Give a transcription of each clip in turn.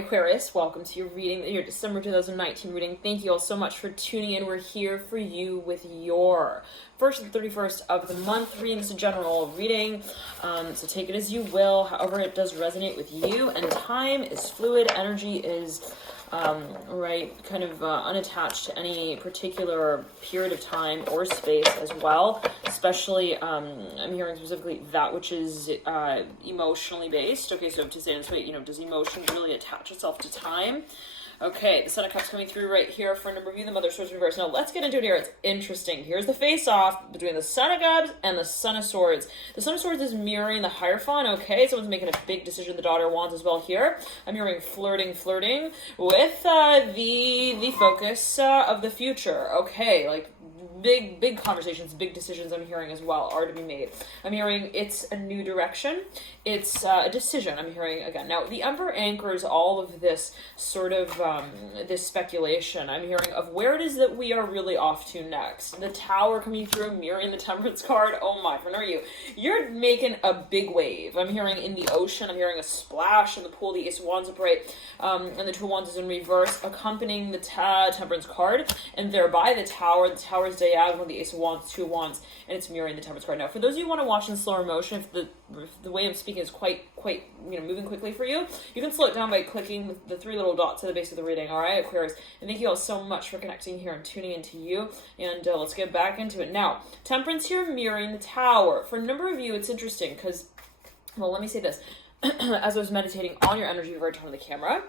Aquarius, welcome to your reading, your December 2019 reading. Thank you all so much for tuning in. We're here for you with your 1st and 31st of the month reading. This is a general reading, so take it as you will. However, it does resonate with you, and time is fluid. Energy is unattached to any particular period of time or space as well, especially, I'm hearing specifically that which is emotionally based. Okay, so to say this way, does emotion really attach itself to time? Okay, the Sun of Cups coming through right here for a number of you, the Mother of Swords reverse. Now, let's get into it here. It's interesting. Here's the face-off between the Sun of Cups and the Sun of Swords. The Sun of Swords is mirroring the Hierophant, okay? Someone's making a big decision. The Daughter of Wands as well here. I'm hearing flirting with the focus of the future, okay? Like, big conversations, big decisions I'm hearing as well are to be made. I'm hearing it's a new direction. It's a decision I'm hearing again. Now, the Emperor anchors all of this sort of, this speculation I'm hearing of where it is that we are really off to next. The Tower coming through, mirroring the Temperance card. Oh my, for you're making a big wave. I'm hearing in the ocean. I'm hearing a splash in the pool. The Ace of Wands upright, and the Two of Wands is in reverse, accompanying the Temperance card, and thereby the Tower. The Tower is diagonal, the Ace of Wands, Two of Wands, and it's mirroring the Temperance card. Now, for those of you who want to watch in slower motion, if the way I'm speaking is quite moving quickly for you, you can slow it down by clicking the three little dots at the base of the reading. All right, Aquarius, and thank you all so much for connecting here and tuning into you, and let's get back into it. Now, Temperance here mirroring the Tower. For a number of you, it's interesting because, well, let me say this. As I was meditating on your energy before I turned on the camera,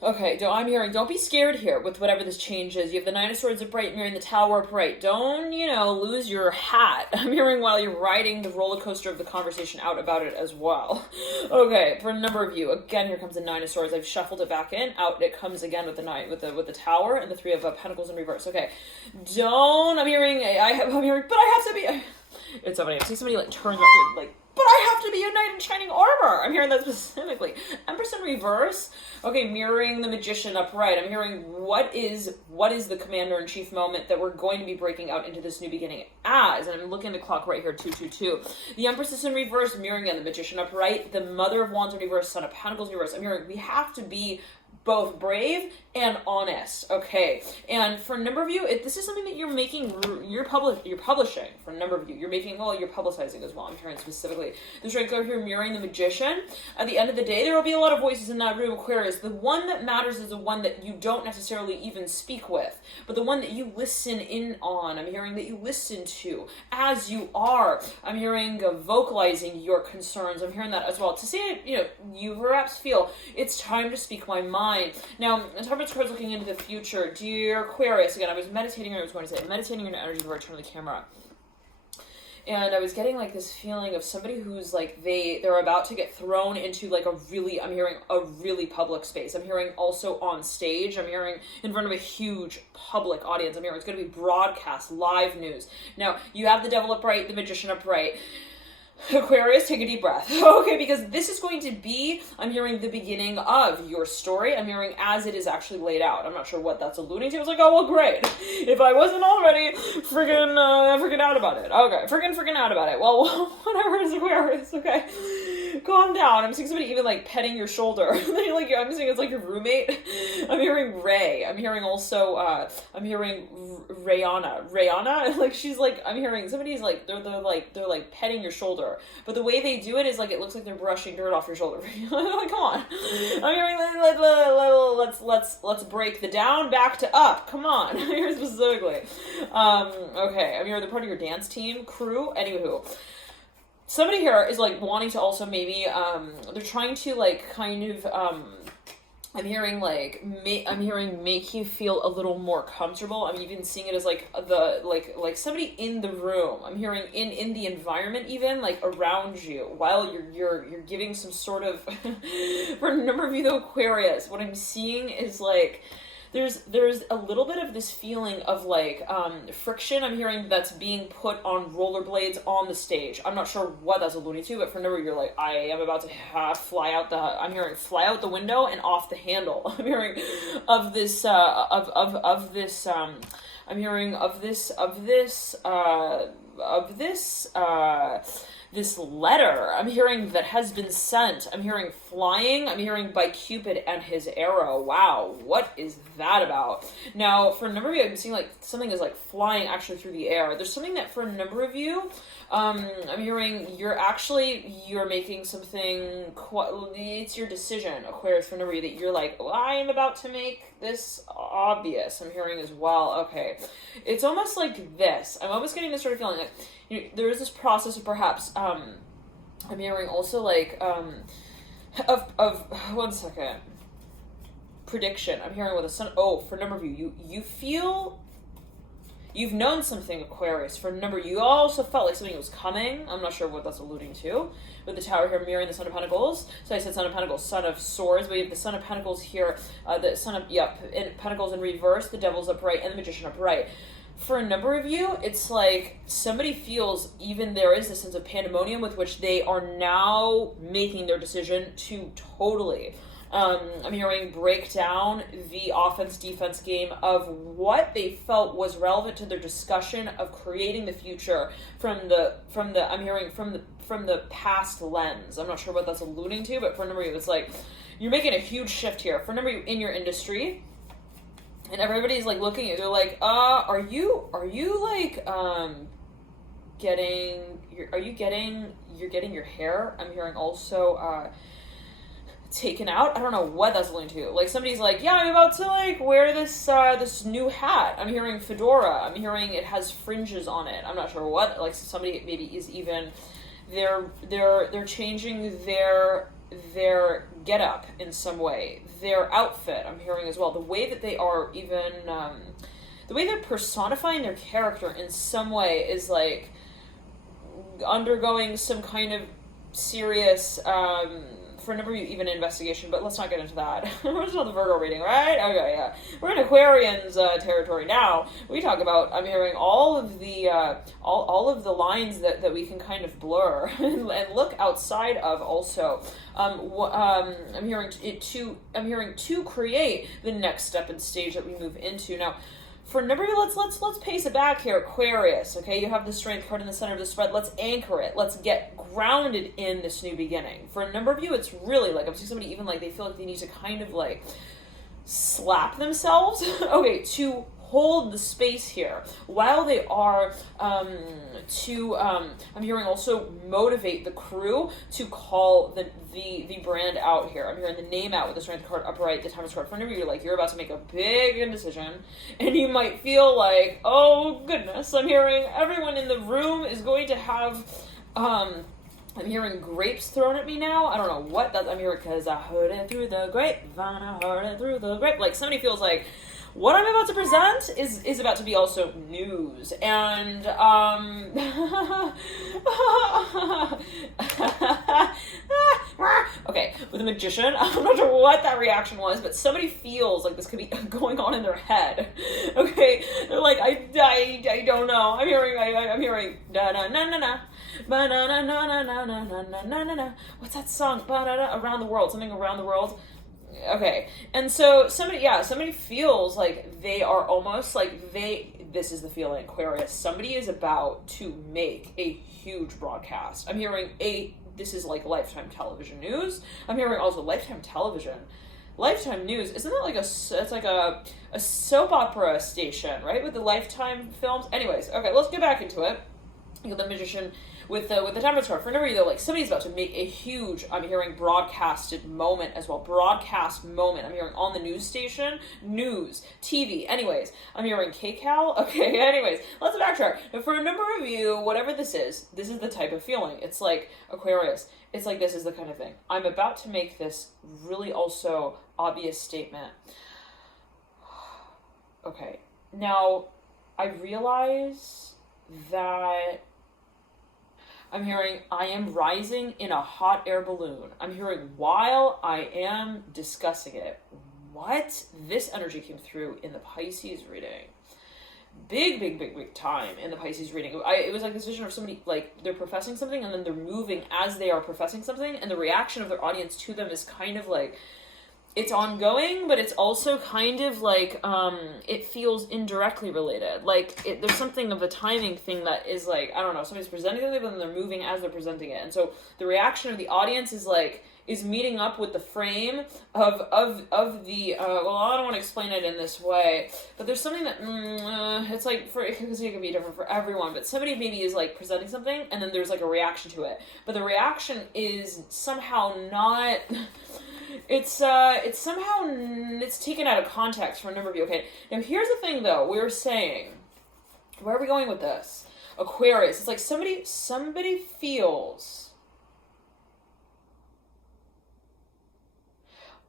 okay, I'm hearing, don't be scared here with whatever this change is. You have the Nine of Swords upright, mirroring the Tower upright. Don't, lose your hat. I'm hearing while you're riding the roller coaster of the conversation out about it as well. Okay, for a number of you, again, here comes the Nine of Swords. I've shuffled it back in, out it comes again with the Nine, with the Tower and the Three of Pentacles in reverse. Okay, I'm hearing, but I have to be, it's so funny. I'm seeing somebody turns up, but I have to be a knight in shining armor. I'm hearing that specifically. Empress in reverse. Okay, mirroring the Magician upright. I'm hearing what is the Commander-in-Chief moment that we're going to be breaking out into this new beginning as. And I'm looking at the clock right here, 222. The Empress is in reverse, mirroring again the Magician upright. The Mother of Wands in reverse, Son of Pentacles in reverse. I'm hearing we have to be both brave and honest, okay? And for a number of you, this is something that you're making, you're publishing. For a number of you, you're publicizing as well. I'm hearing specifically. The Strength card here mirroring the Magician. At the end of the day, there will be a lot of voices in that room, Aquarius. The one that matters is the one that you don't necessarily even speak with, but the one that you listen in on. I'm hearing that you listen to as you are. I'm hearing vocalizing your concerns. I'm hearing that as well. To say it, you perhaps feel it's time to speak my mind. Now, Temperance card's looking into the future. Dear Aquarius, again, I was meditating on your energy before I turned on the camera. And I was getting this feeling of somebody who's they're about to get thrown into I'm hearing a really public space. I'm hearing also on stage. I'm hearing in front of a huge public audience. I'm hearing it's going to be broadcast, live news. Now, you have the Devil upright, the Magician upright. Aquarius, take a deep breath. Okay, because this is going to be, I'm hearing the beginning of your story. I'm hearing as it is actually laid out. I'm not sure what that's alluding to. I was like, oh, well, great. If I wasn't already freaking out about it. Okay, freaking out about it. Well, whatever is Aquarius, okay. Calm down. I'm seeing somebody even petting your shoulder. I'm seeing it's your roommate. I'm hearing Ray. I'm hearing also, I'm hearing Rihanna. She's I'm hearing somebody's they're petting your shoulder. But the way they do it is it looks like they're brushing dirt off your shoulder. Come on. I'm hearing let's break the down back to up. Come on. Here specifically. Okay. I'm hearing the part of your dance team, crew, anywho. Somebody here is wanting to also maybe they're trying to I'm hearing make you feel a little more comfortable. I'm even seeing it as somebody in the room. I'm hearing in the environment even around you while you're giving some sort of for a number of you though, Aquarius, what I'm seeing is there's a little bit of this feeling of friction. I'm hearing that's being put on rollerblades on the stage. I'm not sure what that's alluding to, but for a number of you, you're I am about to fly out the window and off the handle. I'm hearing of this I'm hearing of this this letter I'm hearing that has been sent. I'm hearing flying. I'm hearing by Cupid and his arrow. Wow, what is that about? Now, for a number of you, I'm seeing like something is like flying actually through the air. There's something that for a number of you, I'm hearing you're making something, it's your decision, Aquarius, for a number of you, that you're like, well, I am about to make this obvious. I'm hearing as well. Okay, it's almost like this. I'm almost getting this sort of feeling like, you know, there is this process of perhaps, I'm hearing also like, of 1 second, prediction. I'm hearing with a sun. Oh, for a number of you, you feel you've known something, Aquarius. For a number, you also felt like something was coming. I'm not sure what that's alluding to. With the Tower here mirroring the Son of Pentacles. So I said Son of Pentacles, Son of Swords. But we have the Son of Pentacles here, the Son of, in Pentacles in reverse, the Devil's upright, and the Magician upright. For a number of you, it's like somebody feels even there is a sense of pandemonium with which they are now making their decision to totally I'm hearing break down the offense-defense game of what they felt was relevant to their discussion of creating the future from the past lens. I'm not sure what that's alluding to, but for a number of you, it's like you're making a huge shift here. For a number of you in your industry, and everybody's like looking at you, they're like, are you like you're getting your hair? I'm hearing also taken out. I don't know what that's alluding to. Like somebody's like, yeah, I'm about to like wear this this new hat. I'm hearing fedora. I'm hearing it has fringes on it. I'm not sure what. Like somebody maybe is even they're changing their get up in some way. Their outfit. I'm hearing as well. The way that they are even the way they're personifying their character in some way is like undergoing some kind of serious for a number of you, even investigation, but let's not get into that. We're still the Virgo reading, right? Okay, yeah. We're in Aquarians territory now. We talk about, I'm hearing all of the all of the lines that we can kind of blur and look outside of also. I'm hearing to create the next step and stage that we move into. Now, for a number of you, let's pace it back here, Aquarius, okay? You have the Strength card in the center of the spread. Let's anchor it. Let's get grounded in this new beginning. For a number of you, it's really like, I'm seeing somebody even like they feel like they need to kind of like slap themselves, okay, to hold the space here while they are I'm hearing also motivate the crew to call the brand out here. I'm hearing the name out with the Strength card upright, the Timeless card. For you're like you're about to make a big decision and you might feel like, oh goodness, I'm hearing everyone in the room is going to have I'm hearing grapes thrown at me now. I don't know what that I'm hearing because I heard it through the grapevine. I heard it through the grape. Like somebody feels like what I'm about to present is about to be also news. And okay, with a Magician, I'm not sure what that reaction was, but somebody feels like this could be going on in their head. Okay, they're like, I don't know. I'm hearing da na na na na. Ba-na-na-na-na-na-na-na-na-na. What's that song? Ba-na-na, around the world, something around the world. Okay, and so somebody feels like they are almost like this is the feeling, Aquarius, somebody is about to make a huge broadcast. I'm hearing this is like Lifetime television news. I'm hearing also Lifetime television. Lifetime news, isn't that like it's like a soap opera station, right? With the Lifetime films. Anyways, okay, let's get back into it. You know, the Magician with the Temperance card. For a number of you, though, like somebody's about to make a huge, I'm hearing broadcasted moment as well. Broadcast moment. I'm hearing on the news station, news, TV. Anyways, I'm hearing KCAL. Okay, anyways, let's backtrack. But for a number of you, whatever this is the type of feeling. It's like Aquarius. It's like this is the kind of thing. I'm about to make this really also obvious statement. Okay, now I realize that I'm hearing I am rising in a hot air balloon. I'm hearing while I am discussing it. What? This energy came through in the Pisces reading. Big time in the Pisces reading. It was like this vision of somebody, like, they're professing something and then they're moving as they are professing something, and the reaction of their audience to them is kind of like, it's ongoing, but it's also kind of like, it feels indirectly related. Like, there's something of a timing thing that is like, I don't know, somebody's presenting something, but then they're moving as they're presenting it. And so the reaction of the audience is like, is meeting up with the frame of the, well, I don't want to explain it in this way, but there's something that, it's like, because it can be different for everyone, but somebody maybe is like presenting something, and then there's like a reaction to it. But the reaction is somehow not... It's somehow, it's taken out of context for a number of you. Okay, now here's the thing though, we were saying, where are we going with this? Aquarius, it's like somebody feels,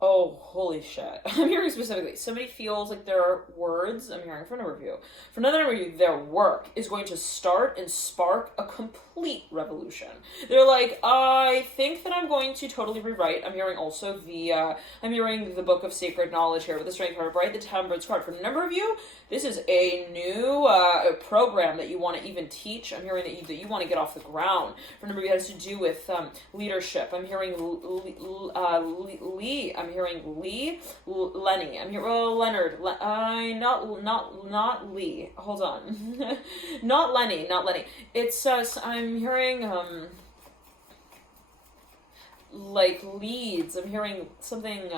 oh, holy shit. I'm hearing specifically, somebody feels like their words, I'm hearing for a number of you, for another number of you, their work is going to start and spark a complete revolution. They're like, I think that I'm going to totally rewrite. I'm hearing also I'm hearing the Book of Sacred Knowledge here with the Strength card, right? The Temperance card. For a number of you, this is a new program that you want to even teach. I'm hearing that you want to get off the ground. For a number of you, it has to do with leadership. I'm hearing Lee. I'm hearing Lenny. I'm hearing Leonard. Not Lee. Hold on. Not Lenny. It's I'm hearing like leads. I'm hearing something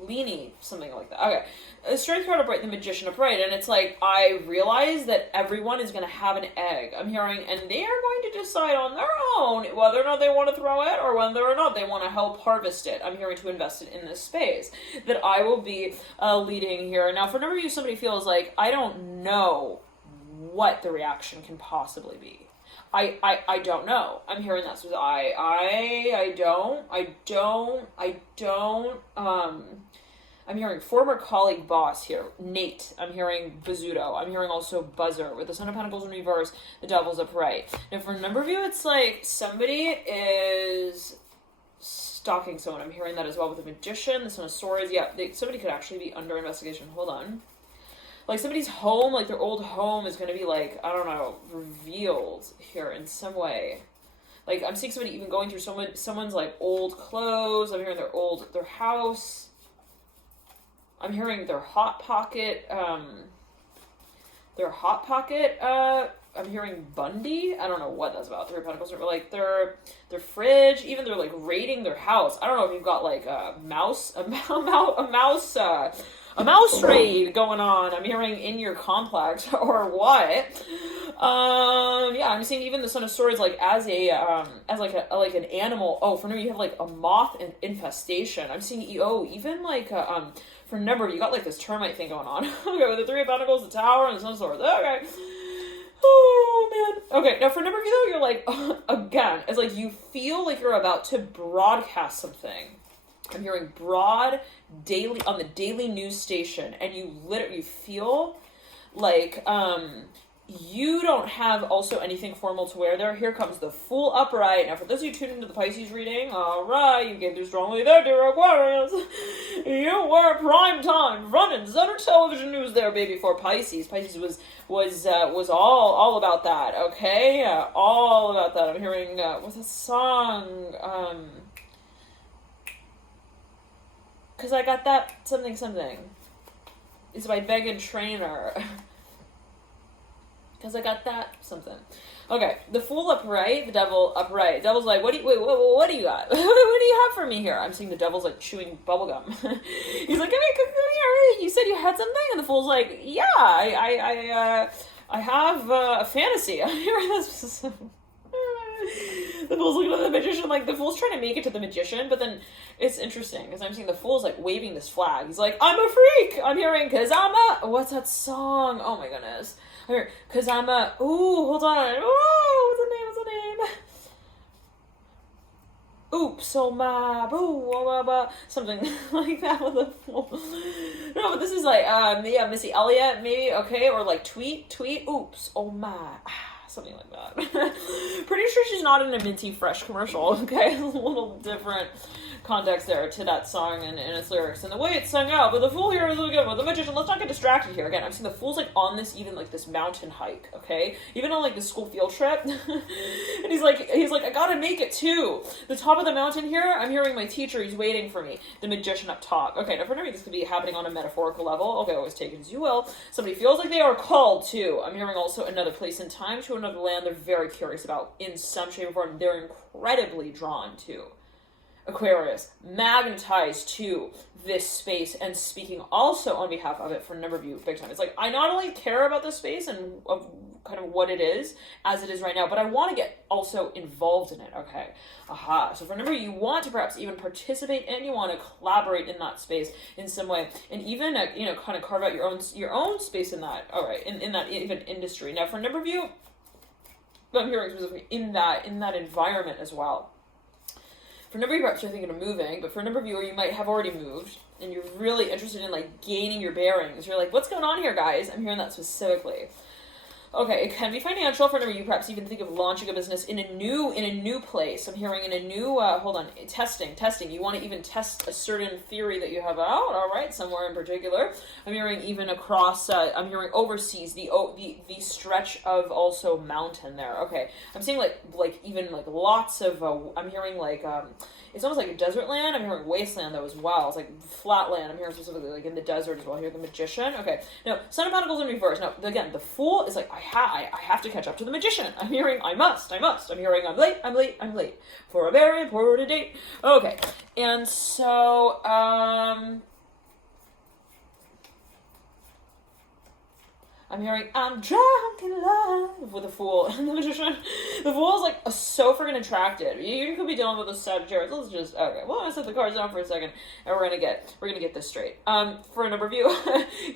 Leany, something like that. Okay. The Strength card upright, the Magician upright, and it's like, I realize that everyone is going to have an egg. I'm hearing, and they are going to decide on their own whether or not they want to throw it, or whether or not they want to help harvest it. I'm hearing to invest it in this space. That I will be leading here. Now, for a number of you, somebody feels like, I don't know what the reaction can possibly be. I don't know. I'm hearing that. So I don't. I'm hearing former colleague boss here, Nate. I'm hearing Bazzuto. I'm hearing also Buzzer with the Son of Pentacles in reverse, the Devil's upright. Now for a number of you, it's like somebody is stalking someone. I'm hearing that as well with the Magician, the Son of Swords. Yeah, somebody could actually be under investigation. Hold on. Like somebody's home, like their old home is going to be like, I don't know, revealed here in some way. Like I'm seeing somebody even going through someone's like old clothes. I'm hearing their house. I'm hearing their hot pocket, I'm hearing Bundy. I don't know what that's about. Three of Pentacles, or like their fridge, even they're like raiding their house. I don't know if you've got like a mouse raid going on. I'm hearing in your complex or what. Yeah, I'm seeing even the Son of Swords like as an animal. Oh, for now you have like a moth infestation. I'm seeing even like for a number you got like this termite thing going on. Okay, with the Three of Pentacles, the Tower, and the Son of Swords. Okay. Oh man. Okay, now for a number of you though, you're like again, it's like you feel like you're about to broadcast something. I'm hearing broad daily on the daily news station, and you feel like you don't have also anything formal to wear there. Here comes the Fool upright. Now for those of you tuned into the Pisces reading, alright, you came through strongly there, dear Aquarius. You were prime time running center television news there, baby, for Pisces. Pisces was all about that, okay? All about that. I'm hearing what's a song? Cause I got that something. It's by Megan Trainor. Cause I got that something. Okay, the Fool upright, the Devil upright. Devil's like, what do you got? What do you have for me here? I'm seeing the Devil's like chewing bubblegum. He's like, come here. You said you had something, and the Fool's like, yeah, I have a fantasy. I'm hearing this. The Fool's looking at the Magician, like the Fool's trying to make it to the Magician, but then it's interesting because I'm seeing the Fool's like waving this flag. He's like, I'm a freak. I'm hearing, cause I'm a, what's that song? Oh my goodness. I'm hearing, cause I'm a, ooh, hold on. Oh, what's the name? Oops, oh my, boo, oh my, something like that with the Fool. No, but this is like, yeah, Missy Elliott maybe, okay, or like tweet, oops, oh my, something like that. Pretty sure she's not in a Minty Fresh commercial, okay? A little different context there to that song and its lyrics and the way it's sung out, but the Fool here is really good. Well, the Magician, let's not get distracted here. Again, I'm seeing the Fool's like on this, even like this mountain hike, okay? Even on like the school field trip. And he's like, I gotta make it too. The top of the mountain here, I'm hearing my teacher, he's waiting for me. The Magician up top. Okay, now for me, this could be happening on a metaphorical level. Okay, always take it as you will. Somebody feels like they are called to. I'm hearing also another place in time, to another land they're very curious about in some shape or form. They're incredibly drawn to. Aquarius, magnetized to this space and speaking also on behalf of it for a number of you big time. It's like, I not only care about this space and of kind of what it is as it is right now, but I want to get also involved in it. Okay. Aha. So for a number of you want to perhaps even participate and you want to collaborate in that space in some way and even, kind of carve out your own space in that. All right. In that even industry. Now for a number of you, I'm hearing specifically in that environment as well. For a number of you, perhaps you're thinking of moving, but for a number of you, you might have already moved, and you're really interested in, like, gaining your bearings. You're like, what's going on here, guys? I'm hearing that specifically. Okay, it can be financial. For a number of you, perhaps even think of launching a business in a new place. I'm hearing in a new, testing. You want to even test a certain theory that you have out, all right, somewhere in particular. I'm hearing even across, I'm hearing overseas, the stretch of also mountain there. Okay, I'm seeing like even like lots of, I'm hearing like, it's almost like a desert land. I'm hearing wasteland though as well. It's like flat land. I'm hearing specifically like in the desert as well. Here, the Magician. Okay, now Son of Pentacles in reverse. Now again, the Fool is like I have to catch up to the Magician. I'm hearing I must. I'm hearing I'm late for a very important date. Okay, and so I'm hearing, I'm drunk in love with the Fool and the Magician. The Fool is like so freaking attracted. You could be dealing with a Sagittarius. Let's just, okay, well, I'm gonna set the cards down for a second and we're gonna get this straight. For a number of you,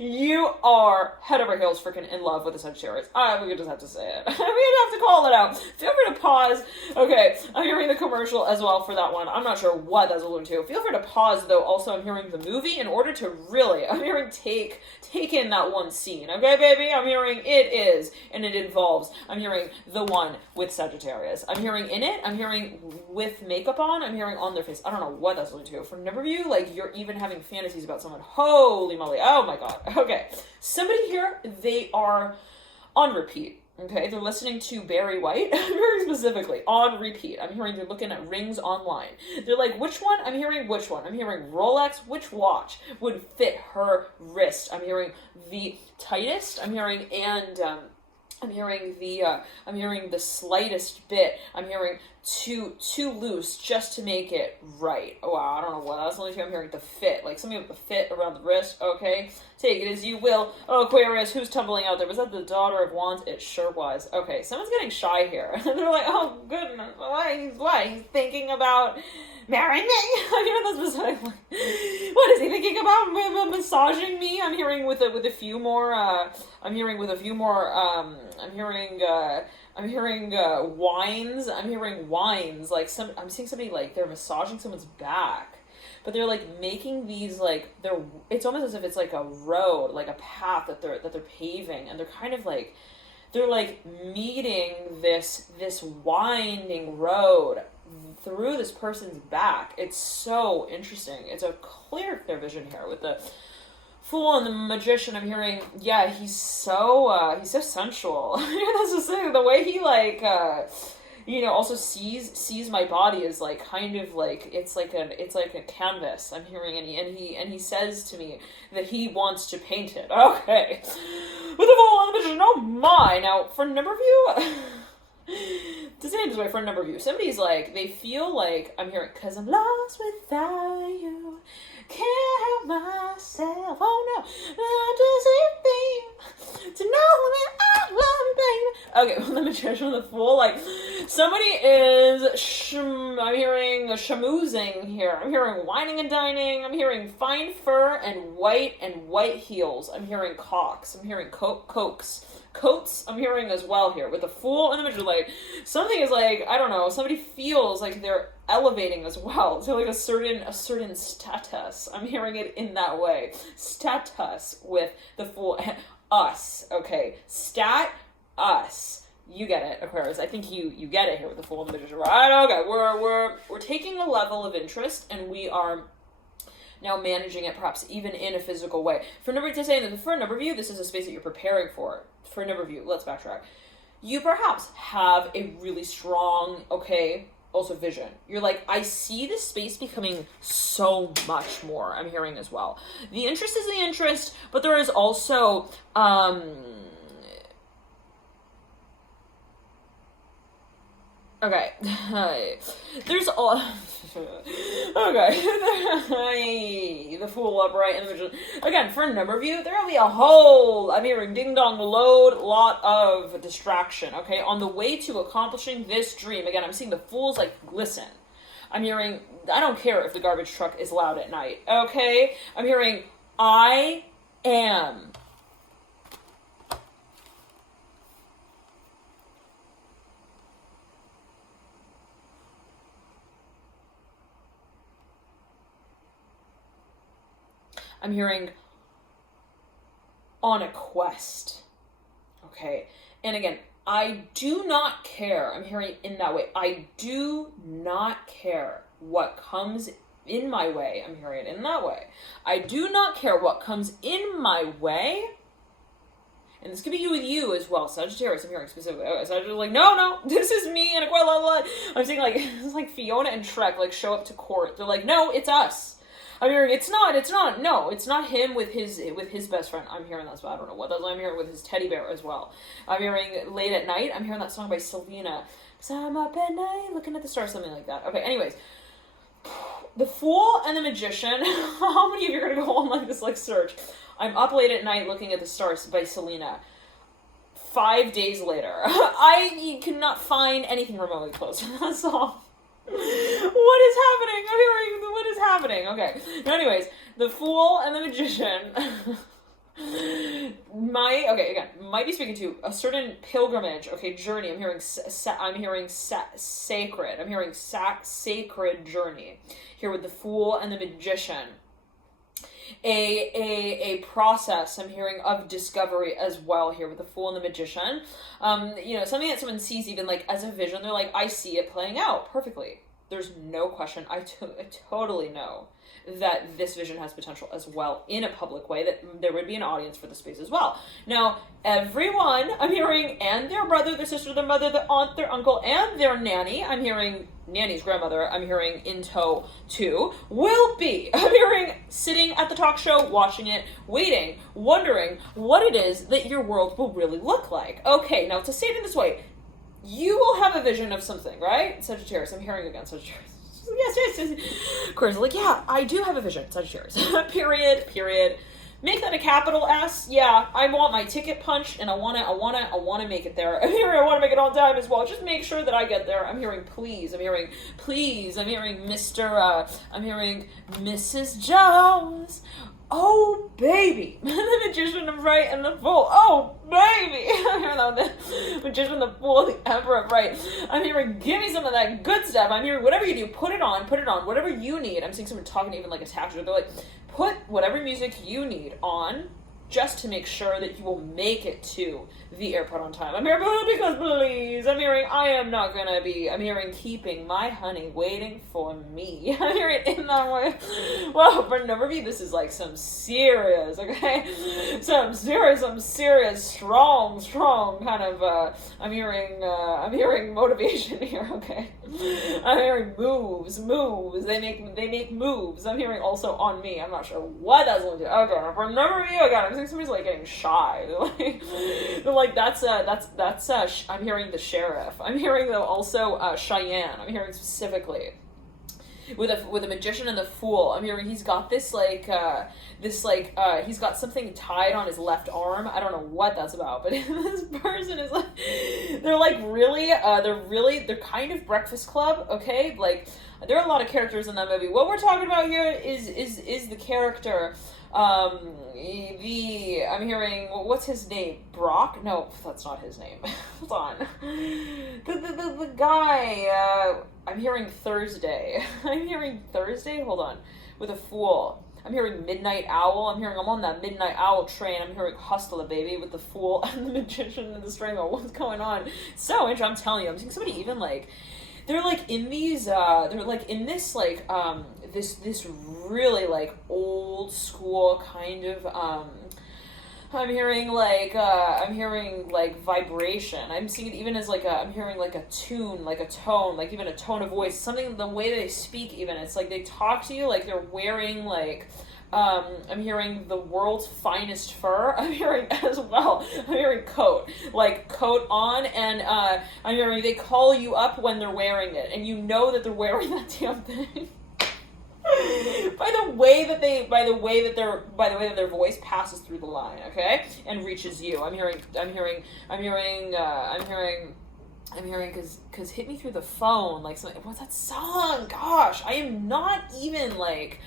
you are head over heels freaking in love with the Sagittarius. We just have to say it. We have to call it out. Feel free to pause. Okay, I'm hearing the commercial as well for that one. I'm not sure what that's alluding to. Feel free to pause though. Also, I'm hearing the movie in order to really, I'm hearing take in that one scene. Okay, baby? I'm hearing it is, and it involves. I'm hearing the one with Sagittarius. I'm hearing in it. I'm hearing with makeup on. I'm hearing on their face. I don't know what that's alluding to. For a number of you, like, you're even having fantasies about someone. Holy moly. Oh my God. Okay. Somebody here, they are on repeat. Okay, they're listening to Barry White. I'm hearing specifically on repeat. I'm hearing they're looking at rings online. They're like, which one? I'm hearing which one. I'm hearing Rolex. Which watch would fit her wrist? I'm hearing the tightest. I'm hearing I'm hearing the slightest bit. I'm hearing too loose just to make it right. Oh, wow, I don't know what. That's the only thing I'm hearing. The fit, like something with the fit around the wrist. Okay, take it as you will. Oh, Aquarius, who's tumbling out there? Was that the Daughter of Wands? It sure was. Okay, someone's getting shy here. They're like, oh goodness, why? He's thinking about marrying me. I'm hearing this specifically. What is he thinking about? Massaging me? I'm hearing with a few more. I'm hearing wines. I'm hearing wines. Like I'm seeing somebody like they're massaging someone's back, but they're like making these like it's almost as if it's like a road, like a path that they're paving, and they're kind of like they're like meeting this winding road through this person's back. It's so interesting. It's a clear vision here with the Fool and the Magician. I'm hearing, yeah, he's so sensual. That's just saying the way he like, also sees my body is like kind of like it's like a canvas. I'm hearing, and he says to me that he wants to paint it. Okay, with the Fool and the Magician. Oh my! Now for a number of you. To say it this way, for a number of you, somebody's like, they feel like, I'm hearing, 'cause I'm lost without you, can't help myself, oh no, I just to know that I love you, baby. Okay, well, the Magician and the Fool, like, somebody is, I'm hearing schmoozing here, I'm hearing whining and dining, I'm hearing fine fur and white heels, I'm hearing cocks, I'm hearing coats, I'm hearing as well here with the Fool and the Magician. Like something is like, I don't know, somebody feels like they're elevating as well to like a certain status. I'm hearing it in that way. Status with the Fool. Us, okay. Stat us. You get it, Aquarius. I think you get it here with the Fool and the Magician, right? Okay, we're taking a level of interest, and we are now managing it, perhaps even in a physical way. For a number of you, this is a space that you're preparing for. For a number of you, let's backtrack. You perhaps have a really strong, also vision. You're like, I see this space becoming so much more, I'm hearing as well. The interest is the interest, but there is also, okay. There's all, okay. The Fool upright and the Magician. Again, for a number of you, there'll be a whole, I'm hearing ding dong lot of distraction, okay? On the way to accomplishing this dream. Again, I'm seeing the Fools like glisten. I'm hearing, I don't care if the garbage truck is loud at night, okay? I'm hearing, I am. I'm hearing on a quest, okay? And again, I do not care. I'm hearing in that way. I do not care what comes in my way. I'm hearing it in that way. I do not care what comes in my way. And this could be you with you as well, Sagittarius. I'm hearing specifically. Okay, Sagittarius like, no, this is me and Aquarius. I'm saying like, it's like Fiona and Shrek like show up to court. They're like, no, it's us. I'm hearing, it's not, no, it's not him with his best friend. I'm hearing that, so I don't know what that's, I'm hearing with his teddy bear as well. I'm hearing Late at Night, I'm hearing that song by Selena. 'Cause I'm up at night, looking at the stars, something like that. Okay, anyways. The Fool and the Magician, how many of you are going to go on like this, like, search? I'm up late at night looking at the stars by Selena. 5 days later. I cannot find anything remotely close to that song. What is happening? I'm hearing, what is happening? Okay. Anyways, the Fool and the Magician might be speaking to a certain pilgrimage, journey. I'm hearing sacred. I'm hearing sacred journey here with the Fool and the Magician. A process, I'm hearing, of discovery as well here with the Fool and the Magician. Something that someone sees even like as a vision, they're like, I see it playing out perfectly. There's no question. I totally know that this vision has potential as well in a public way, that there would be an audience for the space as well. Now, everyone, I'm hearing, and their brother, their sister, their mother, their aunt, their uncle, and their nanny, I'm hearing nanny's grandmother, I'm hearing in tow too, will be, I'm hearing, sitting at the talk show, watching it, waiting, wondering what it is that your world will really look like. Okay, now to say it in this way, you will have a vision of something, right? Sagittarius, I'm hearing again, Sagittarius. Yes. Aquarius, like, yeah, I do have a vision, Sagittarius. Period. Make that a capital S. Yeah, I want my ticket punched, and I want to make it there. I'm hearing, I want to make it on time as well. Just make sure that I get there. I'm hearing, please. I'm hearing, please. I'm hearing I'm hearing Mrs. Jones. Oh, baby. The Magician, the Right, and the Fool. Oh, baby. I'm hearing the Magician, the Fool, the Emperor, right. I'm hearing, give me some of that good stuff. I'm hearing, whatever you do, put it on, whatever you need. I'm seeing someone talking even like a tax. They're like, put whatever music you need on, just to make sure that you will make it to the airport on time. I'm hearing, because please. I'm hearing, I am not gonna be. I'm hearing, keeping my honey waiting for me. I'm hearing in that way. Well, for a number of you, this is like some serious, some serious, strong kind of, I'm hearing motivation here, okay? I'm hearing moves. They make moves. I'm hearing also on me. I'm not sure what that's going to do. Okay, for a number of you, again, I'm seeing somebody's like getting shy. They're like that's I'm hearing the sheriff. I'm hearing though also Cheyenne. I'm hearing specifically with a Magician and the Fool. I'm hearing he's got this he's got something tied on his left arm. I don't know what that's about, but this person is like, they're kind of Breakfast Club, okay? Like, there are a lot of characters in that movie. What we're talking about here is the character, I'm hearing, what's his name? Brock? No, that's not his name. Hold on. The guy, I'm hearing Thursday. I'm hearing Thursday? Hold on. With a Fool. I'm hearing midnight owl. I'm on that midnight owl train. I'm hearing hustler baby with the Fool and the Magician and the Stranger. What's going on? So interesting. I'm telling you, I'm seeing somebody even like, they're like in these, they're like in this like, this really like old school kind of, I'm hearing like vibration. I'm seeing it even as like I'm hearing like a tune, like a tone, like even a tone of voice, something, the way they speak even, it's like they talk to you like they're wearing like, I'm hearing the world's finest fur. I'm hearing as well. I'm hearing coat, like coat on, and I'm hearing they call you up when they're wearing it, and you know that they're wearing that damn thing. by the way that their voice passes through the line, okay, and reaches you. I'm hearing because hit me through the phone, like something. What's that song? Gosh, I am not even like.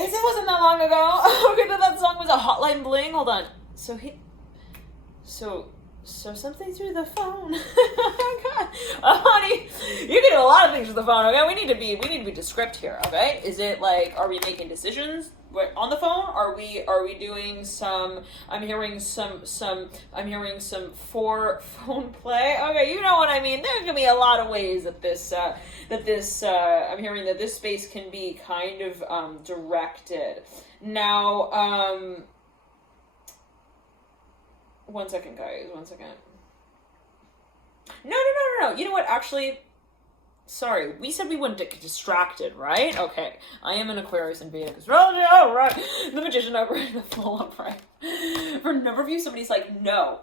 It wasn't that long ago. Okay, that song was a Hotline Bling. Hold on. So something through the phone. God. Honey, you can do a lot of things with the phone, okay? We need to be descript here, okay? Is it like, are we making decisions on the phone? Are we doing some, I'm hearing some for phone play. Okay, you know what I mean. There's gonna be a lot of ways that I'm hearing that this space can be kind of directed. Now, one second, guys. 1 second. No. You know what? Actually, sorry. We said we wouldn't get distracted, right? Okay. I am an Aquarius in Vedic astrology. All right. The Magician upright, the Fool upright. For a number of you, somebody's like, no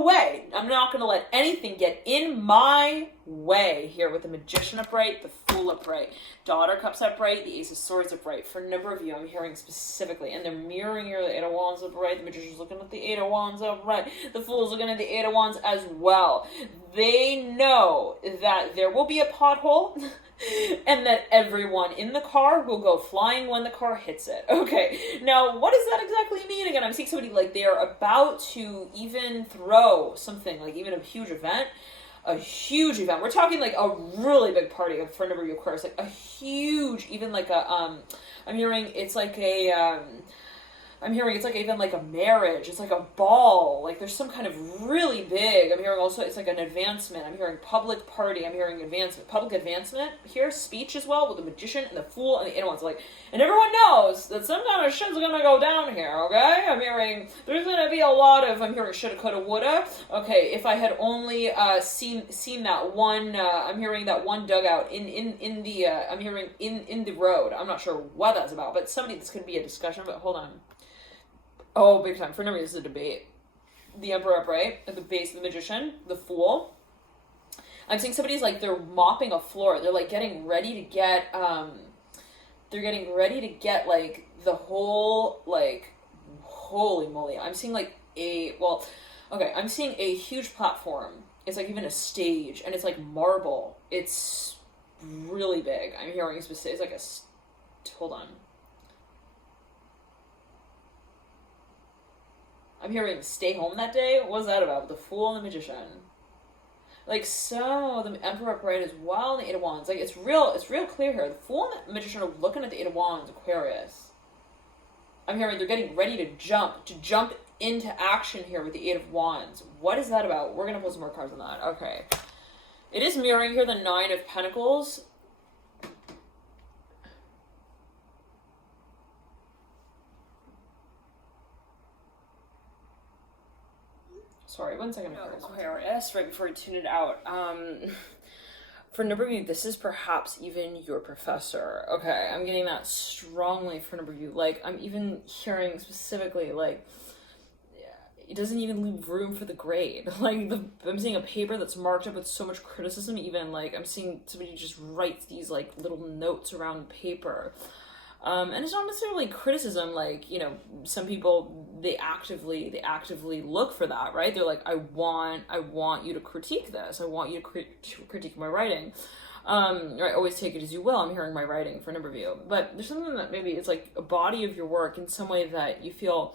way. I'm not going to let anything get in my way here with the Magician upright, the Fool upright, Daughter Cups upright, the Ace of Swords upright. For a number of you, I'm hearing specifically, and they're mirroring here, the Eight of Wands upright, the Magician's looking at the Eight of Wands upright, the Fool's looking at the Eight of Wands as well. They know that there will be a pothole and that everyone in the car will go flying when the car hits it. Okay, now what does that exactly mean? Again, I'm seeing somebody like they are about to even throw something, like even a huge event. We're talking like a really big party for a number of you Aquarius, like a huge, even like a, I'm hearing it's like a, it's like even like a marriage. It's like a ball. Like there's some kind of really big. I'm hearing also it's like an advancement. I'm hearing public party. I'm hearing public advancement here. Speech as well with the Magician and the Fool and the Eight of Wands. Like, and everyone knows that some kind of shit's gonna go down here. Okay, I'm hearing there's gonna be a lot of. I'm hearing shoulda, coulda, woulda. Okay, if I had only seen that one. I'm hearing that one dugout in the. I'm hearing in the road. I'm not sure what that's about, but somebody this could be a discussion. But hold on. Oh, big time. For no reason, this is a debate. The Emperor upright at the base of the Magician, the Fool. I'm seeing somebody's like, they're mopping a floor. They're like getting ready to get, like the whole, like, holy moly. I'm seeing like I'm seeing a huge platform. It's like even a stage and it's like marble. It's really big. I'm hearing specific, it's like hold on. I'm hearing stay home that day. What's that about? The Fool and the Magician. Like, so, the Emperor upright as well, and the Eight of Wands. Like, it's real clear here. The Fool and the Magician are looking at the Eight of Wands, Aquarius. I'm hearing they're getting ready to jump into action here with the Eight of Wands. What is that about? We're going to pull some more cards on that. Okay. It is mirroring here the Nine of Pentacles. Sorry, 1 second. Aquarius, right before I tune it out. For a number of you, this is perhaps even your professor. Okay, I'm getting that strongly for a number of you. Like, I'm even hearing specifically, like, it doesn't even leave room for the grade. Like, I'm seeing a paper that's marked up with so much criticism, even, like, I'm seeing somebody just write these, like, little notes around paper. And it's not necessarily criticism, like, you know, some people, they actively look for that, right? They're like, I want you to critique this. I want you to critique my writing. Right, always take it as you will. I'm hearing my writing for a number of you. But there's something that maybe it's like a body of your work in some way that you feel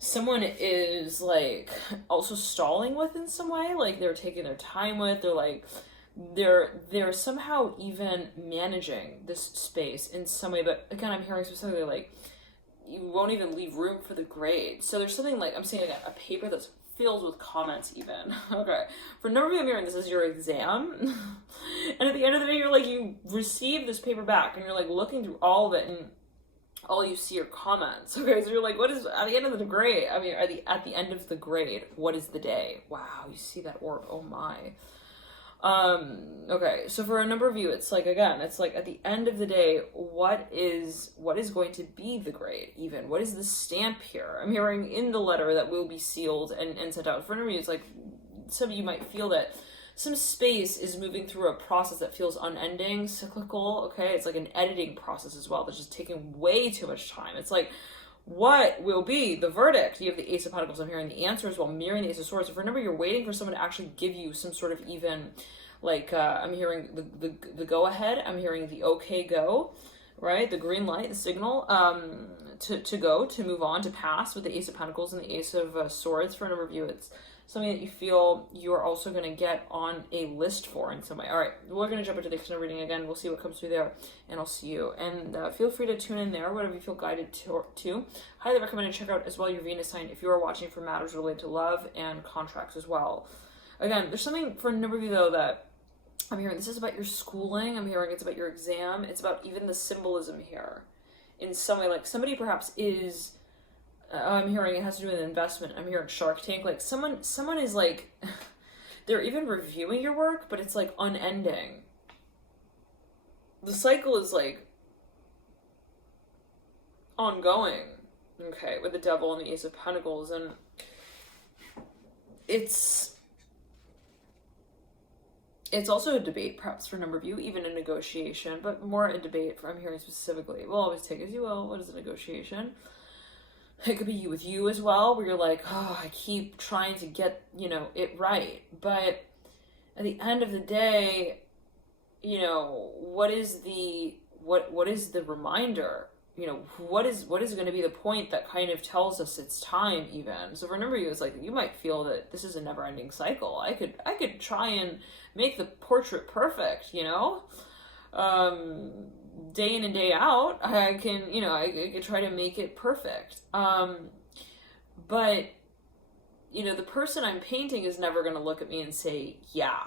someone is, like, also stalling with in some way. Like, they're taking their time with. They're, like, they're somehow even managing this space in some way, but again, I'm hearing specifically like you won't even leave room for the grade. So there's something like I'm seeing like a paper that's filled with comments even. Okay. For a number of you, I'm hearing this is your exam. And at the end of the day, you're like, you receive this paper back and you're like looking through all of it and all you see are comments. Okay, so you're like, what is at the end of the grade? I mean, at the end of the grade, what is the day? Wow, you see that orb. Oh my. Okay, so for a number of you, it's like, again, it's like at the end of the day, what is going to be the grade even? What is the stamp here? I'm hearing in the letter that will be sealed and sent out. For a number of you, it's like some of you might feel that some space is moving through a process that feels unending, cyclical, okay? It's like an editing process as well that's just taking way too much time. It's like, what will be the verdict? You have the Ace of Pentacles. I'm hearing the answer as well, mirroring the Ace of Swords. So for a number, you're waiting for someone to actually give you some sort of even, like, I'm hearing the go-ahead. I'm hearing the okay go, right? The green light, the signal, to go, to move on, to pass with the Ace of Pentacles and the Ace of Swords. For a number of you, it's something that you feel you're also going to get on a list for in some way. All right, we're going to jump into the external reading again. We'll see what comes through there, and I'll see you. And feel free to tune in there, whatever you feel guided to. Highly recommend to check out as well your Venus sign if you are watching for matters related to love and contracts as well. Again, there's something for a number of you, though, that I'm hearing. This is about your schooling. I'm hearing it's about your exam. It's about even the symbolism here. In some way, like somebody perhaps is... I'm hearing it has to do with investment. I'm hearing Shark Tank. Like someone is like, they're even reviewing your work, but it's like unending. The cycle is like ongoing. Okay, with the Devil and the Ace of Pentacles, and it's also a debate, perhaps for a number of you, even a negotiation, but more a debate. I'm hearing specifically. We'll always take as you will. What is a negotiation? It could be you with you as well, where you're like, oh, I keep trying to get, it right. But at the end of the day, what is the reminder? What is going to be the point that kind of tells us it's time even? So for a number of you, it's like, you might feel that this is a never ending cycle. I could try and make the portrait perfect, day in and day out, I can, I could try to make it perfect. But, the person I'm painting is never going to look at me and say, yeah,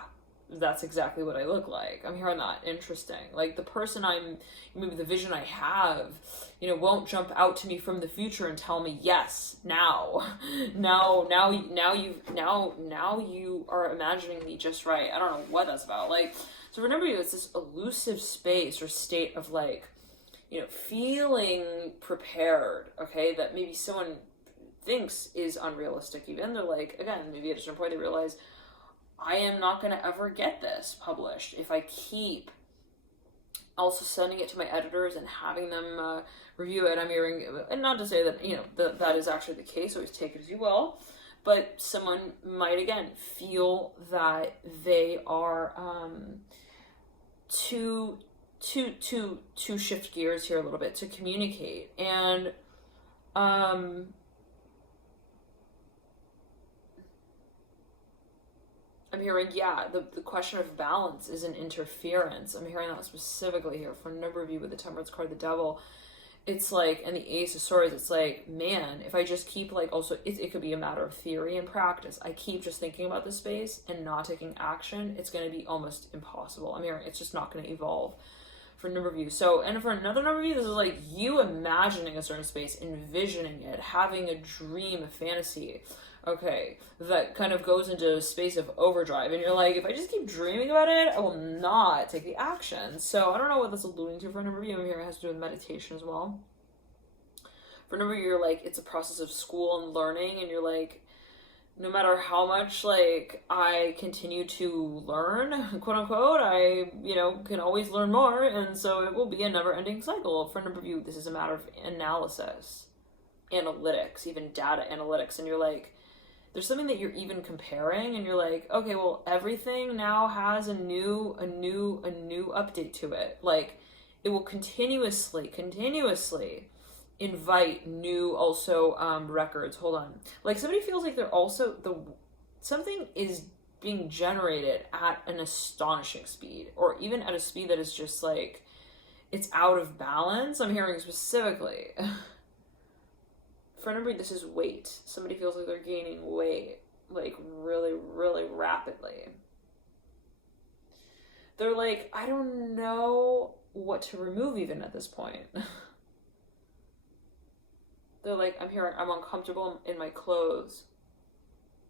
that's exactly what I look like. I'm hearing that. Interesting. Like the person maybe the vision I have, won't jump out to me from the future and tell me, yes, now you are imagining me just right. I don't know what that's about. Like, so remember it's this elusive space or state of like, feeling prepared, okay, that maybe someone thinks is unrealistic even. They're like, again, maybe at a certain point they realize, I am not going to ever get this published if I keep also sending it to my editors and having them review it. I'm hearing, and not to say that, that is actually the case, always take it as you will, but someone might, again, feel that they are to shift gears here a little bit, to communicate. And I'm hearing, the question of balance is an interference. I'm hearing that specifically here for a number of you with the Temperance card, the Devil. It's like, and the Ace of Swords, it's like, man, if I just keep like, also, it could be a matter of theory and practice. I keep just thinking about this space and not taking action. It's going to be almost impossible. I'm hearing it's just not going to evolve for a number of you. So, and for another number of you, this is like you imagining a certain space, envisioning it, having a dream, a fantasy, okay, that kind of goes into a space of overdrive. And you're like, if I just keep dreaming about it, I will not take the action. So I don't know what that's alluding to for a number of you. I'm here, it has to do with meditation as well. For a number of you, you're like, it's a process of school and learning, and you're like, no matter how much, like, I continue to learn, quote unquote, I, can always learn more, and so it will be a never-ending cycle. For a number of you, this is a matter of analysis, analytics, even data analytics, and you're like, there's something that you're even comparing, and you're like, okay, well, everything now has a new update to it. Like, it will continuously invite new also records. Hold on. Like somebody feels like they're also something is being generated at an astonishing speed, or even at a speed that is just like, it's out of balance. I'm hearing specifically. For a number of you, this is weight. Somebody feels like they're gaining weight, like really, really rapidly. They're like, I don't know what to remove even at this point. They're like, I'm hearing, I'm uncomfortable in my clothes,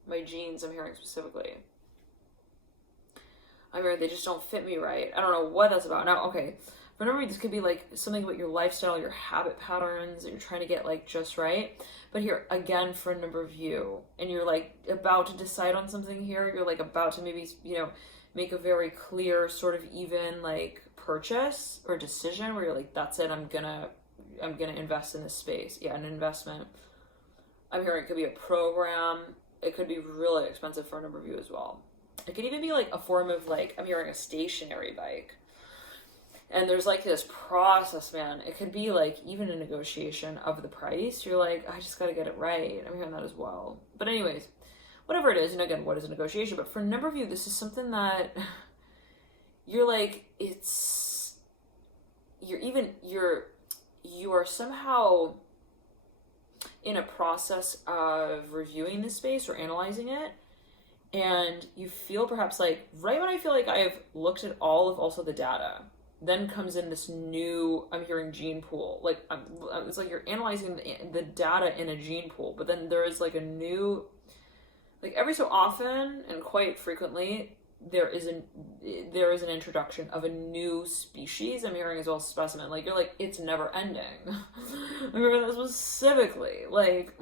my jeans, I'm hearing specifically. I'm hearing they just don't fit me right. I don't know what that's about. Now, okay, for a number of you, this could be like something about your lifestyle, your habit patterns that you're trying to get like just right. But here, again, for a number of you, and you're like about to decide on something here, you're like about to maybe, you know, make a very clear sort of even like purchase or decision where you're like, that's it, I'm gonna invest in this space. Yeah, an investment. I'm hearing it could be a program. It could be really expensive for a number of you as well. It could even be like a form of like, I'm hearing a stationary bike. And there's like this process, man. It could be like even a negotiation of the price. You're like, I just got to get it right. I'm hearing that as well. But anyways, whatever it is, and again, what is a negotiation? But for a number of you, this is something that you're like, you are somehow in a process of reviewing the space or analyzing it, and you feel perhaps like, right when I feel like I have looked at all of also the data, then comes in this new, I'm hearing gene pool. Like, it's like you're analyzing the data in a gene pool, but then there is like a new, like every so often and quite frequently, there is an introduction of a new species. I'm hearing as well specimen. Like, you're like, it's never ending. I remember that specifically. Like,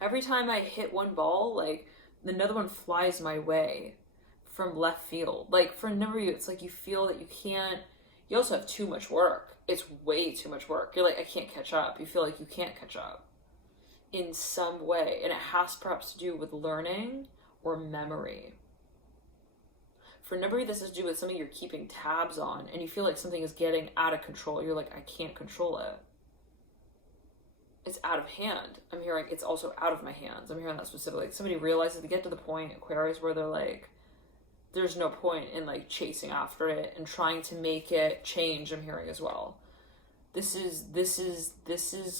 every time I hit one ball, like, another one flies my way from left field. Like, for a number of you, it's like you feel that you can't, you also have too much work. It's way too much work. You're like, I can't catch up. You feel like you can't catch up in some way, and it has perhaps to do with learning or memory. For a number of you, this has to do with something you're keeping tabs on, and you feel like something is getting out of control. You're like, I can't control it. It's out of hand. I'm hearing it's also out of my hands. I'm hearing that specifically. Somebody realizes they get to the point, Aquarius, where they're like, there's no point in like chasing after it and trying to make it change. I'm hearing as well. This is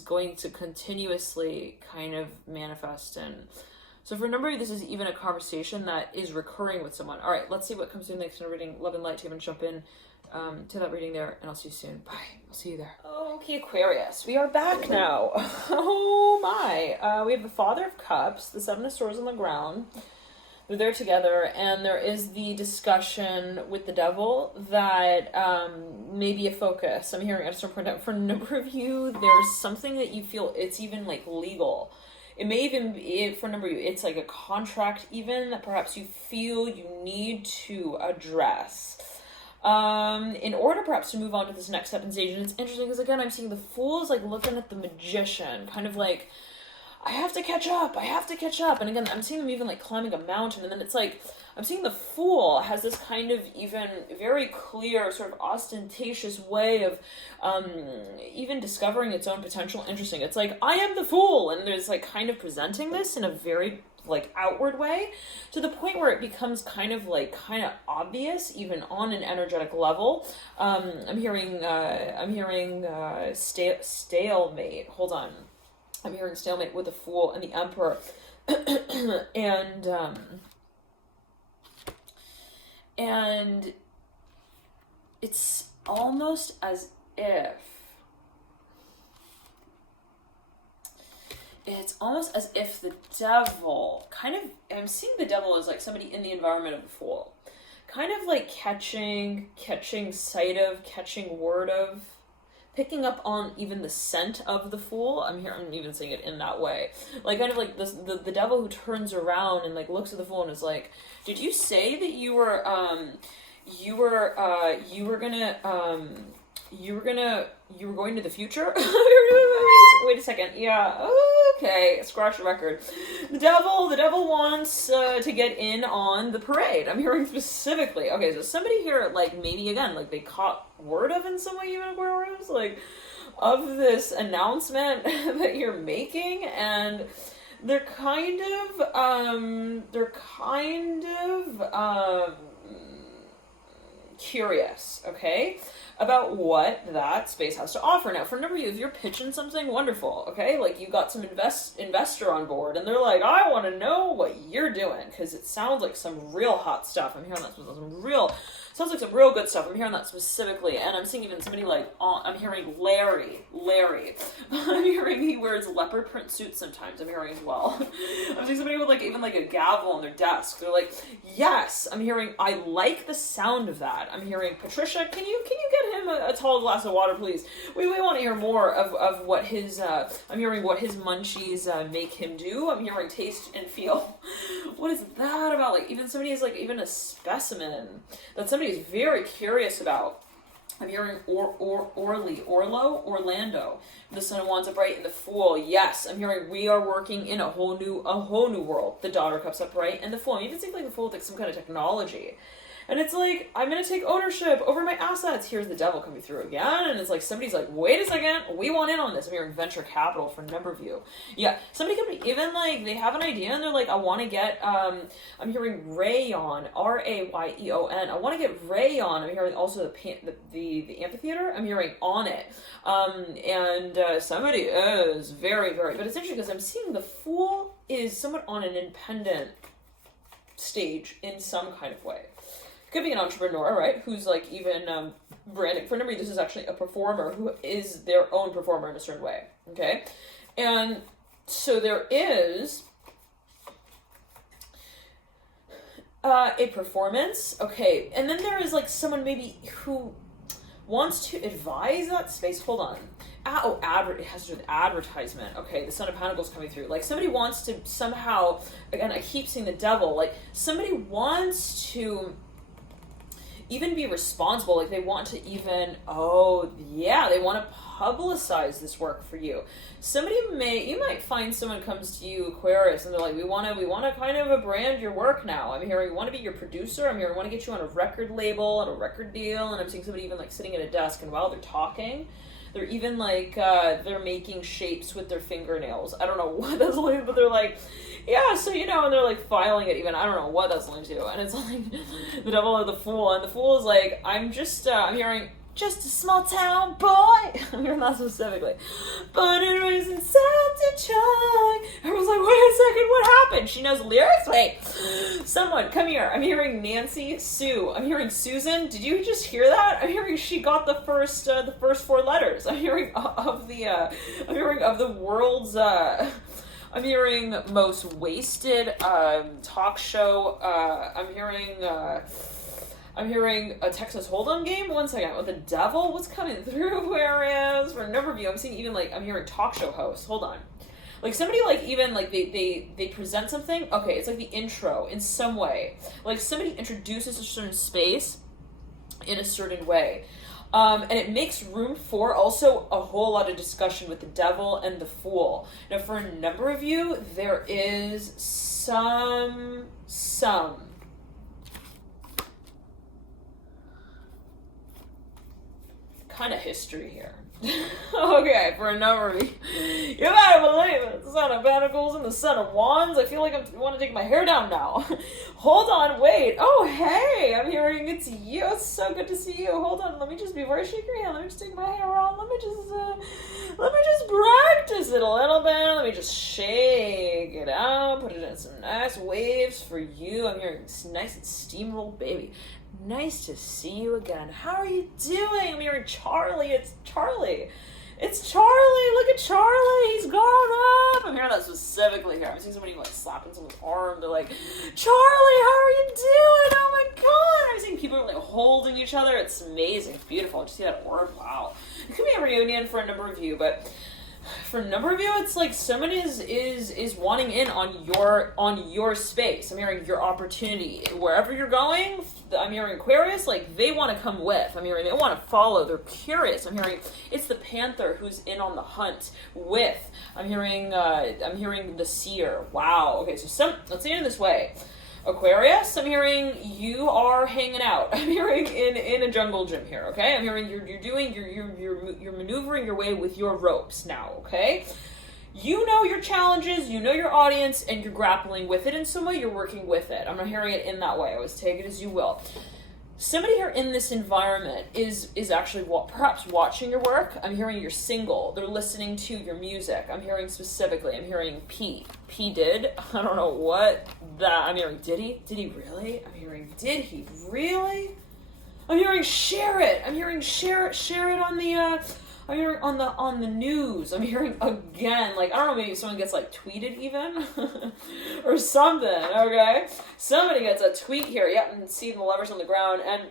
going to continuously kind of manifest. And so for a number of you, this is even a conversation that is recurring with someone. All right, let's see what comes through next in a reading. Love and light to you, and jump in to that reading there, and I'll see you soon. Bye. I'll see you there. Okay, Aquarius, we are back now. Oh my. We have the Father of Cups, the Seven of Swords on the ground. They're there together, and there is the discussion with the devil that may be a focus. I'm hearing, I just want to point out, for a number of you, there's something that you feel it's even like legal. It may even be, for a number of you, it's like a contract even that perhaps you feel you need to address in order perhaps to move on to this next step in stage. And it's interesting because, again, I'm seeing the Fool is like looking at the Magician, kind of like, I have to catch up. And again, I'm seeing them even like climbing a mountain. And then it's like, I'm seeing the Fool has this kind of even very clear sort of ostentatious way of even discovering its own potential. Interesting. It's like, I am the Fool. And there's like kind of presenting this in a very like outward way to the point where it becomes kind of obvious even on an energetic level. I'm hearing stalemate. Hold on. I'm hearing stalemate with the Fool and the Emperor. and it's almost as if the devil kind of, I'm seeing the devil as like somebody in the environment of the Fool, kind of like catching sight of, catching word of, picking up on even the scent of the Fool. I'm even saying it in that way. Like kind of like the devil who turns around and like looks at the Fool and is like, did you say that you were going to the future? Wait a second. Yeah. Okay. Scratch the record. The devil wants to get in on the parade. I'm hearing specifically. Okay, so somebody here, like maybe again, like they caught word of in some way, even Aquarius, like of this announcement that you're making, and they're kind of curious, okay, about what that space has to offer. Now, for a number of you, if you're pitching something, wonderful, okay? Like, you got some investor on board, and they're like, I want to know what you're doing, because it sounds like some real hot stuff. I'm hearing that sounds like some real good stuff. I'm hearing that specifically, and I'm seeing even somebody like, I'm hearing Larry. I'm hearing he wears leopard print suits sometimes, I'm hearing as well. I'm seeing somebody with like, even like a gavel on their desk. They're like, yes, I'm hearing, I like the sound of that. I'm hearing, Patricia, can you get him a tall glass of water, please? We want to hear more of what his, I'm hearing what his munchies make him do. I'm hearing taste and feel. What is that about? Like, even somebody is like, even a specimen that somebody is very curious about. I'm hearing Orlando. The sun winds upright and the fool. Yes, I'm hearing we are working in a whole new world. The daughter cups upright and the fool. I even think like the fool with like some kind of technology. And it's like, I'm going to take ownership over my assets. Here's the devil coming through again. And it's like, somebody's like, wait a second, we want in on this. I'm hearing venture capital for a number of you. Yeah, somebody could be even like, they have an idea and they're like, I want to get, I'm hearing Rayon, Rayon. I want to get Rayon. I'm hearing also the amphitheater. I'm hearing on it. Somebody is very, very, but it's interesting because I'm seeing the fool is somewhat on an independent stage in some kind of way. Could be an entrepreneur, right? Who's like even branding. For a number of you, this is actually a performer who is their own performer in a certain way. Okay, and so there is a performance. Okay, and then there is like someone maybe who wants to advise that space. Hold on. It has to do with advertisement. Okay, the Son of Pentacles coming through. Like somebody wants to somehow. Again, I keep seeing the devil. Like somebody wants to even be responsible, like they want to even, they want to publicize this work for you. You might find someone comes to you, Aquarius, and they're like, we want to kind of brand your work now. I'm hearing, we want to be your producer. I'm hearing, we want to get you on a record label, on a record deal, and I'm seeing somebody even like sitting at a desk, and while they're talking, they're even like, they're making shapes with their fingernails. I don't know what that's like, but they're like, yeah, so, and they're like filing it even. I don't know what that's linked to. And it's like the devil or the fool. And the fool is like, I'm hearing, just a small town boy. I'm hearing that specifically. But it was in South Detroit. Everyone's like, wait a second, what happened? She knows the lyrics? Wait. Someone, come here. I'm hearing Nancy Sue. I'm hearing Susan. Did you just hear that? I'm hearing she got the first 4 letters. I'm hearing of the world's I'm hearing most wasted talk show. I'm hearing a Texas Hold'em game. One second. With the devil? What's coming through? Whereas for a number of you, I'm seeing even like, I'm hearing talk show hosts. Hold on. Like somebody like even like they present something. Okay, it's like the intro in some way. Like somebody introduces a certain space in a certain way. And it makes room for also a whole lot of discussion with the devil and the fool. Now, for a number of you, there is some kind of history here. Okay, for a number of you. You better believe it. The Son of Pentacles and the Son of Wands. I feel like I want to take my hair down now. Hold on, wait. Oh, hey, I'm hearing it's you. It's so good to see you. Hold on, let me just, before I shake your hand, let me just take my hair off. Let me just practice it a little bit. Let me just shake it out. Put it in some nice waves for you. I'm hearing nice and steamroll, baby. Nice to see you again. How are you doing? I'm hearing Charlie. It's Charlie. It's Charlie. Look at Charlie. He's grown up. I'm hearing that specifically here. I'm seeing somebody like slapping someone's arm. They're like, Charlie, how are you doing? Oh my God. I'm seeing people like holding each other. It's amazing. It's beautiful. Just see that orb. Wow. It could be a reunion for a number of you, but for a number of you, it's like someone is wanting in on your space. I'm hearing your opportunity. Wherever you're going, I'm hearing Aquarius, like they want to come with. I'm hearing they want to follow. They're curious. I'm hearing it's the Panther who's in on the hunt with. I'm hearing the Seer. Wow. Okay, so let's say it in this way. Aquarius, I'm hearing you are hanging out. I'm hearing in a jungle gym here, okay? I'm hearing you're maneuvering your way with your ropes now, okay? you know your challenges, you know your audience, and you're grappling with it in some way, you're working with it. I'm not hearing it in that way. I always take it as you will. Somebody here in this environment is actually perhaps watching your work. I'm hearing you're single. They're listening to your music. I'm hearing specifically, I'm hearing P. P did. I don't know what that, I'm hearing did he? Did he really? I'm hearing did he really? I'm hearing share it. I'm hearing share it on the I'm hearing on the news. I'm hearing again, like, I don't know, maybe someone gets like tweeted even or something, okay? Somebody gets a tweet here, yep, and seeing the lovers on the ground, and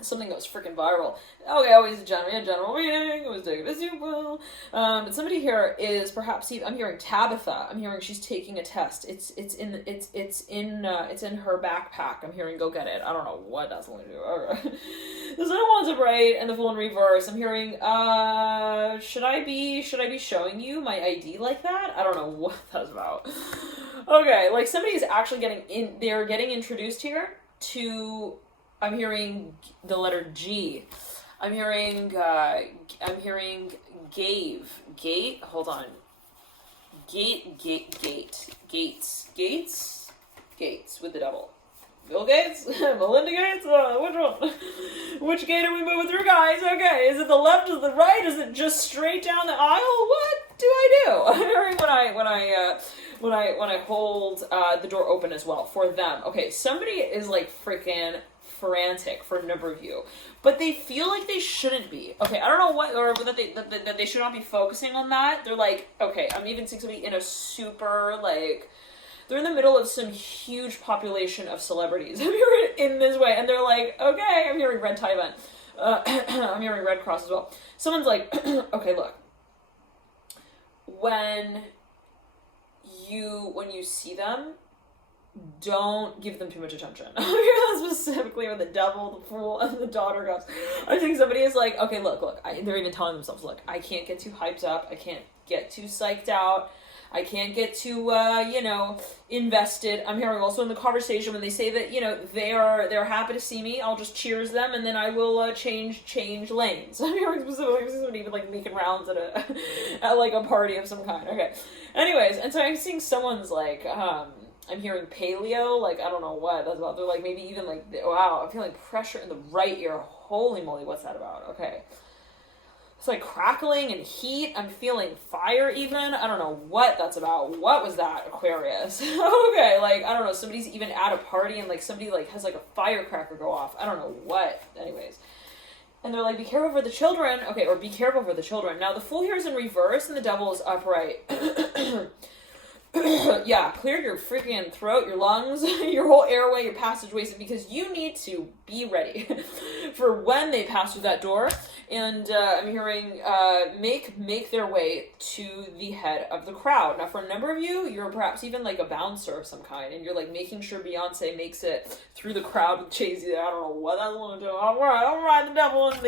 something that was freaking viral. Okay, always a general reading, always take it as you will. But somebody here is perhaps, I'm hearing Tabitha. I'm hearing she's taking a test. It's in her backpack. I'm hearing go get it. I don't know what that's going to do. Okay. The Sun Wands of Right and the Fool in Reverse. I'm hearing, should I be showing you my ID like that? I don't know what that's about. Okay, like somebody's actually they're getting introduced here to, I'm hearing the letter G. I'm hearing gate, hold on. Gates with the double. Bill Gates? Melinda Gates? Which one? Which gate are we moving through, guys? Okay, is it the left, is it the right? Is it just straight down the aisle? What do I do? I'm hearing when I hold the door open as well for them. Okay, somebody is like freaking frantic for a number of you, but they feel like they shouldn't be. Okay, I don't know what, or that they should not be focusing on that. They're like, okay, I'm even seeing somebody in a super, like, they're in the middle of some huge population of celebrities. I'm hearing it in this way, and they're like, okay, I'm hearing Red Tie Event. I'm hearing Red Cross as well. Someone's like, okay, look, when you see them, don't give them too much attention. I'm hearing that specifically with the Devil, the Fool, and the Daughter goes. I think somebody is like, okay, look, they're even telling themselves, look, I can't get too hyped up, I can't get too psyched out, I can't get too, invested. I'm hearing also in the conversation when they say that, they're happy to see me, I'll just cheers them, and then I will change lanes. I'm hearing specifically somebody even like making rounds at like a party of some kind. Okay. Anyways, and so I'm seeing someone's like, I'm hearing paleo, like, I don't know what that's about. They're like, maybe even like, wow, I'm feeling pressure in the right ear. Holy moly, what's that about? Okay. It's like crackling and heat. I'm feeling fire even. I don't know what that's about. What was that, Aquarius? Okay, like, I don't know. Somebody's even at a party and like somebody like has like a firecracker go off. I don't know what. Anyways. And they're like, be careful for the children. Okay, or be careful for the children. Now, the Fool here is in reverse and the Devil is upright. Yeah, clear your freaking throat, your lungs, your whole airway, your passageways, because you need to be ready for when they pass through that door. And I'm hearing make their way to the head of the crowd. Now, for a number of you, you're perhaps even like a bouncer of some kind, and you're like making sure Beyonce makes it through the crowd with Jay-Z. I don't know what that's going to do. All right, the Devil and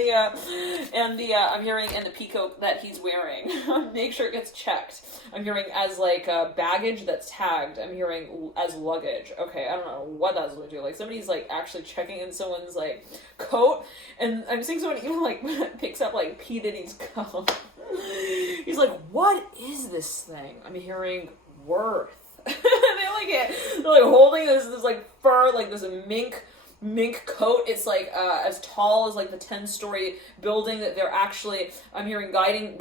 the I'm hearing, and the peacoat that he's wearing. Make sure it gets checked. I'm hearing as like baggage that's tagged. I'm hearing as luggage. Okay, I don't know what that's going to do. Like somebody's like actually checking in someone's like coat, and I'm seeing someone even like picks up like P. Diddy's coat. He's like, what is this thing? I'm hearing worth. They're like holding this like fur, like this mink coat. It's like as tall as like the 10-story building that they're actually, I'm hearing guiding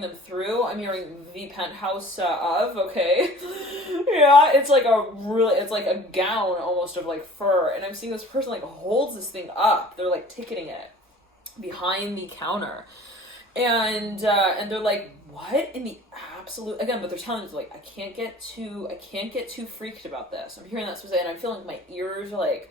them through. I'm hearing the penthouse of, okay. Yeah, it's like a gown almost of like fur, and I'm seeing this person like holds this thing up. They're like ticketing it behind the counter. And they're like, what in the absolute, again, but they're telling me like, I can't get too freaked about this. I'm hearing that specifically, and I'm feeling like my ears are like,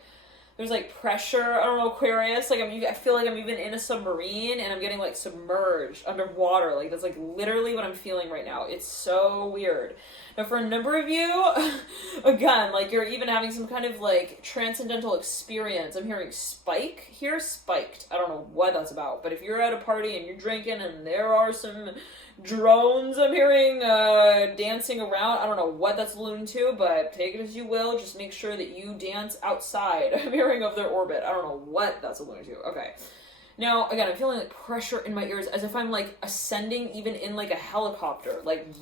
there's like pressure. I don't know, Aquarius. Like I feel like I'm even in a submarine and I'm getting like submerged underwater. Like that's like literally what I'm feeling right now. It's so weird. Now for a number of you, again, like you're even having some kind of like transcendental experience. I'm hearing spike here, spiked. I don't know what that's about, but if you're at a party and you're drinking and there are some drones, I'm hearing dancing around. I don't know what that's alluding to, but take it as you will. Just make sure that you dance outside. I'm hearing of their orbit. I don't know what that's alluding to. Okay. Now, again, I'm feeling like pressure in my ears as if I'm like ascending even in like a helicopter, like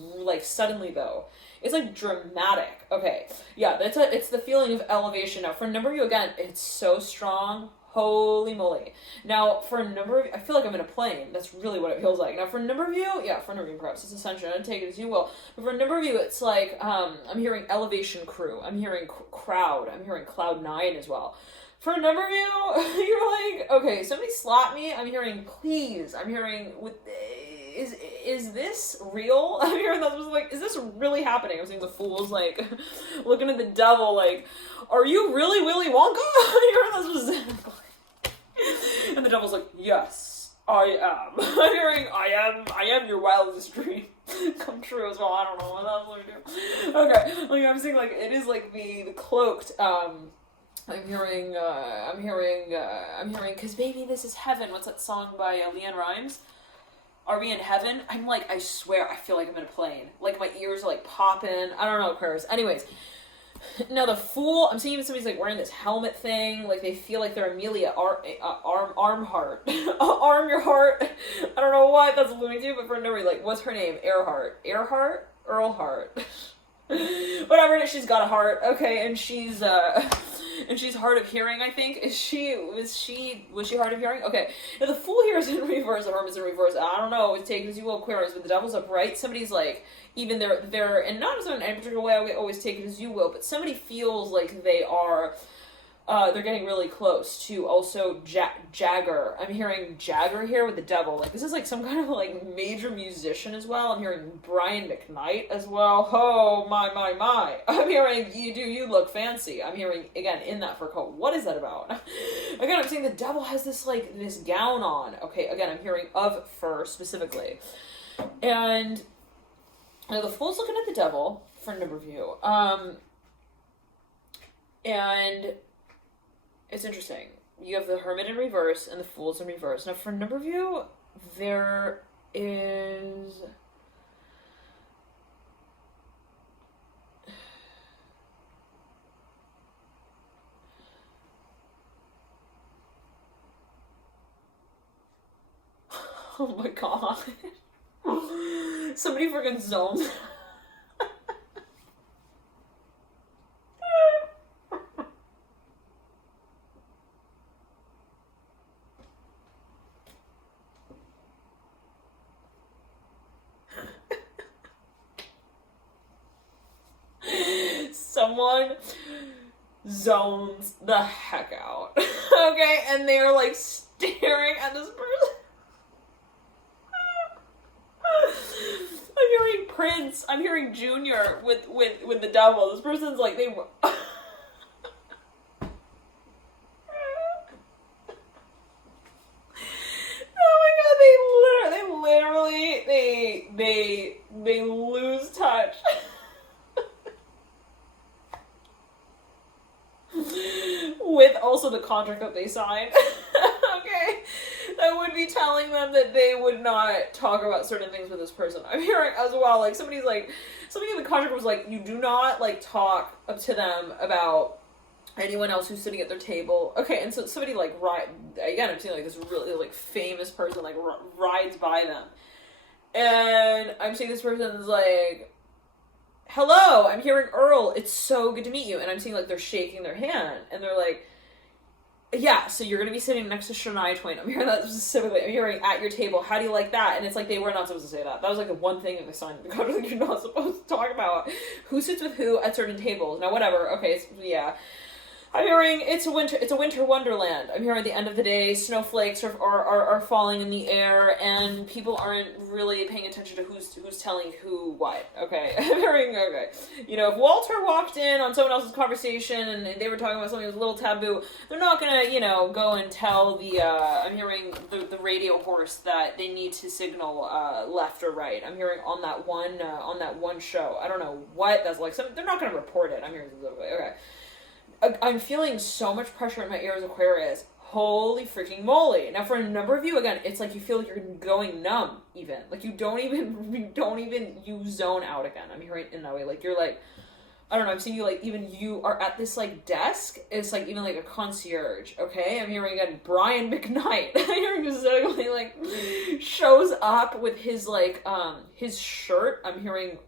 suddenly though. It's like dramatic. Okay. Yeah, it's the feeling of elevation. Now, for a number of you, again, it's so strong. Holy moly. Now, for a number of I feel like I'm in a plane. That's really what it feels like. Now, for a number of you, yeah, for a number of you, perhaps it's ascension. I don't take it as you will. But for a number of you, it's like, I'm hearing elevation crew. I'm hearing crowd. I'm hearing cloud 9 as well. For a number of you, you're like, okay, somebody slap me. I'm hearing please. I'm hearing is this real? I'm hearing that was like, is this really happening? I'm seeing the fools like looking at the devil like, are you really Willy Wonka? I'm hearing this was and the devil's like, yes, I am. I'm hearing I am your wildest dream come true as well. I don't know what else I do. Okay, like I'm seeing like it is like the cloaked I'm hearing, cause baby, this is heaven. What's that song by Leanne Rimes? Are we in heaven? I'm like, I swear, I feel like I'm in a plane. Like my ears are like popping. I don't know, Aquarius. Anyways, now the fool, I'm seeing even somebody's like wearing this helmet thing. Like they feel like they're Amelia arm heart, arm your heart. I don't know what that's alluding to, but for a number, like what's her name? Earhart, whatever. She's got a heart. Okay, and she's hard of hearing, I think. Was she hard of hearing? Okay. Now the fool here is in reverse, the hermit's in reverse. I don't know, take it as you will, Aquarius, but the devil's upright. Somebody's like, even they're and not as in any particular way, I always take it as you will, but somebody feels like they are they're getting really close to also Jagger. I'm hearing Jagger here with the devil. Like this is like some kind of like major musician as well. I'm hearing Brian McKnight as well. Oh my. I'm hearing you look fancy. I'm hearing again in that fur coat. What is that about? Again, I'm saying the devil has this like this gown on. Okay, again, I'm hearing of fur specifically. And now the fool's looking at the devil for a number of you. And it's interesting. You have the hermit in reverse and the fools in reverse. Now, for a number of you, there is... Oh my god. Somebody freaking zoned. Someone zones the heck out. Okay, and they're like staring at this person. I'm hearing Prince. I'm hearing Junior with the devil. This person's like they were. They lose touch. With also the contract that they signed. Okay, that would be telling them that they would not talk about certain things with this person. I'm hearing as well, like somebody in the contract was like, you do not like talk up to them about anyone else who's sitting at their table. Okay, and so somebody like again, I'm seeing like this really like famous person like rides by them, and I'm seeing this person's like, hello, I'm hearing Earl, it's so good to meet you. And I'm seeing like they're shaking their hand and they're like, yeah, so you're gonna be sitting next to Shania Twain. I'm hearing that specifically. I'm hearing at your table, how do you like that? And it's like they were not supposed to say that. That was like the one thing that they signed in the contract. You're not supposed to talk about who sits with who at certain tables. Now whatever, okay, yeah. I'm hearing it's a winter wonderland. I'm hearing at the end of the day, snowflakes are falling in the air, and people aren't really paying attention to who's telling who what. Okay, I'm hearing okay. You know, if Walter walked in on someone else's conversation and they were talking about something that was a little taboo, they're not gonna go and tell the. I'm hearing the radio horse that they need to signal left or right. I'm hearing on that one show. I don't know what that's like. They're not gonna report it. I'm hearing okay. I'm feeling so much pressure in my ears, Aquarius. Holy freaking moly. Now for a number of you, again, it's like you feel like you're going numb even. Like you zone out again. I'm hearing in that way. Like you're like, I don't know, I'm seeing you, like, even you are at this, like, desk. It's, like, even, like, a concierge, okay? I'm hearing, again, Brian McKnight. I'm hearing specifically, like, shows up with his, like, his shirt. I'm hearing,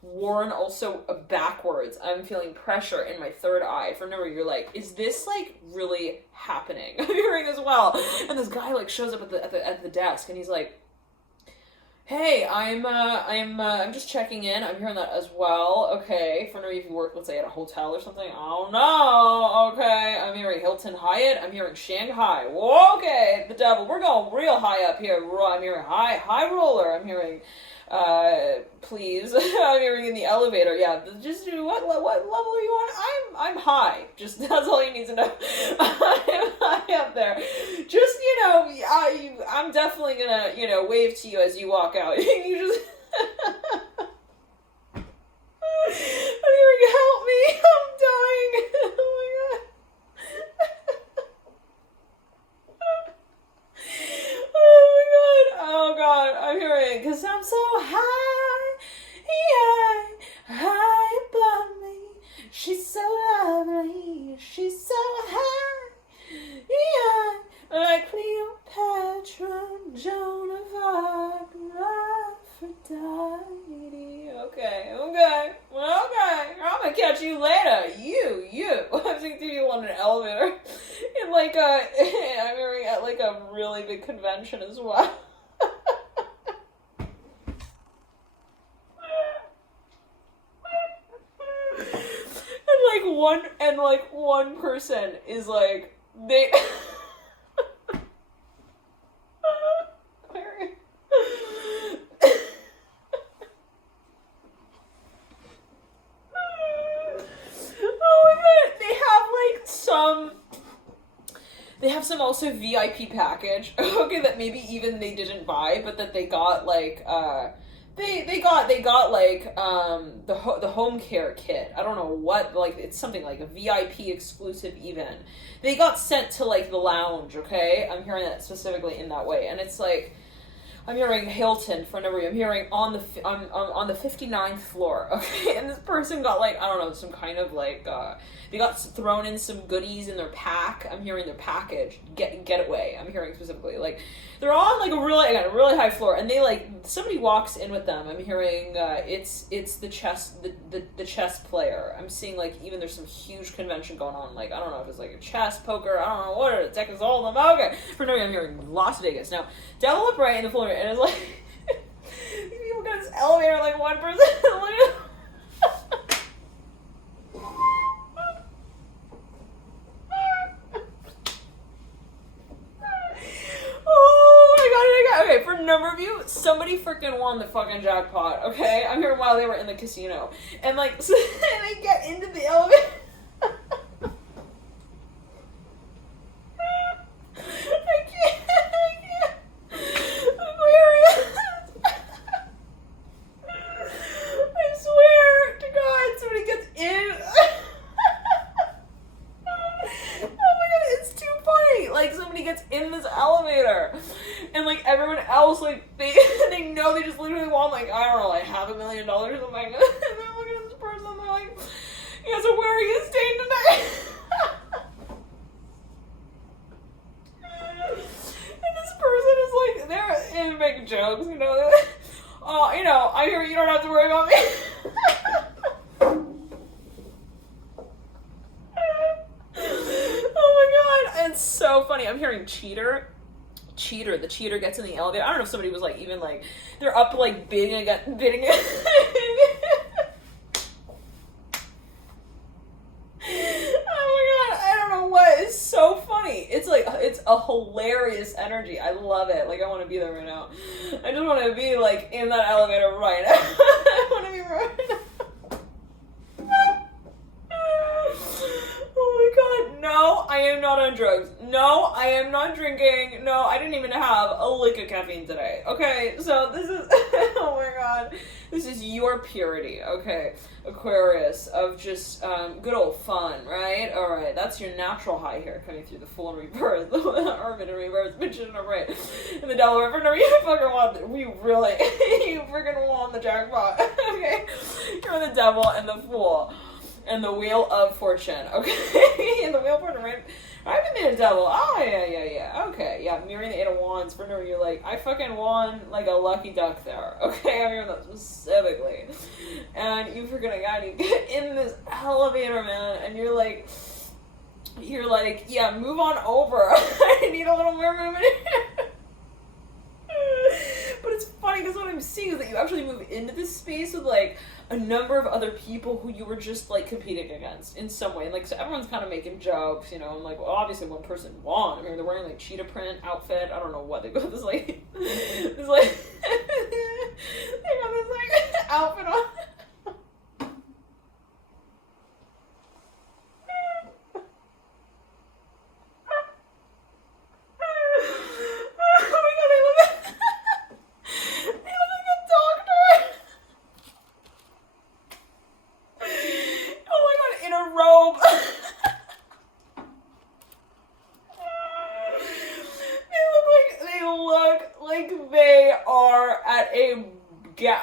worn also backwards. I'm feeling pressure in my third eye. For number, you're like, is this, like, really happening? I'm hearing as well. And this guy, like, shows up at the desk, and he's like, hey, I'm just checking in. I'm hearing that as well. Okay, for if you work, let's say, at a hotel or something. Oh no. Okay, I'm hearing Hilton Hyatt. I'm hearing Shanghai. Whoa, okay, the devil. We're going real high up here. I'm hearing high roller. I'm hearing, please. I'm hearing in the elevator. Yeah, just what level are you on? I'm high. Just that's all you need to know. I'm high up there. Just I'm definitely gonna wave to you as you walk out. You just. I'm hearing, help me! I'm dying! Oh my god! Oh god! I'm hearing, 'cause I'm so high, high above me. She's so lovely, she's so high, like Cleopatra, Joan of Arc, Aphrodite. Okay. I'm gonna catch you later. You. I'm seeing through you on an elevator in like I'm hearing at like a really big convention as well. And one person is like they. They have some also VIP package, okay, that maybe even they didn't buy, but that they got like they got like the home care kit. I don't know what, like it's something like a VIP exclusive even. They got sent to like the lounge, okay? I'm hearing that specifically in that way, and it's like I'm hearing Hilton for no reason. I'm hearing on the 59th floor, okay? And this person got like, I don't know, some kind of like they got thrown in some goodies in their pack. I'm hearing their package getaway. I'm hearing specifically like they're on like a really high floor, and they like somebody walks in with them. I'm hearing it's the chess player. I'm seeing like even there's some huge convention going on. Like I don't know if it's like a chess, poker. I don't know what it is. Texas Hold'em. Okay, for no reason I'm hearing Las Vegas now. Devil upright in the floor, and it's like people got this elevator like one person. Okay, for a number of you, somebody freaking won the fucking jackpot, okay? I'm here while they were in the casino. And, like, so they get into the elevator. I can't. Aquarius. I swear to God, somebody gets in. Oh my god, it's too funny. Like, somebody gets in this elevator. And, like, everyone else, like, they know they just literally won, like, I don't know, like, $500,000 or something. And they're looking at this person, and they're like, yeah, so where are you staying tonight? And this person is, like, they're making jokes, you know. They're like, oh, I hear you don't have to worry about me. Oh, my God. It's so funny. I'm hearing cheater. The cheater gets in the elevator. I don't know if somebody was like even like they're up like bidding Oh my god, I don't know what is so funny. It's like it's a hilarious energy. I love it. Like I want to be there right now. I just want to be like in that elevator right now. I want to be right now. Oh my god, no, I am not on drugs. No, I am not drinking. No, I didn't even have a lick of caffeine today. Okay, so this is, oh my god, this is your purity, okay, Aquarius, of just good old fun, right? Alright, that's your natural high here coming through the full rebirth, the Urban in reverse, bitch in right, and the Devil River. No, you fucking won, you freaking won the jackpot, okay? You're the devil and the fool. and the Wheel of Fortune. Okay, and the Wheel of Fortune, right? I've been made a devil. Oh, yeah. Okay, yeah, mirroring the Eight of Wands. For no, you're like, I fucking won, like, a lucky duck there. Okay, I'm hearing that specifically. And you freaking a guy, you get in this elevator, man, and you're like, yeah, move on over. I need a little more movement. But it's funny because what I'm seeing is that you actually move into this space with, like, a number of other people who you were just, like, competing against in some way. And, like, so everyone's kind of making jokes, you know, and, like, well, obviously one person won. I mean, they're wearing, like, cheetah print outfit. I don't know what. They got this, like, they got this, like, outfit on.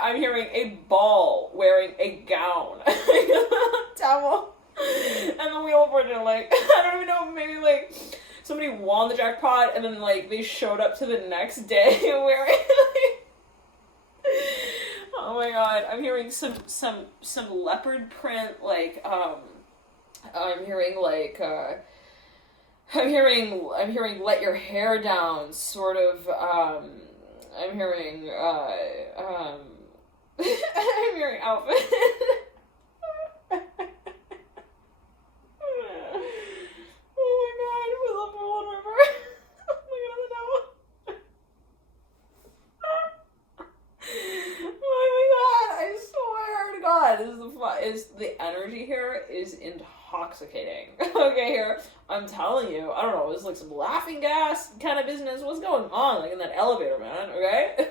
I'm hearing a ball wearing a gown. Towel. And the Wheel of Fortune, like, I don't even know, maybe, like, somebody won the jackpot and then, like, they showed up to the next day wearing, like, oh my god, I'm hearing some leopard print, like, I'm hearing, like, I'm hearing let your hair down, sort of, I'm hearing, I'm hearing outfit. Oh my god, we love the one river. Oh my god, oh my god, I swear to god, this is the energy here is intoxicating. Okay, here, I'm telling you, I don't know, it's like some laughing gas kind of business. What's going on, like, in that elevator, man, okay?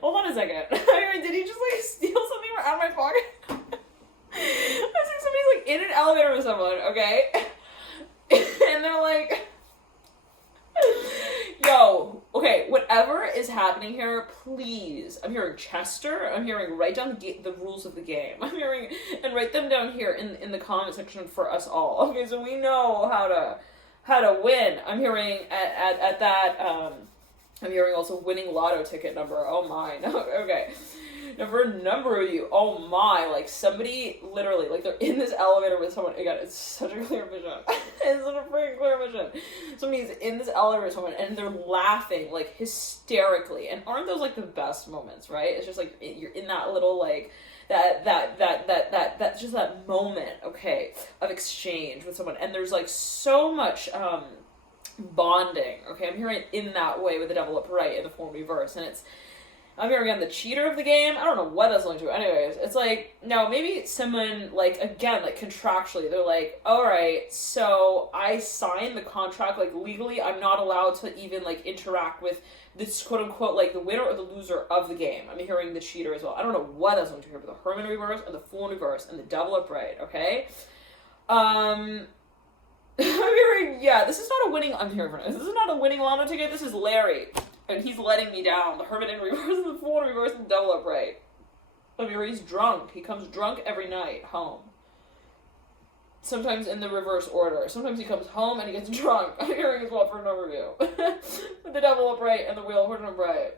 Hold on a second. I mean, did he just, like, steal something out of my pocket? I think somebody's, like, in an elevator with someone, okay? And they're like, yo, okay, whatever is happening here, please. I'm hearing Chester. I'm hearing write down the rules of the game. I'm hearing, and write them down here in the comment section for us all. Okay, so we know how to win. I'm hearing at that, I'm hearing also winning lotto ticket number. Oh my, no, okay. Now for a number of you, oh my, like somebody literally, like they're in this elevator with someone, again, it's such a clear vision. It's such a freaking clear vision. Somebody's in this elevator with someone and they're laughing like hysterically. And aren't those like the best moments, right? It's just like, you're in that little like, that's just that moment, okay, of exchange with someone. And there's like so much, bonding, okay? I'm hearing it in that way with the devil upright in the form reverse, and I'm hearing again the cheater of the game. I don't know what that's linked to. Anyways, it's like, no, maybe someone, like, again, like, contractually, they're like, alright, so I signed the contract, like, legally, I'm not allowed to even, like, interact with this, quote-unquote, like, the winner or the loser of the game. I'm hearing the cheater as well. I don't know what that's linked to here, but the Hermit in reverse, and the Fool in reverse, and the Devil upright, okay? I'm hearing, yeah, this is not a winning, I'm hearing this is not a winning lotto ticket, this is Larry. And he's letting me down. The Hermit in reverse, and the Fool in reverse, and the Devil upright. I mean, he's drunk. He comes drunk every night home. Sometimes in the reverse order. Sometimes he comes home and he gets drunk. I'm hearing as well for an overview. With the Devil upright and the Wheel of Fortune upright.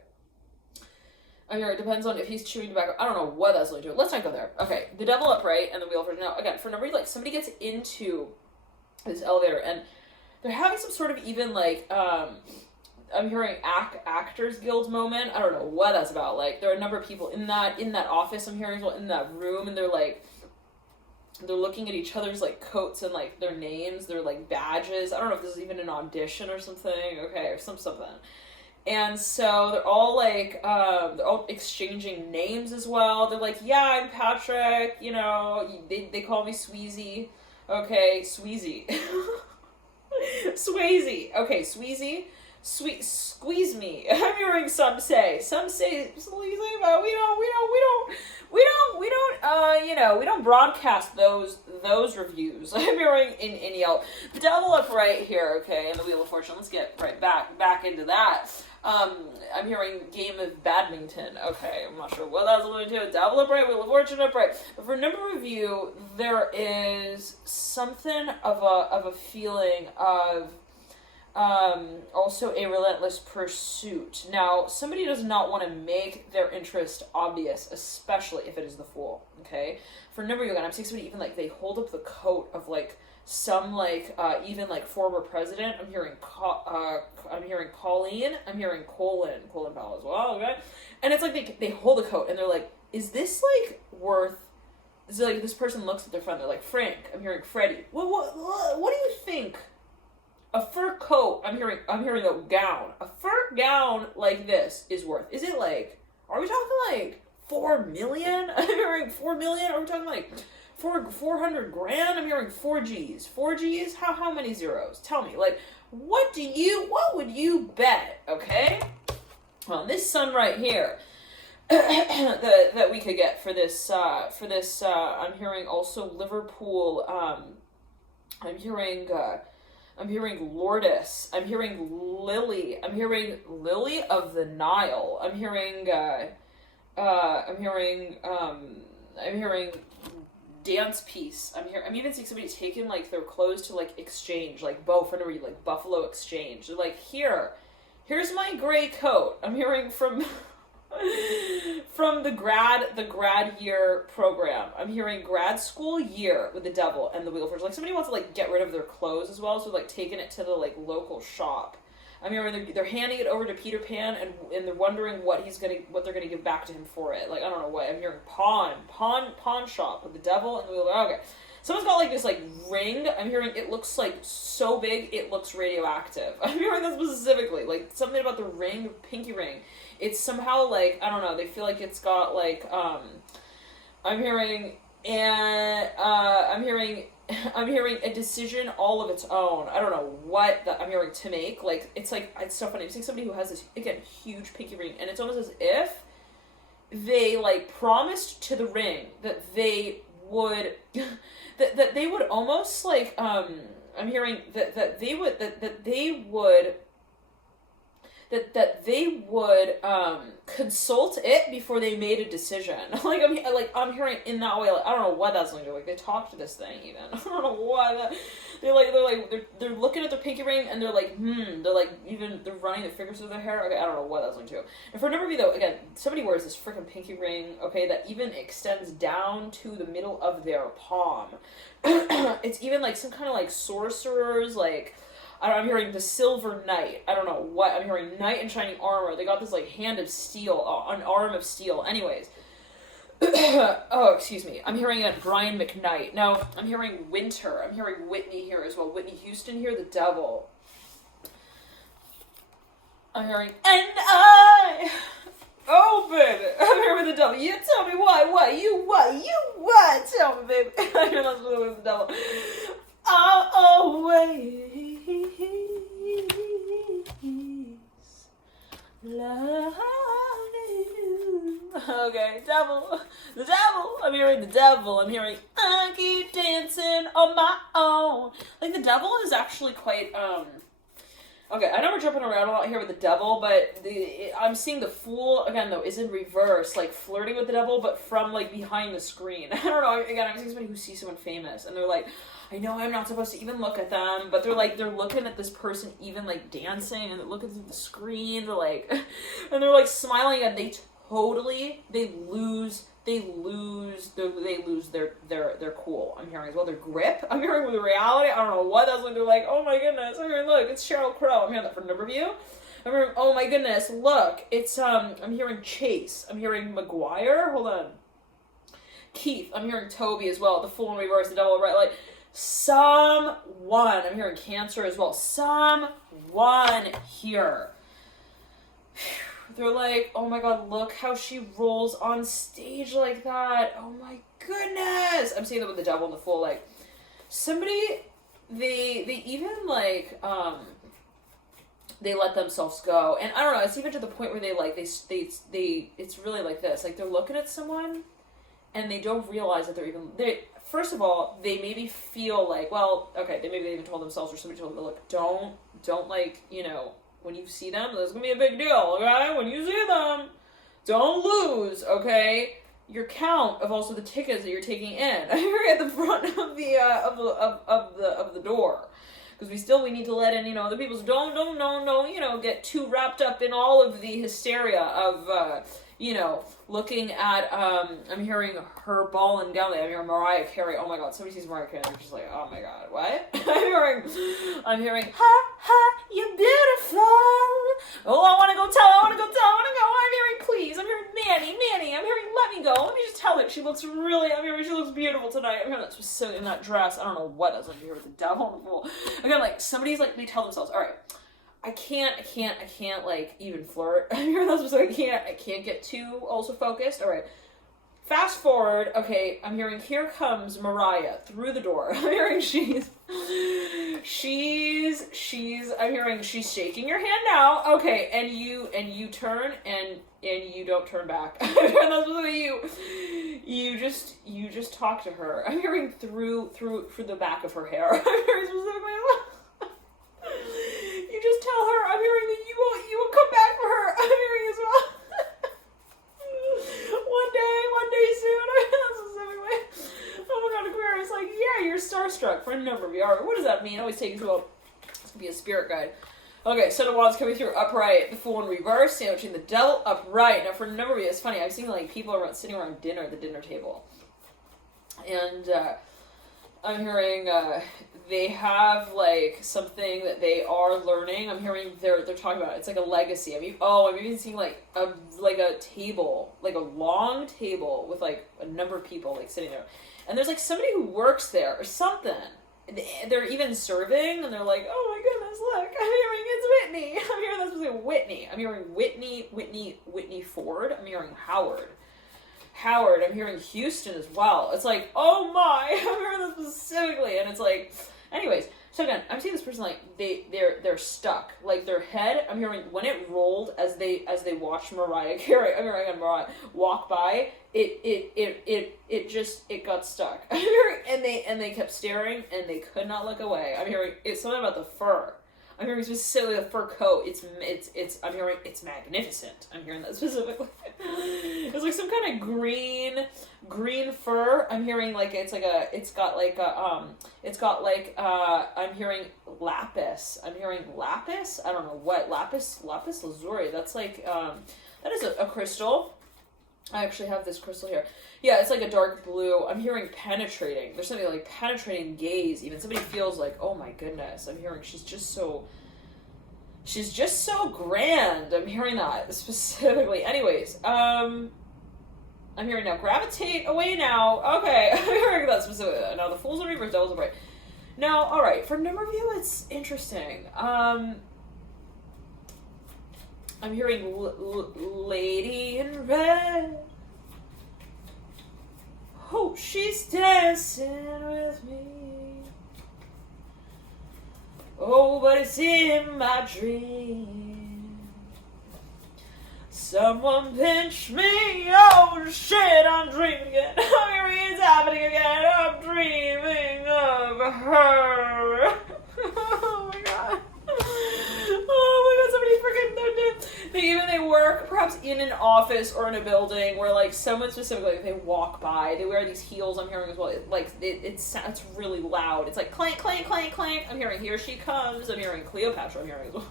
I'm hearing it depends on if he's chewing tobacco. I don't know what that's linked to. Let's not go there. Okay, the Devil upright and the Wheel of Fortune. Now, again, for a number, like, somebody gets into this elevator and they're having some sort of even, like, I'm hearing Actors Guild moment. I don't know what that's about. Like, there are a number of people in that office, I'm hearing, well, in that room, and they're looking at each other's, like, coats and, like, their names, their, like, badges. I don't know if this is even an audition or something, okay, or something. And so they're all, like, they're all exchanging names as well. They're like, yeah, I'm Patrick, you know, they call me Sweezy. Okay, Sweezy. Swayze. Okay, Sweezy. Squeeze me. I'm hearing some say sleazy, but we don't broadcast those reviews. I'm hearing in Yelp. The Devil upright here, okay, and the Wheel of Fortune. Let's get right back into that. I'm hearing game of badminton. Okay, I'm not sure what that's going to do. Devil upright, Wheel of Fortune upright. But for number review, there is something of a feeling of also a relentless pursuit. Now, somebody does not want to make their interest obvious, especially if it is the Fool. Okay, for number again, I'm seeing somebody even like they hold up the coat of like some like even like former president. I'm hearing Colleen. I'm hearing Colin Powell as well. Okay, and it's like they hold the coat and they're like, is this like worth? Is it like this person looks at their friend? They're like, Frank. I'm hearing Freddie. What do you think? A fur coat. I'm hearing a gown. A fur gown like this is worth. Is it like? Are we talking like 4 million? I'm hearing 4 million. Are we talking like 400 grand? I'm hearing 4 G's. 4 G's? How many zeros? Tell me. Like, what would you bet? Okay? Well, this sun right here that we could get for this I'm hearing also Liverpool. I'm hearing Lourdes. I'm hearing Lily. I'm hearing Lily of the Nile. I'm hearing dance piece. I'm even seeing somebody taking like their clothes to like exchange, like like Buffalo Exchange. They're like, here's my gray coat. I'm hearing from the grad year program. I'm hearing grad school year with the Devil and the Wheel of Fortune. Like somebody wants to like get rid of their clothes as well, so like taking it to the like local shop. I'm hearing they're handing it over to Peter Pan and they're wondering what they're gonna give back to him for it. Like I don't know what. I'm hearing pawn shop with the Devil and the Wheel of Okay. Someone's got like this like ring. I'm hearing it looks like so big it looks radioactive. I'm hearing that specifically. Like something about the ring, pinky ring. It's somehow like I don't know. They feel like it's got like I'm hearing a decision all of its own. I don't know what I'm hearing to make. Like it's so funny. I'm seeing somebody who has this again huge pinky ring, and it's almost as if they like promised to the ring that they would that they would almost like I'm hearing that they would consult it before they made a decision. I'm hearing in that way. Like, I don't know what that's going to do. Like they talk to this thing even. I don't know what they're looking at their pinky ring and they're like they're running their fingers through their hair. Okay, I don't know what that's going to do. And for number B though, again, somebody wears this freaking pinky ring. Okay, that even extends down to the middle of their palm. It's even like some kind of like sorcerers like. I'm hearing the Silver Knight. I don't know what. I'm hearing Knight in Shining Armor. They got this, like, hand of steel, an arm of steel. Anyways. Oh, excuse me. I'm hearing Brian McKnight. Now, I'm hearing Winter. I'm hearing Whitney here as well. Whitney Houston here, the Devil. I'm hearing, and I... Oh, baby. I'm here with the Devil. You tell me why. What? Tell me, baby. I'm here with the Devil. I'll always love you. Okay, Devil. The Devil. I'm hearing the Devil. I'm hearing I keep dancing on my own. Like the Devil is actually quite okay, I know we're jumping around a lot here with the Devil, but I'm seeing the Fool, again, though, is in reverse, like, flirting with the Devil, but from, like, behind the screen. I don't know, again, I'm seeing somebody who sees someone famous, and they're like, I know I'm not supposed to even look at them, but they're looking at this person even, like, dancing, and they're looking through the screen, they're like, and they're, like, smiling, and they lose their cool. I'm hearing as well their grip. I'm hearing with the reality. I don't know what that's like. They're like, oh my goodness. I'm hearing, look, it's Sheryl Crow. I'm hearing that for number view. I'm hearing, oh my goodness, look, it's I'm hearing Chase. I'm hearing McGuire. Hold on. Keith. I'm hearing Toby as well. The Fool in reverse, the Devil, right? Like someone. I'm hearing Cancer as well. Someone here. They're like, oh my god, look how she rolls on stage like that. Oh my goodness. I'm saying that with the Devil and the Fool, like, somebody, they even, like, they let themselves go. And I don't know, it's even to the point where they, like, they it's really like this. Like, they're looking at someone, and they don't realize that first of all, they maybe feel like, well, okay, maybe they even told themselves, or somebody told them, look, don't, like, you know, when you see them, there's gonna be a big deal, okay? When you see them, don't lose, okay? Your count of also the tickets that you're taking in. You're at the front of the door. Because we need to let in, you know, other people. So don't, you know, get too wrapped up in all of the hysteria of, you know, looking at, I'm hearing her ball and gown. I'm hearing Mariah Carey. Oh my God, somebody sees Mariah Carey and they're just like, oh my God, what? I'm hearing, ha, you're beautiful. Oh, I want to go tell. I'm hearing, please. I'm hearing Manny. I'm hearing, let me go. Let me just tell her. She looks she looks beautiful tonight. I'm hearing that's so silly in that dress. I don't know what else I'm hearing with the devil. Again, like, somebody's like, they tell themselves, all right, I can't like even flirt. I'm hearing those, so I can't get too also focused. All right. Fast forward, okay, I'm hearing here comes Mariah through the door. I'm hearing she's I'm hearing she's shaking your hand now. Okay, and you turn and you don't turn back. And that's what you just talk to her. I'm hearing through the back of her hair. I'm hearing specifically you just tell her, I'm hearing that you will come back for her. I'm hearing as well. One day soon. Oh my God, Aquarius, like, yeah, you're starstruck for a number of you. All right, what does that mean? Always take it to it's gonna be a spirit guide. Okay, Son of Wands coming through upright, the Fool in reverse, sandwiching the Devil upright. Now, for a number of you, it's funny, I've seen like people sitting around the dinner table, and I'm hearing they have like something that they are learning. I'm hearing they're talking about it. It's like a legacy. I'm even seeing like a table, like a long table with like a number of people like sitting there, and there's like somebody who works there or something. They're even serving, and they're like, oh my goodness, look! I'm hearing it's Whitney. I'm hearing that's supposed to be Whitney. I'm hearing Whitney Ford. I'm hearing Howard. I'm hearing Houston as well. It's like, oh my, I'm hearing this specifically, and it's like, anyways. So again, I'm seeing this person like they're stuck, like their head. I'm hearing when it rolled as they watched Mariah Carey. I'm hearing again Mariah walk by. It got stuck. I'm hearing, and they kept staring and they could not look away. I'm hearing it's something about the fur. I'm hearing specifically the fur coat. I'm hearing it's magnificent. I'm hearing that specifically. It's like some kind of green fur. I'm hearing like I'm hearing lapis. I'm hearing lapis. I don't know what lapis lazuli. That's like that is a crystal. I actually have this crystal here. Yeah, it's like a dark blue. I'm hearing penetrating. There's something like penetrating gaze. Even somebody feels like, oh my goodness. I'm hearing she's just so grand. I'm hearing that specifically. Anyways, I'm hearing now gravitate away now. Okay, I'm hearing that specifically. Now the Fool's in reverse, Devil's upright. Now, all right, for a number of you, it's interesting. I'm hearing lady in red. Oh, she's dancing with me. Oh, but it's in my dream. Someone pinch me. Oh, shit, I'm dreaming again. I'm hearing it's happening again. I'm dreaming of her. Oh, my God. Oh my God, somebody freaking they work perhaps in an office or in a building where like someone specifically, if they walk by, they wear these heels. I'm hearing as well. It's really loud. It's like clank, clank, clank, clank. I'm hearing here she comes. I'm hearing Cleopatra. I'm hearing as well.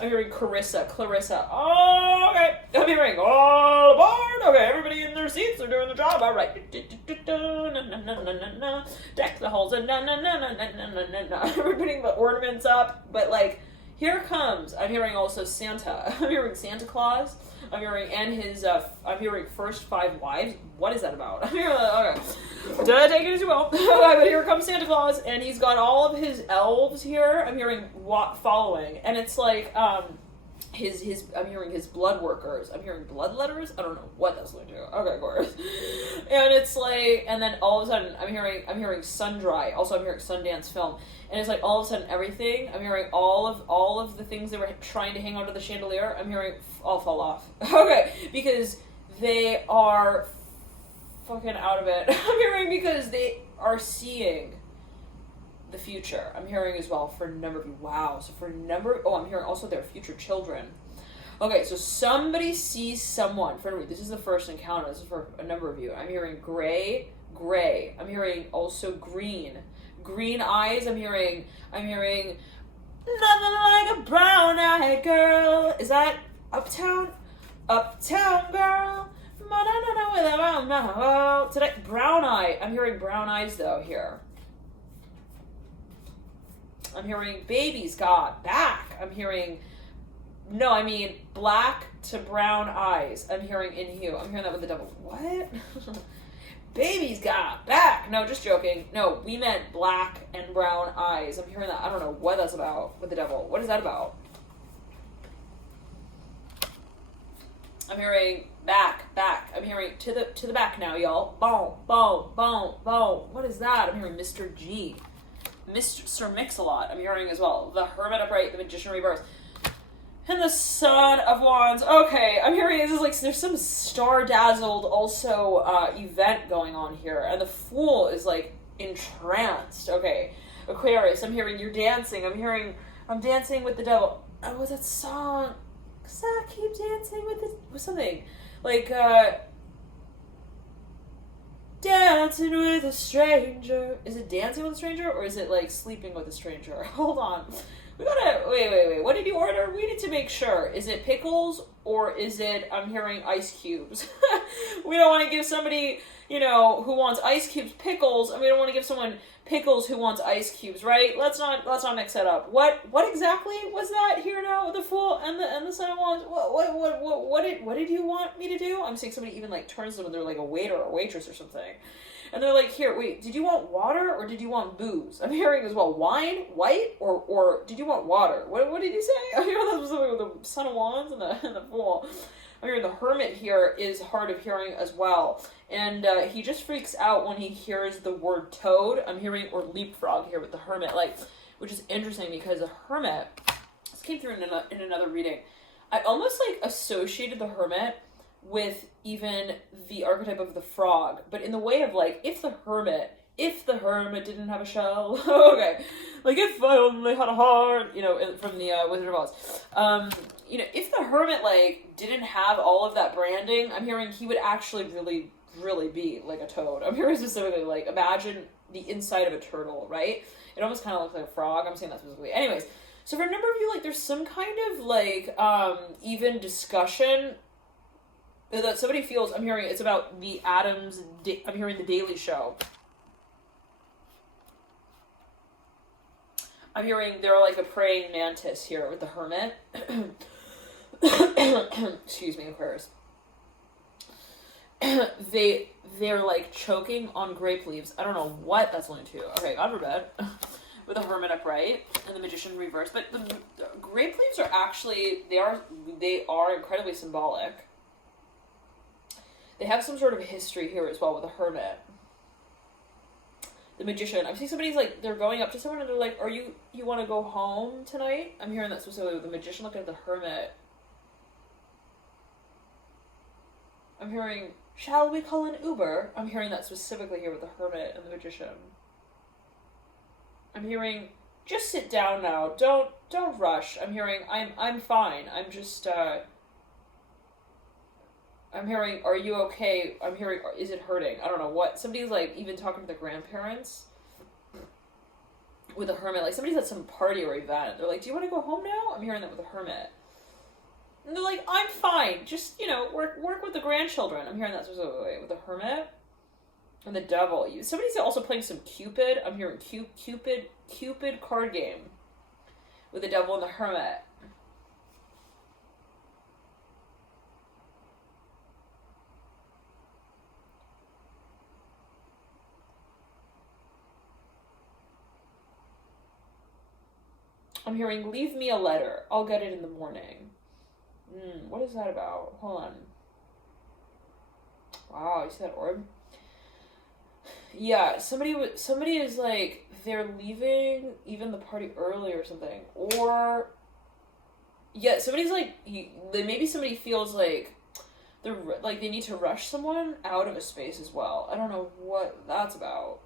I'm hearing Clarissa. Oh, okay. I'm hearing all aboard. Okay, everybody in their seats. They're doing the job. All right. Deck the halls and We're putting the ornaments up, but like. Here comes. I'm hearing also Santa. I'm hearing Santa Claus. I'm hearing I'm hearing first 5 wives. What is that about? I'm hearing okay. Take it as you will. But here comes Santa Claus, and he's got all of his elves here. I'm hearing following, and it's like his. I'm hearing his blood workers. I'm hearing bloodletters. I don't know what that's going to do. Okay, of course. And it's like, and then all of a sudden, I'm hearing Sundry. Also, I'm hearing Sundance Film. And it's like all of a sudden everything, I'm hearing all of the things that were trying to hang onto the chandelier, I'm hearing all fall off. Okay, because they are fucking out of it. I'm hearing because they are seeing the future. I'm hearing as well for a number of you. Wow. So for I'm hearing also their future children. Okay, so somebody sees someone. This is the first encounter. This is for a number of you. I'm hearing gray. I'm hearing also green. Green eyes. I'm hearing nothing like a brown-eyed girl. Is that Uptown? Uptown girl. Today, brown eye. I'm hearing brown eyes though here. I'm hearing baby's got back. I'm hearing black to brown eyes. I'm hearing in hue. I'm hearing that with the devil. What? Baby's got back. No, just joking. No, we meant black and brown eyes. I'm hearing that. I don't know what that's about with the devil. What is that about? I'm hearing back. I'm hearing to the back now, y'all. Boom. What is that? I'm hearing Mr. G. Mr. Mix-a-Lot. I'm hearing as well. The Hermit upright, the Magician reverse. And the Son of Wands. Okay, I'm hearing this is like there's some star-dazzled also event going on here. And the Fool is like entranced. Okay. Aquarius, I'm hearing you're dancing. I'm dancing with the devil. Oh, what's that song? Cause I keep dancing with something. Like, dancing with a stranger. Is it dancing with a stranger or is it like sleeping with a stranger? Hold on. We gotta, wait. What did you order? We need to make sure. Is it pickles or is it, I'm hearing ice cubes? We don't want to give somebody, who wants ice cubes pickles, and we don't want to give someone pickles who wants ice cubes, right? Let's not mix that up. What exactly was that here now? The Fool and the Son of Wands. What did you want me to do? I'm seeing somebody even like turns them and they're like a waiter or waitress or something. And they're like, here, wait, did you want water or did you want booze? I'm hearing as well, wine, white, or did you want water? What did you say? I'm hearing that specifically with the Son of Wands and the Fool. I'm hearing the Hermit here is hard of hearing as well. And he just freaks out when he hears the word toad. I'm hearing, or leapfrog here with the Hermit, which is interesting because the Hermit, this came through in another reading. I almost associated the Hermit with even the archetype of the frog, but in the way of if the hermit didn't have a shell, okay, if I only had a heart, from the Wizard of Oz, if the hermit didn't have all of that branding, I'm hearing he would actually really, really be like a toad. I'm hearing specifically imagine the inside of a turtle, right? It almost kind of looks like a frog. I'm saying that specifically. Anyways, so for a number of you, there's some kind of even discussion that somebody feels. I'm hearing it's about the Adams. I'm hearing the Daily Show. I'm hearing they're like a praying mantis here with the Hermit. Excuse me, Aquarius. They're choking on grape leaves. I don't know what that's linked to. Okay, God forbid. With the Hermit upright and the Magician reverse, but the grape leaves are actually they are incredibly symbolic. They have some sort of history here as well with the Hermit. The Magician. I'm seeing somebody's they're going up to someone and they're like, you want to go home tonight? I'm hearing that specifically with the Magician looking at the Hermit. I'm hearing, shall we call an Uber? I'm hearing that specifically here with the Hermit and the Magician. I'm hearing, just sit down now. Don't rush. I'm hearing, I'm fine. I'm just, I'm hearing, are you okay? I'm hearing, is it hurting? I don't know what. Somebody's even talking to the grandparents with a Hermit. Somebody's at some party or event. They're like, do you want to go home now? I'm hearing that with a Hermit. And they're like, I'm fine. Just, work with the grandchildren. I'm hearing that specifically with the Hermit and the Devil. Somebody's also playing some Cupid. I'm hearing Cupid card game with the Devil and the Hermit. I'm hearing, leave me a letter. I'll get it in the morning. What is that about? Hold on. Wow, you see that orb? Yeah, somebody is they're leaving even the party early or something. Or, yeah, somebody's maybe somebody feels they're they need to rush someone out of a space as well. I don't know what that's about.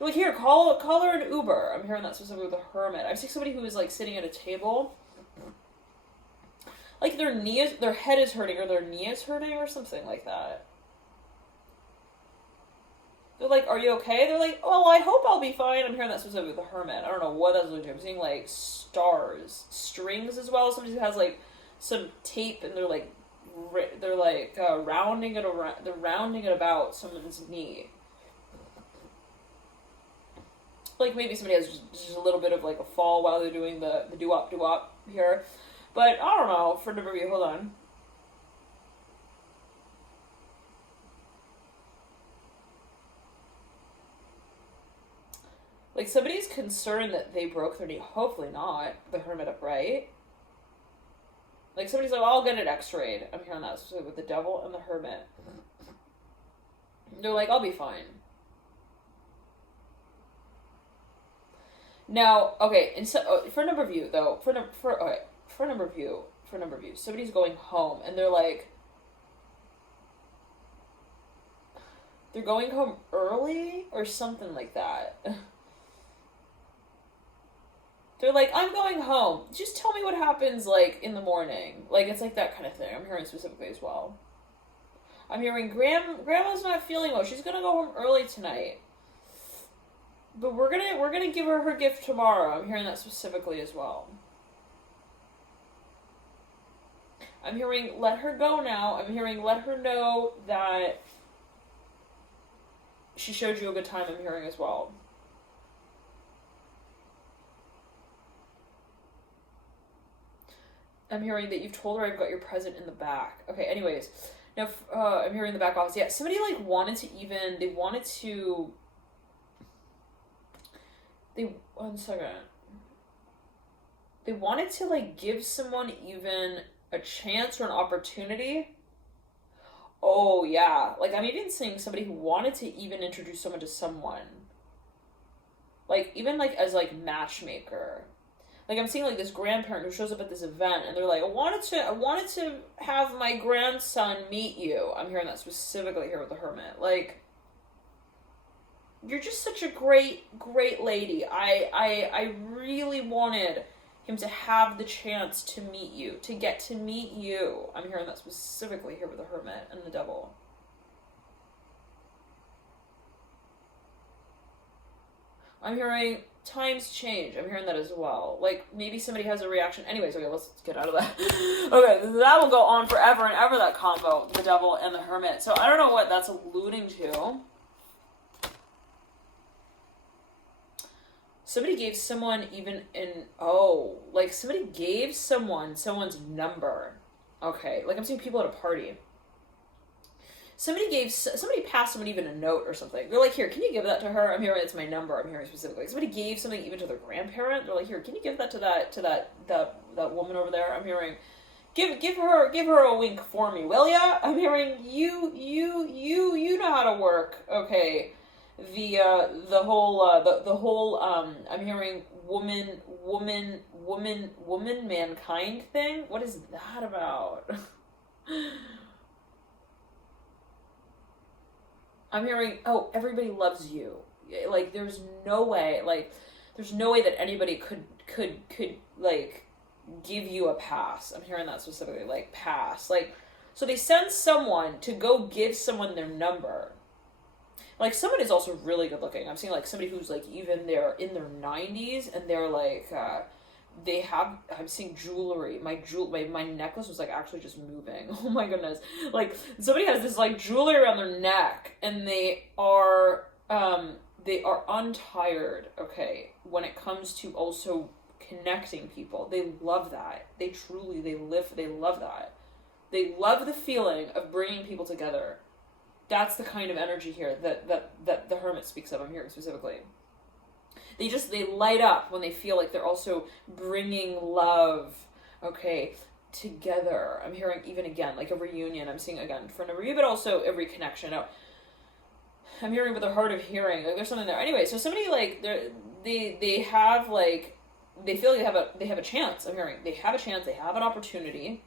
Like, here, call her an Uber. I'm hearing that specifically with the Hermit. I'm seeing somebody who is, like, sitting at a table. Like, their head is hurting, or their knee is hurting, or something like that. They're like, are you okay? They're like, well, I hope I'll be fine. I'm hearing that specifically with the Hermit. I don't know what that's looking to. I'm seeing, like, stars. Strings as well. Somebody who has, like, some tape, and they're, like, rounding it around. They're rounding it about someone's knee. Like, maybe somebody has just a little bit of, like, a fall while they're doing the doo-wop here. But, I don't know, for number view, hold on. Like, somebody's concerned that they broke their knee. Hopefully not. The Hermit upright. Like, somebody's like, I'll get it x-rayed. I'm hearing that especially with the Devil and the Hermit. They're like, I'll be fine. Now, okay, and so for number view though, for number view, somebody's going home and they're like, they're going home early or something like that. They're like, I'm going home. Just tell me what happens, like, in the morning. Like, it's like that kind of thing. I'm hearing specifically as well. I'm hearing Grandma's not feeling well. She's gonna go home early tonight. But we're gonna give her gift tomorrow. I'm hearing that specifically as well. I'm hearing let her go now. I'm hearing let her know that she showed you a good time. I'm hearing as well. I'm hearing that you've told her I've got your present in the back. Okay, anyways. Now, I'm hearing the back office. Yeah, somebody, like, one second. They wanted to, like, give someone even a chance or an opportunity. Oh, yeah. Like, I'm even seeing somebody who wanted to even introduce someone to someone. Like, even, like, as, like, matchmaker. Like, I'm seeing, like, this grandparent who shows up at this event, and they're like, I wanted to have my grandson meet you. I'm hearing that specifically here with the Hermit. Like, you're just such a great lady. I really wanted him to have the chance to meet you, to get to meet you. I'm hearing that specifically here with the Hermit and the Devil. I'm hearing times change. I'm hearing that as well. Like, maybe somebody has a reaction. Anyways, okay, let's get out of that. Okay, that will go on forever and ever, that combo, the Devil and the Hermit. So I don't know what that's alluding to. Somebody gave someone somebody gave someone's number. Okay, like I'm seeing people at a party. Somebody passed someone even a note or something. They're like, here, can you give that to her? I'm hearing it's my number. I'm hearing specifically. Somebody gave something even to their grandparent. They're like, here, can you give that to that woman over there? I'm hearing, give her a wink for me, will ya? I'm hearing you know how to work. Okay, the whole I'm hearing woman mankind thing. What is that about? I'm hearing, oh, everybody loves you. Like, there's no way that anybody could like give you a pass. I'm hearing that specifically, like, pass. Like, so they send someone to go give someone their number. Like, someone is also really good looking. I'm seeing, like, somebody who's, like, even they're in their 90s, and they're, like, I'm seeing jewelry. My necklace was, like, actually just moving. Oh my goodness. Like, somebody has this, like, jewelry around their neck, and they are untired, okay, when it comes to also connecting people. They love that. They love that. They love the feeling of bringing people together. That's the kind of energy here that the Hermit speaks of. I'm hearing specifically. They light up when they feel like they're also bringing love, okay, together. I'm hearing even again, like a reunion. I'm seeing again for a reunion, but also a reconnection. Now, I'm hearing with the heart of hearing. Like, there's something there. Anyway, so somebody, like, they have, like, they feel like they have a chance. I'm hearing they have a chance. They have an opportunity.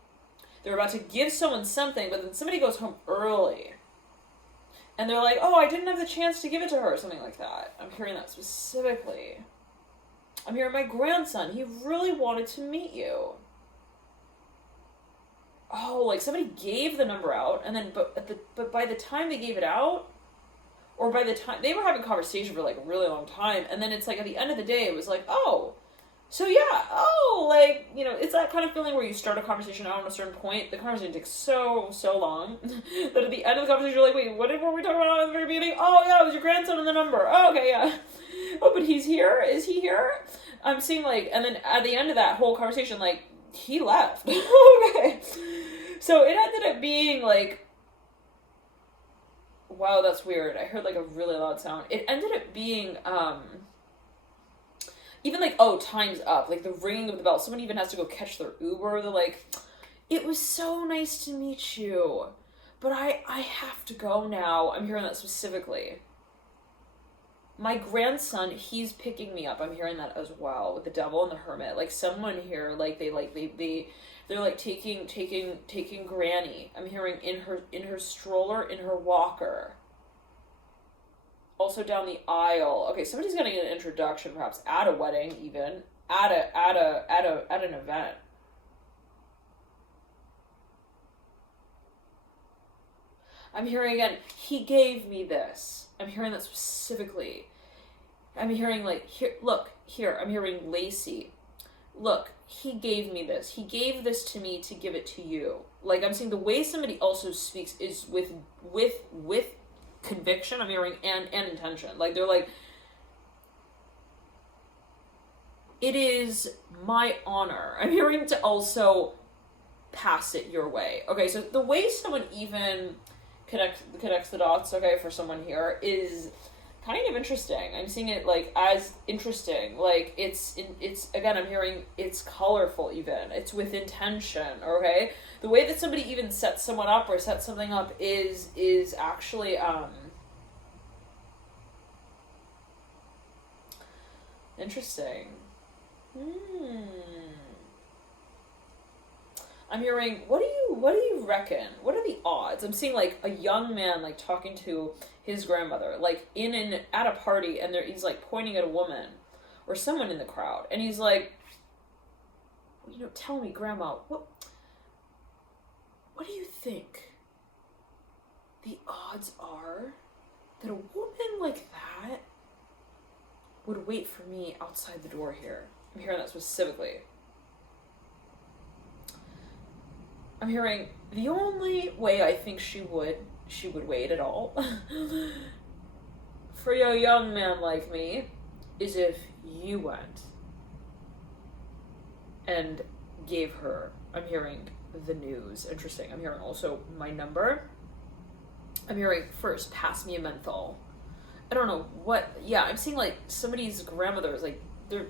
They're about to give someone something, but then somebody goes home early. And they're like, oh, I didn't have the chance to give it to her, or something like that. I'm hearing that specifically. I'm hearing my grandson, he really wanted to meet you. Oh, like somebody gave the number out, and then, but by the time they gave it out, or by the time, they were having conversation for like a really long time, and then it's like at the end of the day, it was like, oh, so yeah, oh, like, you know, it's that kind of feeling where you start a conversation out on a certain point, the conversation takes so long, that at the end of the conversation, you're like, wait, what were we talking about at the very beginning? Oh, yeah, it was your grandson and the number. Oh, okay, yeah. Oh, but he's here? Is he here? I'm seeing, like, and then at the end of that whole conversation, like, he left. Okay. So it ended up being, like, wow, that's weird. I heard, like, a really loud sound. It ended up being, even like, oh, time's up, like the ringing of the bell, someone even has to go catch their Uber, they're like, it was so nice to meet you, but I have to go now. I'm hearing that specifically. My grandson, he's picking me up. I'm hearing that as well with the Devil and the Hermit. Like someone here, like they're like taking Granny. I'm hearing in her stroller, in her walker. Also down the aisle. Okay, somebody's getting an introduction, perhaps at a wedding, even at an event. I'm hearing again, he gave me this. I'm hearing that specifically. I'm hearing like, here, look, here, I'm hearing Lacey. Look, he gave me this. He gave this to me to give it to you. Like, I'm seeing the way somebody also speaks is with conviction, I'm hearing, and intention. Like, they're like, it is my honor. I'm hearing to also pass it your way. Okay, so the way someone even connects the dots, okay, for someone here is kind of interesting. I'm seeing it like as interesting. Like it's again, I'm hearing it's colorful even. It's with intention, okay? The way that somebody even sets someone up or sets something up is actually interesting. I'm hearing, what do you reckon? What are the odds? I'm seeing like a young man like talking to his grandmother, like at a party, and he's like pointing at a woman or someone in the crowd, and he's like, you know, tell me, Grandma, what do you think the odds are that a woman like that would wait for me outside the door here? I'm hearing that specifically. I'm hearing the only way I think she would wait at all for a young man like me is if you went and gave her, I'm hearing, the news. Interesting. I'm hearing also my number. I'm hearing first, pass me a menthol. I don't know what, yeah, I'm seeing like somebody's grandmother is like, they're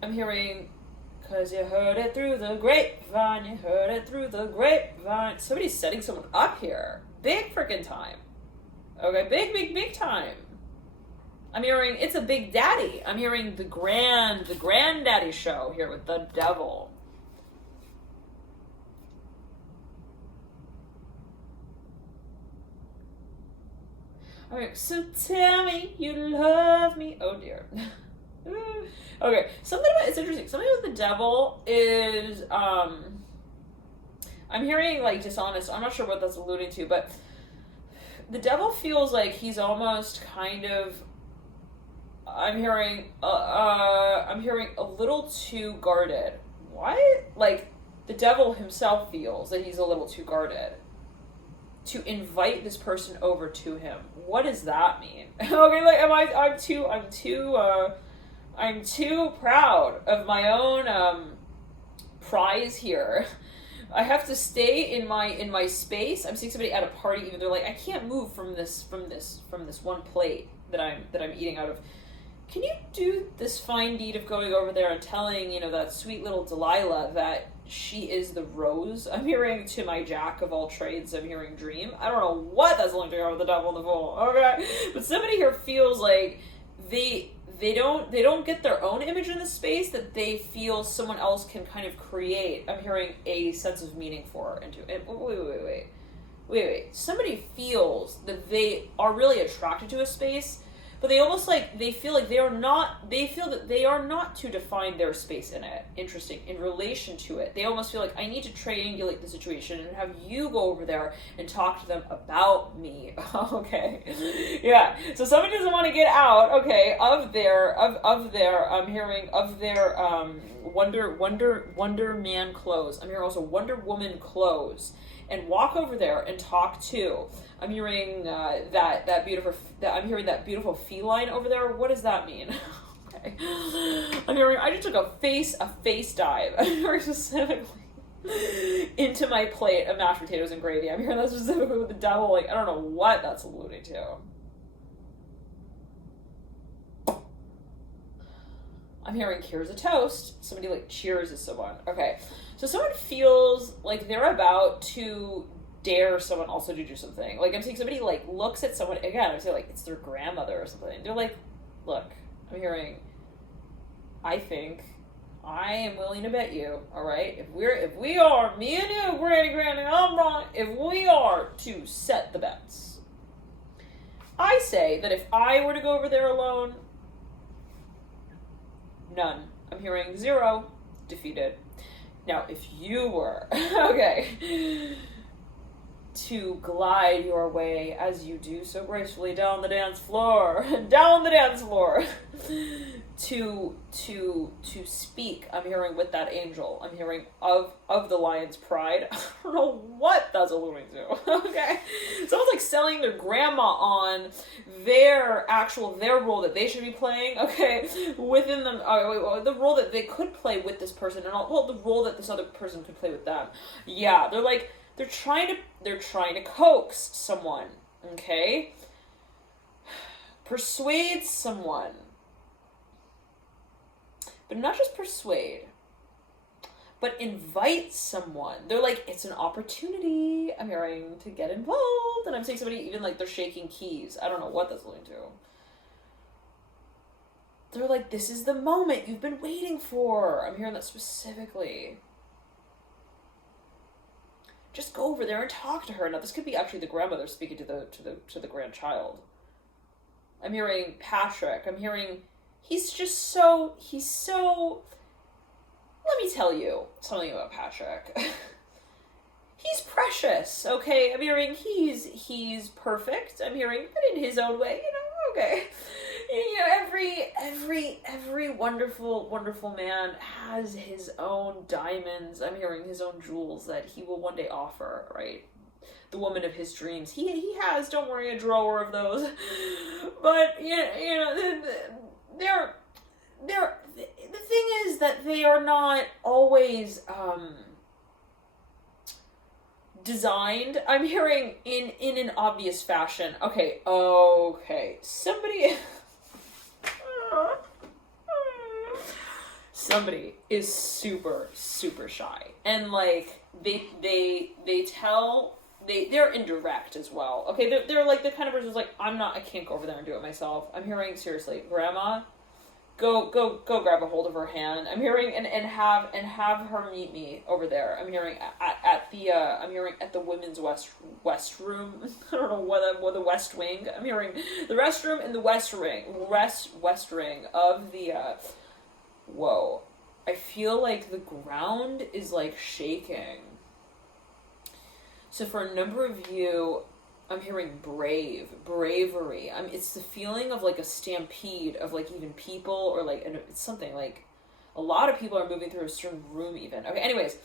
I'm hearing, 'cause you heard it through the grapevine, you heard it through the grapevine. Somebody's setting someone up here. Big freaking time. Okay, big time. I'm hearing, it's a big daddy. I'm hearing the granddaddy show here with the Devil. Alright, so tell me you love me. Oh dear. Okay, it's interesting. Something with the Devil is, I'm hearing like dishonest. I'm not sure what that's alluding to, but the Devil feels like he's almost kind of, I'm hearing a little too guarded. What? Like, the Devil himself feels that he's a little too guarded to invite this person over to him. What does that mean? Okay, like, I'm too proud of my own prize here. I have to stay in my space. I'm seeing somebody at a party, even they're like, I can't move from this one plate that I'm eating out of. Can you do this fine deed of going over there and telling, you know, that sweet little Delilah that she is the rose? I'm hearing to my jack of all trades, I'm hearing dream. I don't know what that's linked to with the Devil and the Fool. Okay. But somebody here feels like they don't get their own image in the space that they feel someone else can kind of create. I'm hearing a sense of meaning for into it. Wait. Somebody feels that they are really attracted to a space, but they almost like, they feel that they are not to define their space in it. Interesting. In relation to it. They almost feel like, I need to triangulate the situation and have you go over there and talk to them about me. Okay. Yeah. So somebody doesn't want to get out, okay, of their I'm hearing of their Wonder Man clothes. I'm hearing also Wonder Woman clothes. And walk over there and talk to. I'm hearing that beautiful feline over there. What does that mean? Okay. I'm hearing, I just took a face dive. I'm hearing specifically into my plate of mashed potatoes and gravy. I'm hearing that specifically with the devil. Like, I don't know what that's alluding to. I'm hearing here's a toast. Somebody like cheers at someone. Okay. So someone feels like they're about to dare someone also to do something. Like I'm seeing somebody like looks at someone, again, I'm saying like it's their grandmother or something. They're like, look, I'm hearing, I think I am willing to bet you, all right? If we are, me and you, granny, I'm wrong, if we are to set the bets, I say that if I were to go over there alone, none. I'm hearing 0, defeated. Now, if you were, okay, to glide your way as you do so gracefully down the dance floor, to speak, I'm hearing with that angel, I'm hearing of the lion's pride. I don't know what that's alluding to, okay? It's almost like selling their grandma on their role that they should be playing, okay, within them, the role that they could play with this person, and the role that this other person could play with them. Yeah, they're trying to coax someone, okay? Persuade someone. But not just persuade, but invite someone. They're like, it's an opportunity. I'm hearing to get involved. And I'm seeing somebody even like they're shaking keys. I don't know what that's alluding to. They're like, this is the moment you've been waiting for. I'm hearing that specifically. Just go over there and talk to her. Now this could be actually the grandmother speaking to the grandchild. I'm hearing Patrick. I'm hearing he's so, let me tell you something about Patrick. He's precious, okay? I'm hearing he's perfect. I'm hearing, but in his own way, okay. Every wonderful man has his own diamonds. I'm hearing his own jewels that he will one day offer, right? The woman of his dreams. He has, don't worry, a drawer of those. But, the thing is that they are not always designed, I'm hearing, in an obvious fashion. Okay, somebody is super shy, and like they're indirect as well. Okay, they're like the kind of person who's like, I can't go over there and do it myself. I'm hearing, seriously, grandma, go grab a hold of her hand. I'm hearing and have her meet me over there. I'm hearing at the women's west room. I don't know what the west wing. I'm hearing the restroom in the west ring of the whoa. I feel like the ground is like shaking. So for a number of you, I'm hearing bravery. It's the feeling of like a stampede of like even people, or like, and it's something like a lot of people are moving through a certain room even. Okay, anyways,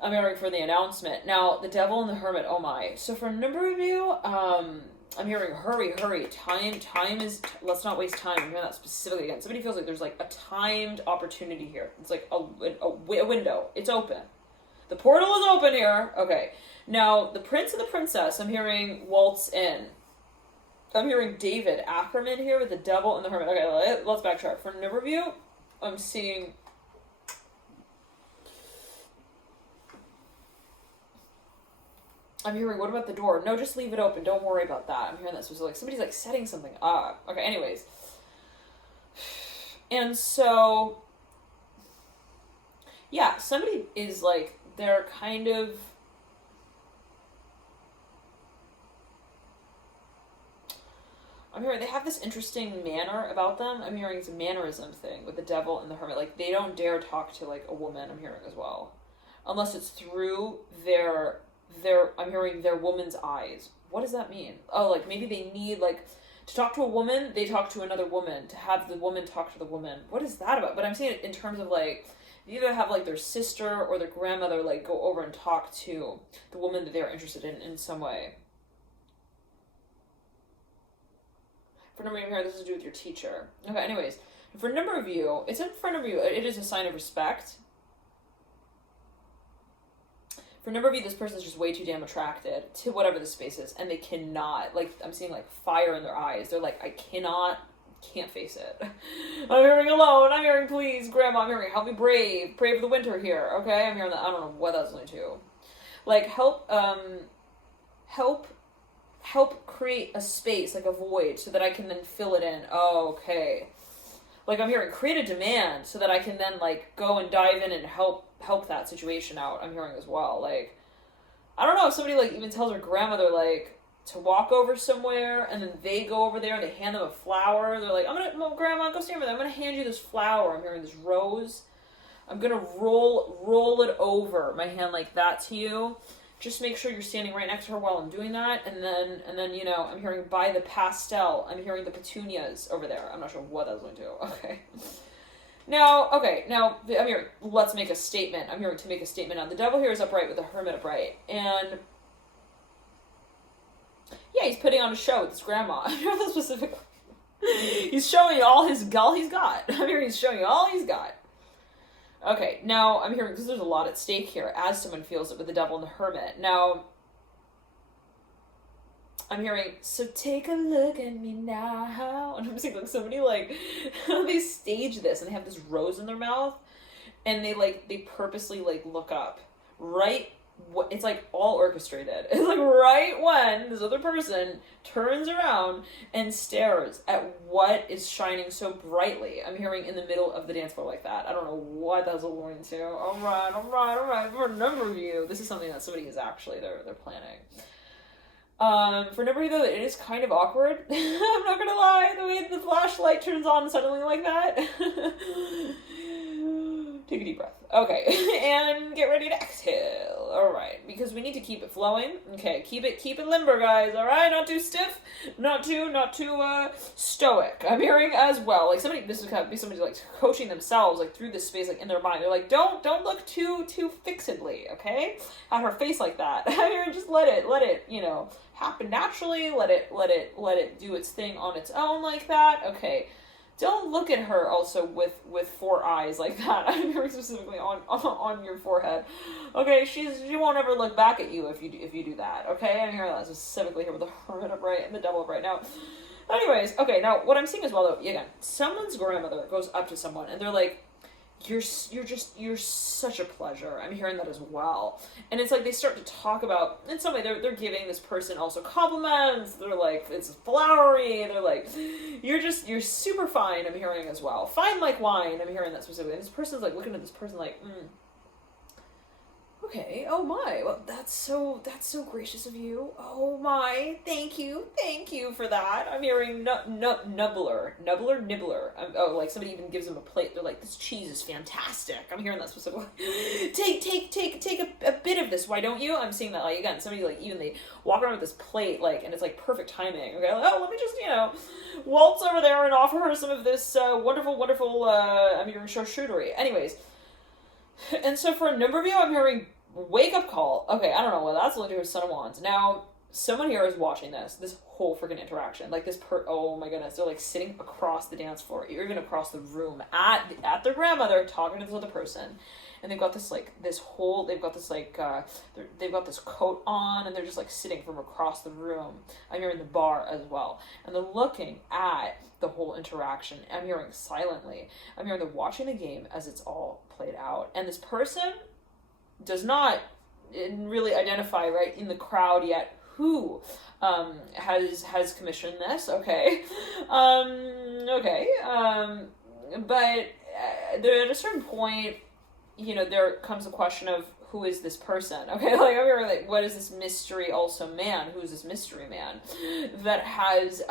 I'm hearing for the announcement. Now, the devil and the hermit, oh my. So for a number of you, I'm hearing hurry. Time is, let's not waste time. I'm hearing that specifically again. Somebody feels like there's like a timed opportunity here. It's like a window. It's open. The portal is open here. Okay. Now, the prince and the princess, I'm hearing waltz in. I'm hearing David Ackerman here with the devil and the hermit. Okay, let's backtrack. For a number of you, I'm seeing... I'm hearing, what about the door? No, just leave it open. Don't worry about that. I'm hearing that. So like somebody's like setting something up. Okay, anyways. And so, yeah, somebody is like, they're kind of, I'm hearing they have this interesting manner about them. I'm hearing it's a mannerism thing with the devil and the hermit. Like, they don't dare talk to, like, a woman, I'm hearing as well. Unless it's through their I'm hearing their woman's eyes. What does that mean? Oh, like, maybe they need, like, to talk to a woman, they talk to another woman. To have the woman talk to the woman. What is that about? But I'm saying it in terms of, like, they either have, like, their sister or their grandmother, like, go over and talk to the woman that they're interested in some way. For a number of you here, this is to do with your teacher. Okay, anyways. For a number of you, it's in front of you, it is a sign of respect. For a number of you, this person is just way too damn attracted to whatever the space is, and they cannot, like, I'm seeing, like, fire in their eyes. They're like, I can't face it. I'm hearing alone. I'm hearing, please, Grandma, I'm hearing, help me brave. Pray for the winter here, okay? I'm hearing that. I don't know what that's going to. Like, help create a space, like a void, so that I can then fill it in. Oh, okay. Like, I'm hearing, create a demand so that I can then, like, go and dive in and help that situation out. I'm hearing as well. Like, I don't know if somebody, like, even tells her grandmother, like, to walk over somewhere, and then they go over there and they hand them a flower. They're like, Grandma, go stand over there. I'm going to hand you this flower. I'm hearing this rose. I'm going to roll it over my hand like that to you. Just make sure you're standing right next to her while I'm doing that. And then, you know, I'm hearing buy the pastel. I'm hearing the petunias over there. I'm not sure what that's going to do. Okay. Now, I'm hearing, let's make a statement. I'm hearing to make a statement now. The devil here is upright with the hermit upright. And, yeah, he's putting on a show with his grandma. I'm hearing that specifically. He's showing you all he's got. I'm hearing he's showing you all he's got. Okay, now I'm hearing, because there's a lot at stake here, as someone feels it with the devil and the hermit. Now, I'm hearing, so take a look at me now. And I'm seeing, like, somebody, like, they stage this, and they have this rose in their mouth, and they purposely, like, look up. It's, like, all orchestrated. It's, like, right when this other person turns around and stares at what is shining so brightly. I'm hearing in the middle of the dance floor like that. I don't know what that's alluding to. All right. For a number of you, this is something that somebody is actually, they're planning. For a number of you, though, it is kind of awkward. I'm not gonna lie, the way the flashlight turns on suddenly like that. Take a deep breath. Okay, and get ready to exhale. All right, because we need to keep it flowing. Okay, keep it limber, guys. All right, not too stiff, not too stoic. I'm hearing as well, like this would kind of be somebody like coaching themselves, like through this space, like in their mind. They're like, don't look too fixedly. Okay, have her face like that. I'm hearing just let it, you know, happen naturally. Let it do its thing on its own like that. Okay. Don't look at her also with four eyes like that. I'm hearing specifically on your forehead. Okay, she won't ever look back at you if you do that. Okay, I'm hearing that specifically here with the hermit upright and the devil upright. Now, anyways, okay. Now what I'm seeing as well, though, again, someone's grandmother goes up to someone and they're like, you're such a pleasure. I'm hearing that as well. And it's like they start to talk about, in some way, they're giving this person also compliments. They're like, it's flowery. They're like, you're super fine. I'm hearing as well. Fine like wine. I'm hearing that specifically. And this person's like looking at this person like, okay, oh my, well, that's so gracious of you. Oh my, thank you for that. I'm hearing nibbler. Like somebody even gives them a plate. They're like, this cheese is fantastic. I'm hearing that specifically. Take a bit of this. Why don't you? I'm seeing that, like, again, somebody like even they walk around with this plate, like, and it's like perfect timing. Okay, like, oh, let me just, you know, waltz over there and offer her some of this wonderful. I'm hearing charcuterie. Anyways. And so for a number of you, I'm hearing wake up call. Okay, I don't know what that's looking to Son of Wands. Now, someone here is watching this whole freaking interaction. Like oh my goodness, they're like sitting across the dance floor, or even across the room at their grandmother talking to this other person. And they've got this coat on, and they're just like sitting from across the room. I'm hearing the bar as well. And they're looking at the whole interaction. I'm hearing silently. I'm hearing they're watching the game as it's all played out. And this person does not really identify right in the crowd yet who has commissioned this. Okay. But there, at a certain point, you know, there comes a question of who is this person? Okay, like I'm like, what is this mystery also man? Who's this mystery man that has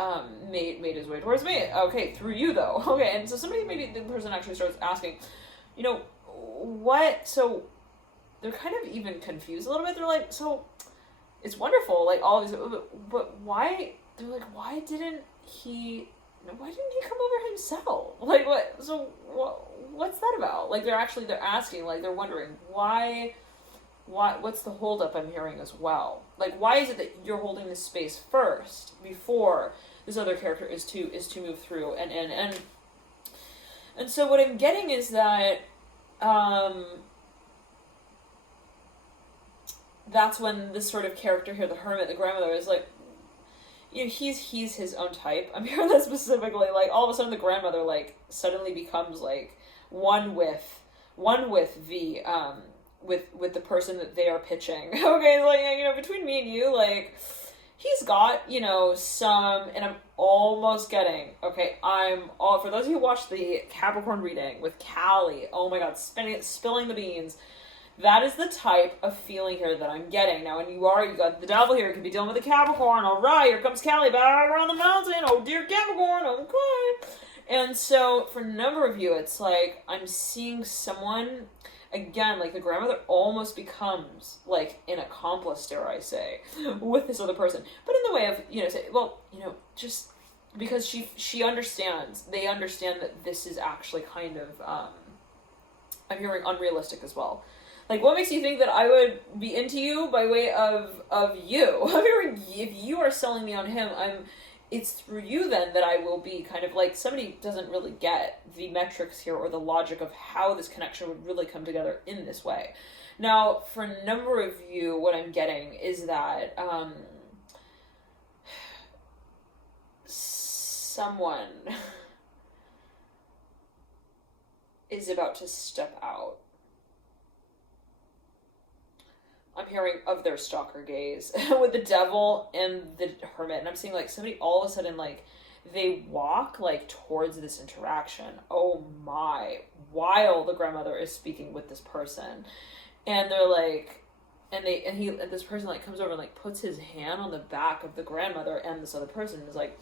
made his way towards me? Okay, through you though. Okay, and so somebody, maybe the person actually starts asking, you know, what? So they're kind of even confused a little bit. They're like, so it's wonderful, like all these, but why? They're like, why didn't he come over himself? Like, what? So what's that about? Like, they're asking, like, they're wondering why, what's the holdup I'm hearing as well? Like, why is it that you're holding this space first before this other character is to move through? And so what I'm getting is that, that's when this sort of character here, the hermit, the grandmother, is like, you know, he's his own type. I'm hearing that specifically, like, all of a sudden the grandmother, like, suddenly becomes, like, one with the, with the person that they are pitching. Okay, like, you know, between me and you, like, he's got, you know, some, and I'm almost getting, okay, for those of you who watched the Capricorn reading with Callie, oh my god, spilling the beans, that is the type of feeling here that I'm getting. Now, and you got the devil here, could be dealing with the Capricorn, alright, here comes Callie back around the mountain, oh dear Capricorn, okay. And so, for a number of you, it's like, I'm seeing someone, again, like the grandmother almost becomes like an accomplice, dare I say, with this other person. But in the way of, you know, say, well, you know, just because she understands, they understand that this is actually kind of, I'm hearing unrealistic as well. Like, what makes you think that I would be into you by way of you? I'm hearing, if you are selling me on him, it's through you then that I will be kind of like, somebody doesn't really get the metrics here or the logic of how this connection would really come together in this way. Now, for a number of you, what I'm getting is that someone is about to step out. I'm hearing of their stalker gaze with the devil and the hermit. And I'm seeing like somebody all of a sudden, like, they walk like towards this interaction. Oh my, while the grandmother is speaking with this person. And they're like, and this person like comes over and like puts his hand on the back of the grandmother and this other person is like,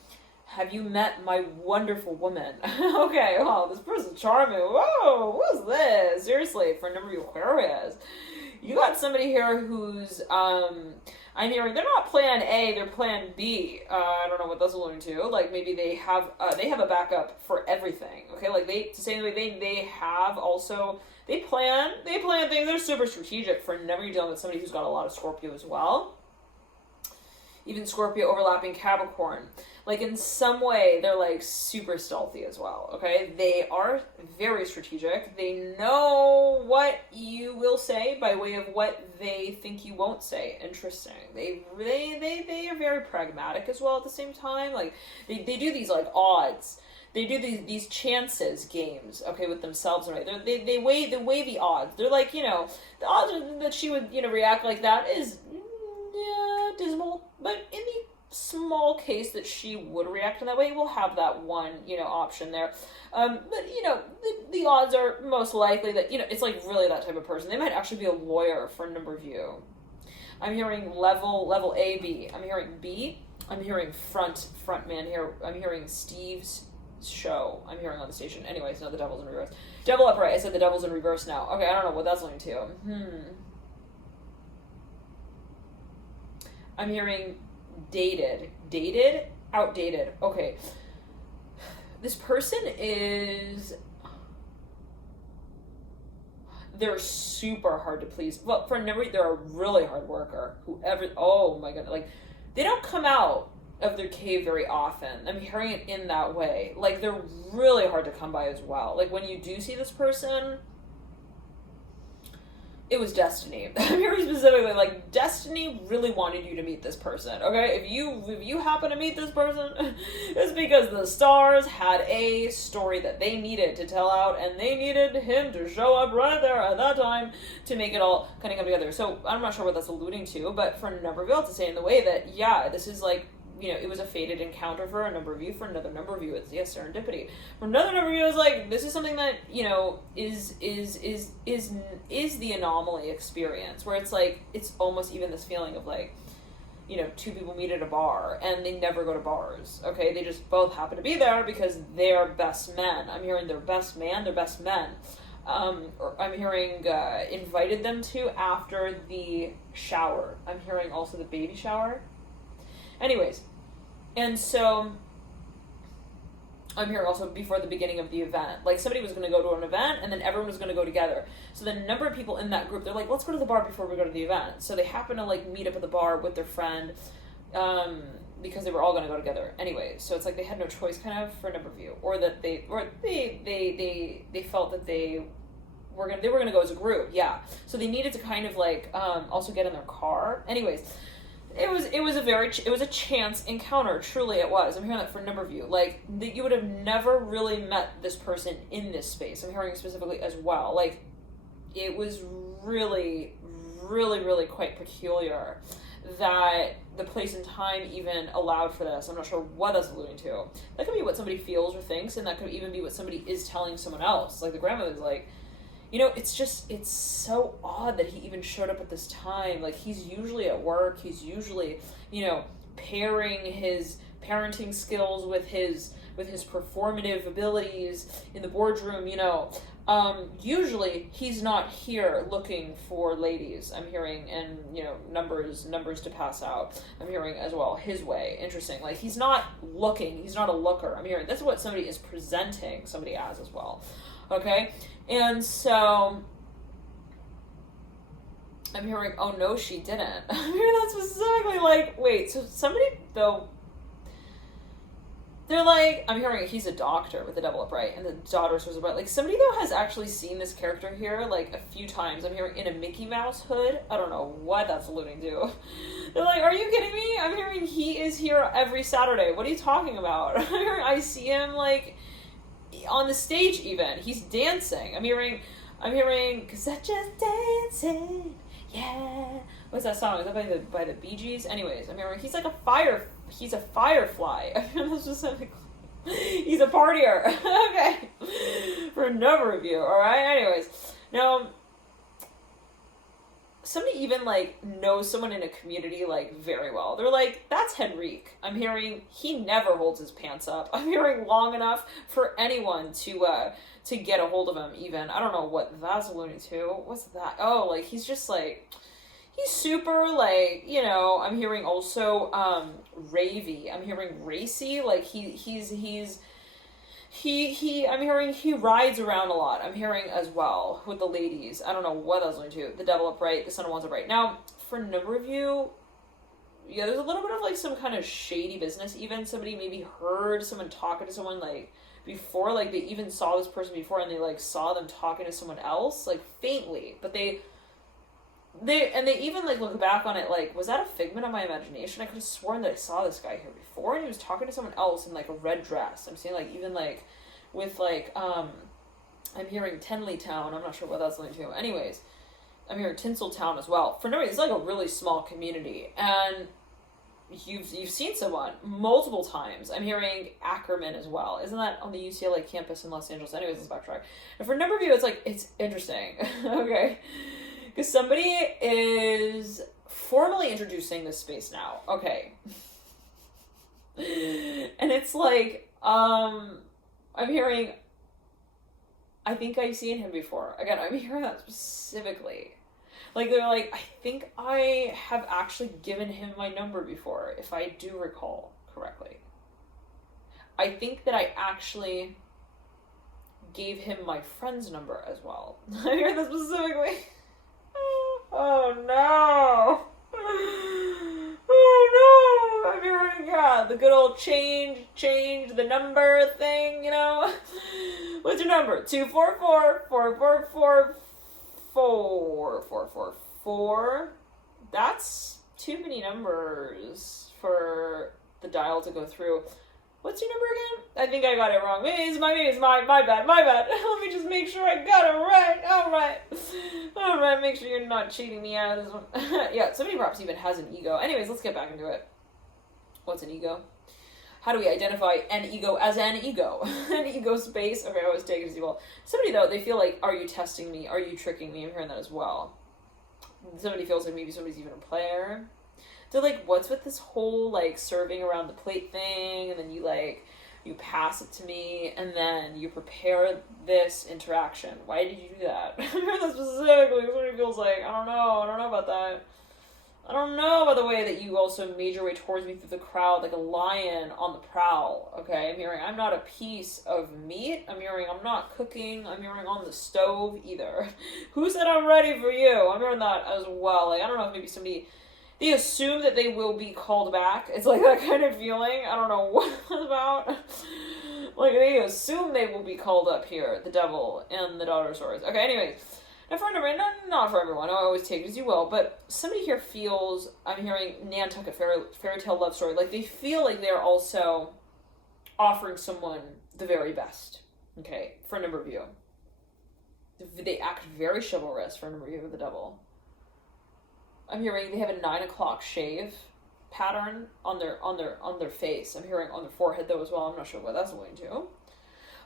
have you met my wonderful woman? Okay, well, this person's charming. Whoa, what's this? Seriously, for a number of you Aquarius, you got somebody here who's, I'm hearing, they're not plan A, they're plan B. I don't know what that's alluding to. Like, maybe they have a backup for everything. Okay, like, they have also, they plan things. They're super strategic for never dealing with somebody who's got a lot of Scorpio as well. Even Scorpio overlapping Capricorn. Like, in some way, they're, like, super stealthy as well, okay? They are very strategic. They know what you will say by way of what they think you won't say. Interesting. They are very pragmatic as well at the same time. Like, they do these, like, odds. They do these chances games, okay, with themselves, right? They weigh the odds. They're like, you know, the odds that she would, you know, react like that is, yeah, dismal. But in the small case that she would react in that way, we'll have that one, you know, option there. But, you know, the odds are most likely that, you know, it's like really that type of person. They might actually be a lawyer for a number of you. I'm hearing level A, B. I'm hearing B. I'm hearing front man here. I'm hearing Steve's show. I'm hearing on the station. Anyways, no, the devil's in reverse. Devil upright. I said the devil's in reverse now. Okay, I don't know what that's linked to. I'm hearing dated, outdated. Okay. This person is, they're super hard to please. Well, for a number, they're a really hard worker. Oh my god, like, they don't come out of their cave very often. I'm hearing it in that way. Like, they're really hard to come by as well. Like, when you do see this person, it was destiny. I'm hearing specifically, like, destiny really wanted you to meet this person, okay? If you happen to meet this person, it's because the stars had a story that they needed to tell out, and they needed him to show up right there at that time to make it all kind of come together. So, I'm not sure what that's alluding to, but for a number of you to say in the way that, yeah, this is, like, you know, it was a fated encounter for a number of you. For another number of you, it's, yes, serendipity. For another number of you, it's like, this is something that, you know, is the anomaly experience, where it's like, it's almost even this feeling of like, you know, two people meet at a bar and they never go to bars, okay? They just both happen to be there because they're best men. I'm hearing their best man, their best men. I'm hearing invited them to after the shower. I'm hearing also the baby shower. Anyways, and so I'm hearing also before the beginning of the event. Like, somebody was going to go to an event and then everyone was going to go together. So then a number of people in that group, they're like, let's go to the bar before we go to the event. So they happen to like meet up at the bar with their friend, because they were all going to go together anyway. So it's like they had no choice kind of for a number of you, or that they felt that they were going to go as a group. Yeah. So they needed to kind of like, also get in their car. Anyways, it was a chance encounter. Truly it was. I'm hearing that for a number of you. Like, that you would have never really met this person in this space. I'm hearing specifically as well. Like, it was really, really, really quite peculiar that the place and time even allowed for this. I'm not sure what that's alluding to. That could be what somebody feels or thinks, and that could even be what somebody is telling someone else. Like, the grandmother's like, you know, it's so odd that he even showed up at this time. Like, he's usually at work. He's usually, you know, pairing his parenting skills with his performative abilities in the boardroom, you know. Usually he's not here looking for ladies, I'm hearing, and, you know, numbers to pass out. I'm hearing as well his way. Interesting. Like, he's not looking. He's not a looker. I'm hearing that's what somebody is presenting somebody as well. Okay? And so I'm hearing, oh no, she didn't. I'm hearing that specifically, like, wait, so somebody, though, they're like, I'm hearing he's a doctor with the double upright, and the daughter was about, like, somebody, though, has actually seen this character here, like, a few times. I'm hearing in a Mickey Mouse hood. I don't know what that's alluding to. They're like, are you kidding me? I'm hearing he is here every Saturday. What are you talking about? I'm hearing, I see him, like, on the stage even. He's dancing. I'm hearing, cause I just dancing, yeah. What's that song? Is that by the Bee Gees? Anyways, I'm hearing he's like he's a firefly. I mean, that's just something. He's a partier. Okay. For a number of you, alright? Anyways. Now, somebody even, like, knows someone in a community, like, very well. They're like, that's Henrique. I'm hearing he never holds his pants up. I'm hearing long enough for anyone to get a hold of him, even. I don't know what that's alluding to. What's that? Oh, like, he's just, like, he's super, like, you know, I'm hearing also, ravey. I'm hearing racy. Like, I'm hearing he rides around a lot. I'm hearing as well with the ladies. I don't know what I was going to. The devil upright, the son of wands upright. Now, for a number of you, yeah, there's a little bit of like some kind of shady business. Even somebody maybe heard someone talking to someone like before, like they even saw this person before and they like saw them talking to someone else, like faintly, but they even like look back on it like, was that a figment of my imagination? I could have sworn that I saw this guy here before and he was talking to someone else in like a red dress. I'm seeing like even like with like I'm hearing Tenley Town. I'm not sure what that's linked to. Anyways, I'm hearing Tinseltown as well. For no reason, it's like a really small community, and you've seen someone multiple times. I'm hearing Ackerman as well. Isn't that on the UCLA campus in Los Angeles? Anyways, let's backtrack. And for a number of you, it's like, it's interesting. Okay. Because somebody is formally introducing this space now. Okay. And it's like, I'm hearing, I think I've seen him before. Again, I'm hearing that specifically. Like, they're like, I think I have actually given him my number before, if I do recall correctly. I think that I actually gave him my friend's number as well. I hear that specifically. Oh no! Oh no! I'm hearing, yeah, the good old change the number thing, you know? What's your number? 244-444-4444. That's too many numbers for the dial to go through. What's your number again? I think I got it wrong. Maybe it's my bad. Let me just make sure I got it right. All right. Make sure you're not cheating me out of this one. Yeah, somebody perhaps even has an ego. Anyways, let's get back into it. What's an ego? How do we identify an ego as an ego? An ego space? Okay, I always take it as evil. Somebody, though, they feel like, are you testing me? Are you tricking me? I'm hearing that as well. Somebody feels like maybe somebody's even a player. They're like, what's with this whole, like, serving around the plate thing? And then you, like, you pass it to me, and then you prepare this interaction. Why did you do that? I'm hearing that specifically. Somebody feels like, I don't know about that. I don't know about the way that you also made your way towards me through the crowd like a lion on the prowl, okay? I'm hearing I'm not a piece of meat. I'm hearing I'm not cooking. I'm hearing on the stove either. Who said I'm ready for you? I'm hearing that as well. Like, I don't know if maybe somebody, they assume that they will be called back. It's like that kind of feeling. I don't know what that's about. Like, they assume they will be called up here, the devil and the daughter of swords. Okay, anyways. Now, for everyone, not for everyone, I always take it as you will, but somebody here feels, I'm hearing Nantucket fairy tale love story, like they feel like they're also offering someone the very best, okay, for a number of you. They act very chivalrous for a number of you with the devil. I'm hearing they have a 9 o'clock shave pattern on their face. I'm hearing on their forehead though as well. I'm not sure what that's going to.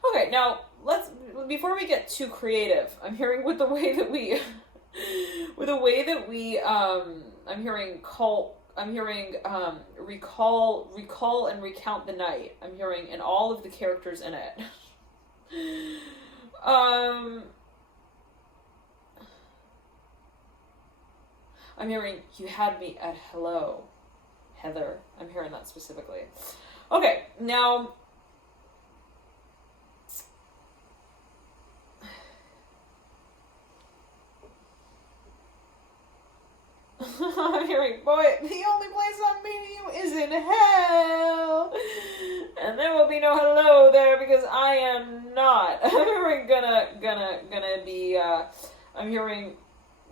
Okay, now before we get too creative, I'm hearing with the way that we, I'm hearing recall and recount the night. I'm hearing and all of the characters in it. I'm hearing you had me at hello, Heather. I'm hearing that specifically. Okay, now. I'm hearing, boy, the only place I'm meeting you is in hell. And there will be no hello there because I am not. I'm hearing gonna be, I'm hearing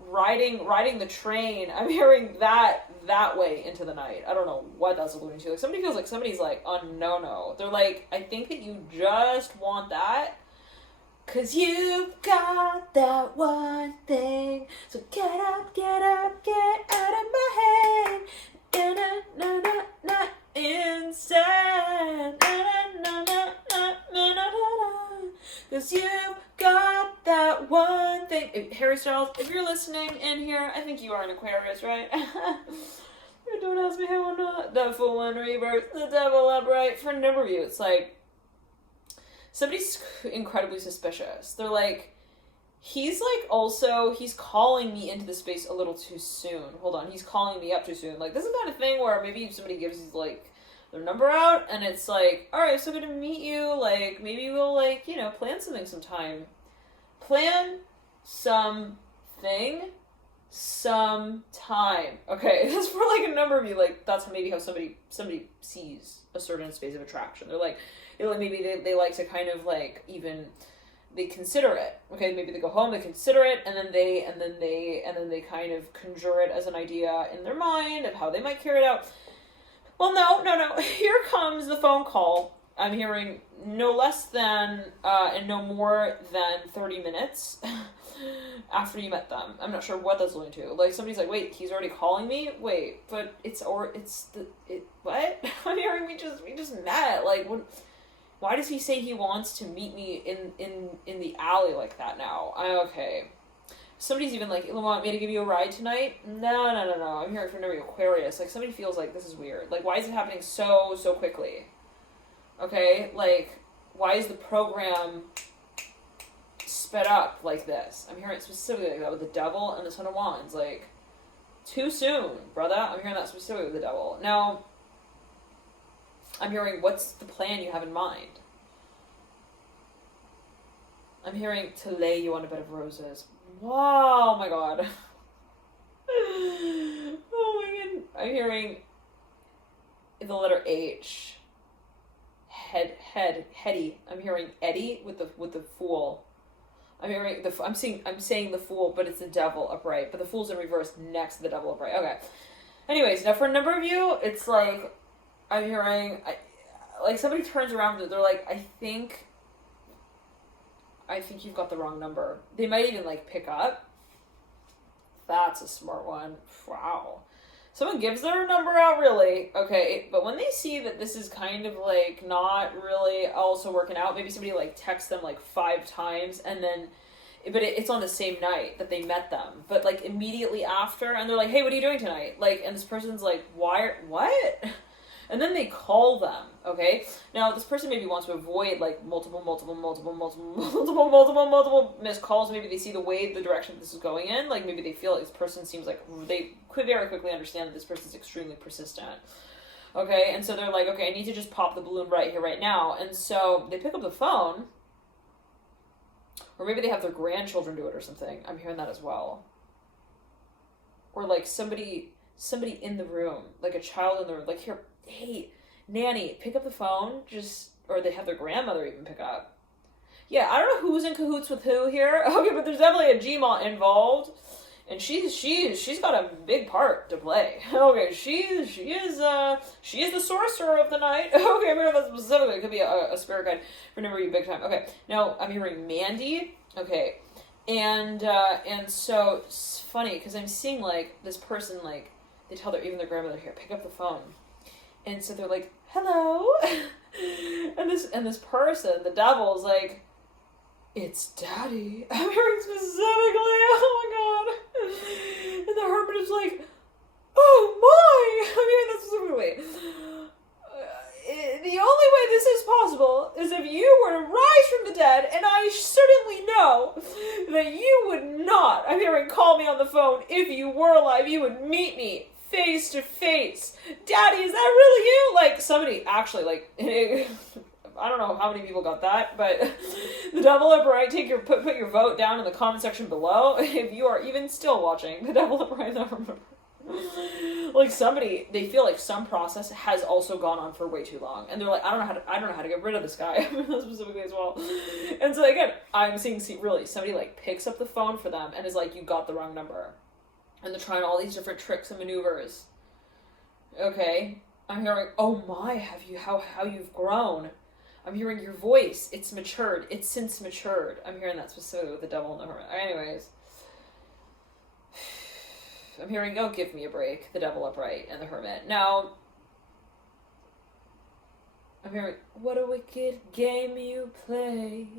riding the train. I'm hearing that way into the night. I don't know what that's alluding to. Like, somebody feels like somebody's like, oh, no. They're like, I think that you just want that. 'Cause you've got that one thing. So get up, get out of my head. Na-na-na-na-na, inside. Na-na-na-na-na-na-na-na. 'Cause you've got that one thing. Harry Styles, if you're listening in here, I think you are an Aquarius, right? Don't ask me how I'm not. The Fool one reverse, the devil upright. For a number of you, it's like, somebody's incredibly suspicious. They're like, he's calling me into the space a little too soon. Hold on, he's calling me up too soon. Like, this is the kind of thing where maybe somebody gives like their number out and it's like, alright, so good to meet you. Like, maybe we'll like, plan something sometime. Plan something sometime. Okay, that's for like a number of you. Like, that's maybe how somebody sees a certain space of attraction. They're like, maybe they like to kind of like even they consider it. Okay, maybe they go home, they consider it, and then they kind of conjure it as an idea in their mind of how they might carry it out. Well, no. Here comes the phone call. I'm hearing no less than and no more than 30 minutes after you met them. I'm not sure what that's going to. Like, somebody's like, wait, he's already calling me? Wait, but what? I'm hearing we just met. Like, what? Why does he say he wants to meet me in the alley like that now? Okay. Somebody's even like, want me to give you a ride tonight? No. I'm hearing from every Aquarius. Like, somebody feels like this is weird. Like, why is it happening so quickly? Okay? Like, why is the program sped up like this? I'm hearing it specifically like that with the devil and the Son of Wands. Like, too soon, brother. I'm hearing that specifically with the devil. Now, I'm hearing, what's the plan you have in mind? I'm hearing to lay you on a bed of roses. Wow, oh my god. Oh my god. I'm hearing the letter H. Heady. I'm hearing Eddie with the fool. I'm saying the fool, but it's the devil upright. But the fool's in reverse next to the devil upright. Okay. Anyways, now for a number of you, it's like, I'm hearing, like somebody turns around, they're like, I think you've got the wrong number. They might even like pick up. That's a smart one. Wow. Someone gives their number out, really, okay, but when they see that this is kind of, like, not really also working out, maybe somebody, like, texts them, like, 5 times, and then, but it's on the same night that they met them, but, like, immediately after, and they're like, hey, what are you doing tonight? Like, and this person's like, why, what? And then they call them, okay? Now, this person maybe wants to avoid, like, multiple missed calls. Maybe they see the direction this is going in. Like, maybe they feel like this person seems like, they could very quickly understand that this person's extremely persistent. Okay, and so they're like, okay, I need to just pop the balloon right here, right now. And so they pick up the phone, or maybe they have their grandchildren do it or something. I'm hearing that as well. Or, like, somebody in the room, like a child in the room, like, here, hey, nanny, pick up the phone, or they have their grandmother even pick up. Yeah, I don't know who's in cahoots with who here, okay, but there's definitely a Gma involved, and she's got a big part to play. Okay, she is the sorcerer of the night. Okay, I'm hearing that specifically. It could be a spirit guide. Remember you big time. Okay, now I'm hearing Mandy. Okay, and so it's funny because I'm seeing, like, this person, like, they tell even their grandmother, here, pick up the phone. And so they're like, hello? and this person, the devil's like, it's daddy. I'm hearing specifically, oh my god. And the hermit is like, oh my. I'm hearing that specifically. The only way this is possible is if you were to rise from the dead, and I certainly know that you would not, I'm hearing, call me on the phone. If you were alive, you would meet me face to face. Daddy, is that really you? Like, somebody actually, like, I don't know how many people got that, but the Devil Upright, put your vote down in the comment section below if you are even still watching the Devil Upright. I remember. Like, somebody, they feel like some process has also gone on for way too long, and they're like, I don't know how to get rid of this guy. Specifically as well. And so again, I'm seeing really somebody, like, picks up the phone for them and is like, you got the wrong number. And they're trying all these different tricks and maneuvers. Okay. I'm hearing, oh my, how you've grown. I'm hearing your voice. It's matured. It's since matured. I'm hearing that specifically with the Devil and the Hermit. Anyways. I'm hearing, oh, give me a break. The Devil Upright and the Hermit. Now, I'm hearing, what a wicked game you play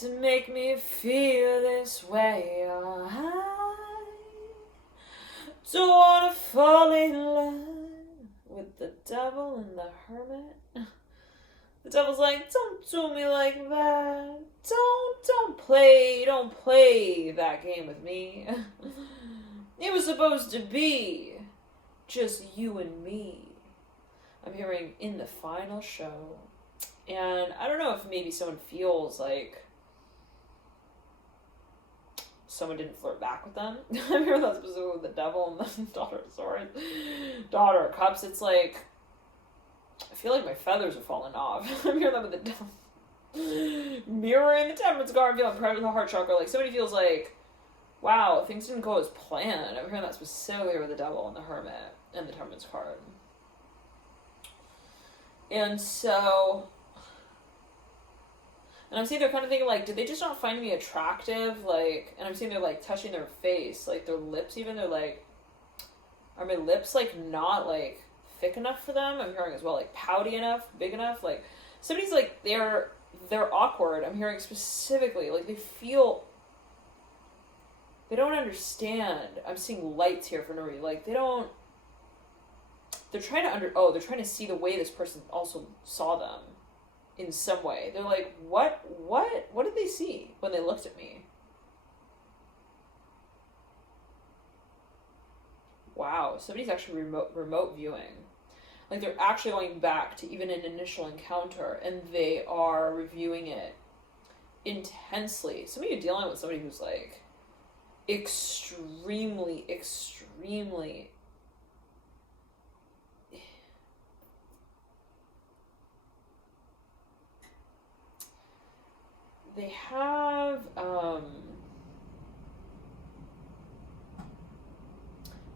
to make me feel this way. Don't wanna fall in love with the devil and the hermit. The devil's like, don't do me like that. Don't play that game with me. It was supposed to be just you and me. I'm hearing in the final show. And I don't know if maybe someone feels like someone didn't flirt back with them. I'm hearing that specifically with the devil and the daughter of swords. Daughter of cups, it's like, I feel like my feathers are falling off. I'm hearing that with the devil. Mirroring the temperance card, feeling proud of the heart chakra. Like, somebody feels like, wow, things didn't go as planned. I'm hearing that specifically with the devil and the hermit and the temperance card. And so, and I'm seeing they're kind of thinking, like, did they just not find me attractive? Like, and I'm seeing they're, like, touching their face, like, their lips even, they're like, are my lips, like, not, like, thick enough for them? I'm hearing as well, like, pouty enough, big enough, like, somebody's, like, they're awkward. I'm hearing specifically, like, they don't understand. I'm seeing lights here for no reason, like, they're trying to see the way this person also saw them. In some way. They're like, what did they see when they looked at me? Wow, somebody's actually remote viewing. Like, they're actually going back to even an initial encounter, and they are reviewing it intensely. Somebody you're dealing with somebody who's, like, extremely they have an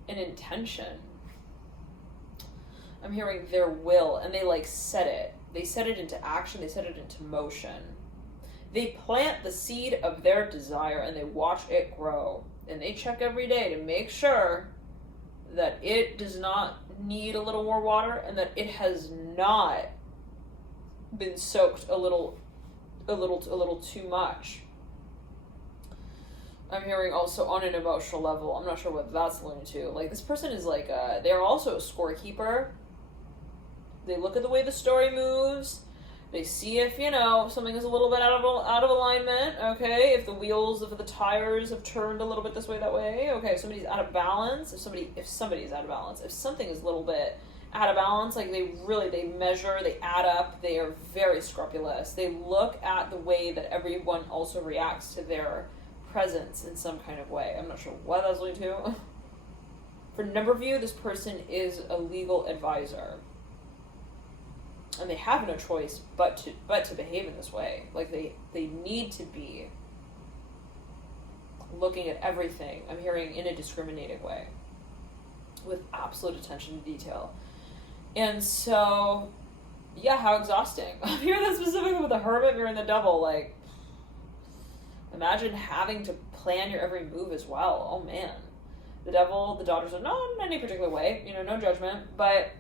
intention. I'm hearing their will, and they, like, set it. They set it into action. They set it into motion. They plant the seed of their desire, and they watch it grow. And they check every day to make sure that it does not need a little more water, and that it has not been soaked a little too much. I'm hearing also on an emotional level. I'm not sure what that's alluding to. Like, this person is like, they're also a scorekeeper. They look at the way the story moves. They see if, something is a little bit out of alignment, okay? If the wheels of the tires have turned a little bit this way, that way, okay? If somebody's out of balance, if somebody's out of balance, if something is a little bit out of balance, like they measure, they add up, they are very scrupulous. They look at the way that everyone also reacts to their presence in some kind of way. I'm not sure what that's leading to. For number view, this person is a legal advisor. And they have no choice but to behave in this way. Like, they need to be looking at everything, I'm hearing, in a discriminating way, with absolute attention to detail. And so, yeah, how exhausting. I'm hearing that specifically with the Hermit, mirroring the Devil. Like, imagine having to plan your every move as well. Oh, man. The Devil, the daughters are not in any particular way, no judgment, but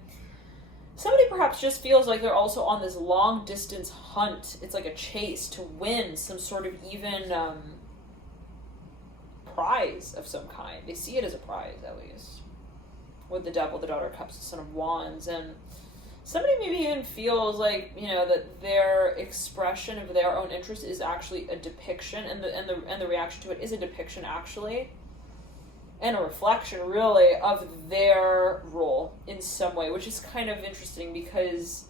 somebody perhaps just feels like they're also on this long distance hunt. It's like a chase to win some sort of even prize of some kind. They see it as a prize, at least. With the Devil, the Daughter of Cups, the Son of Wands, and somebody maybe even feels like, that their expression of their own interest is actually a depiction, and the reaction to it is a depiction, actually, and a reflection, really, of their role in some way, which is kind of interesting, because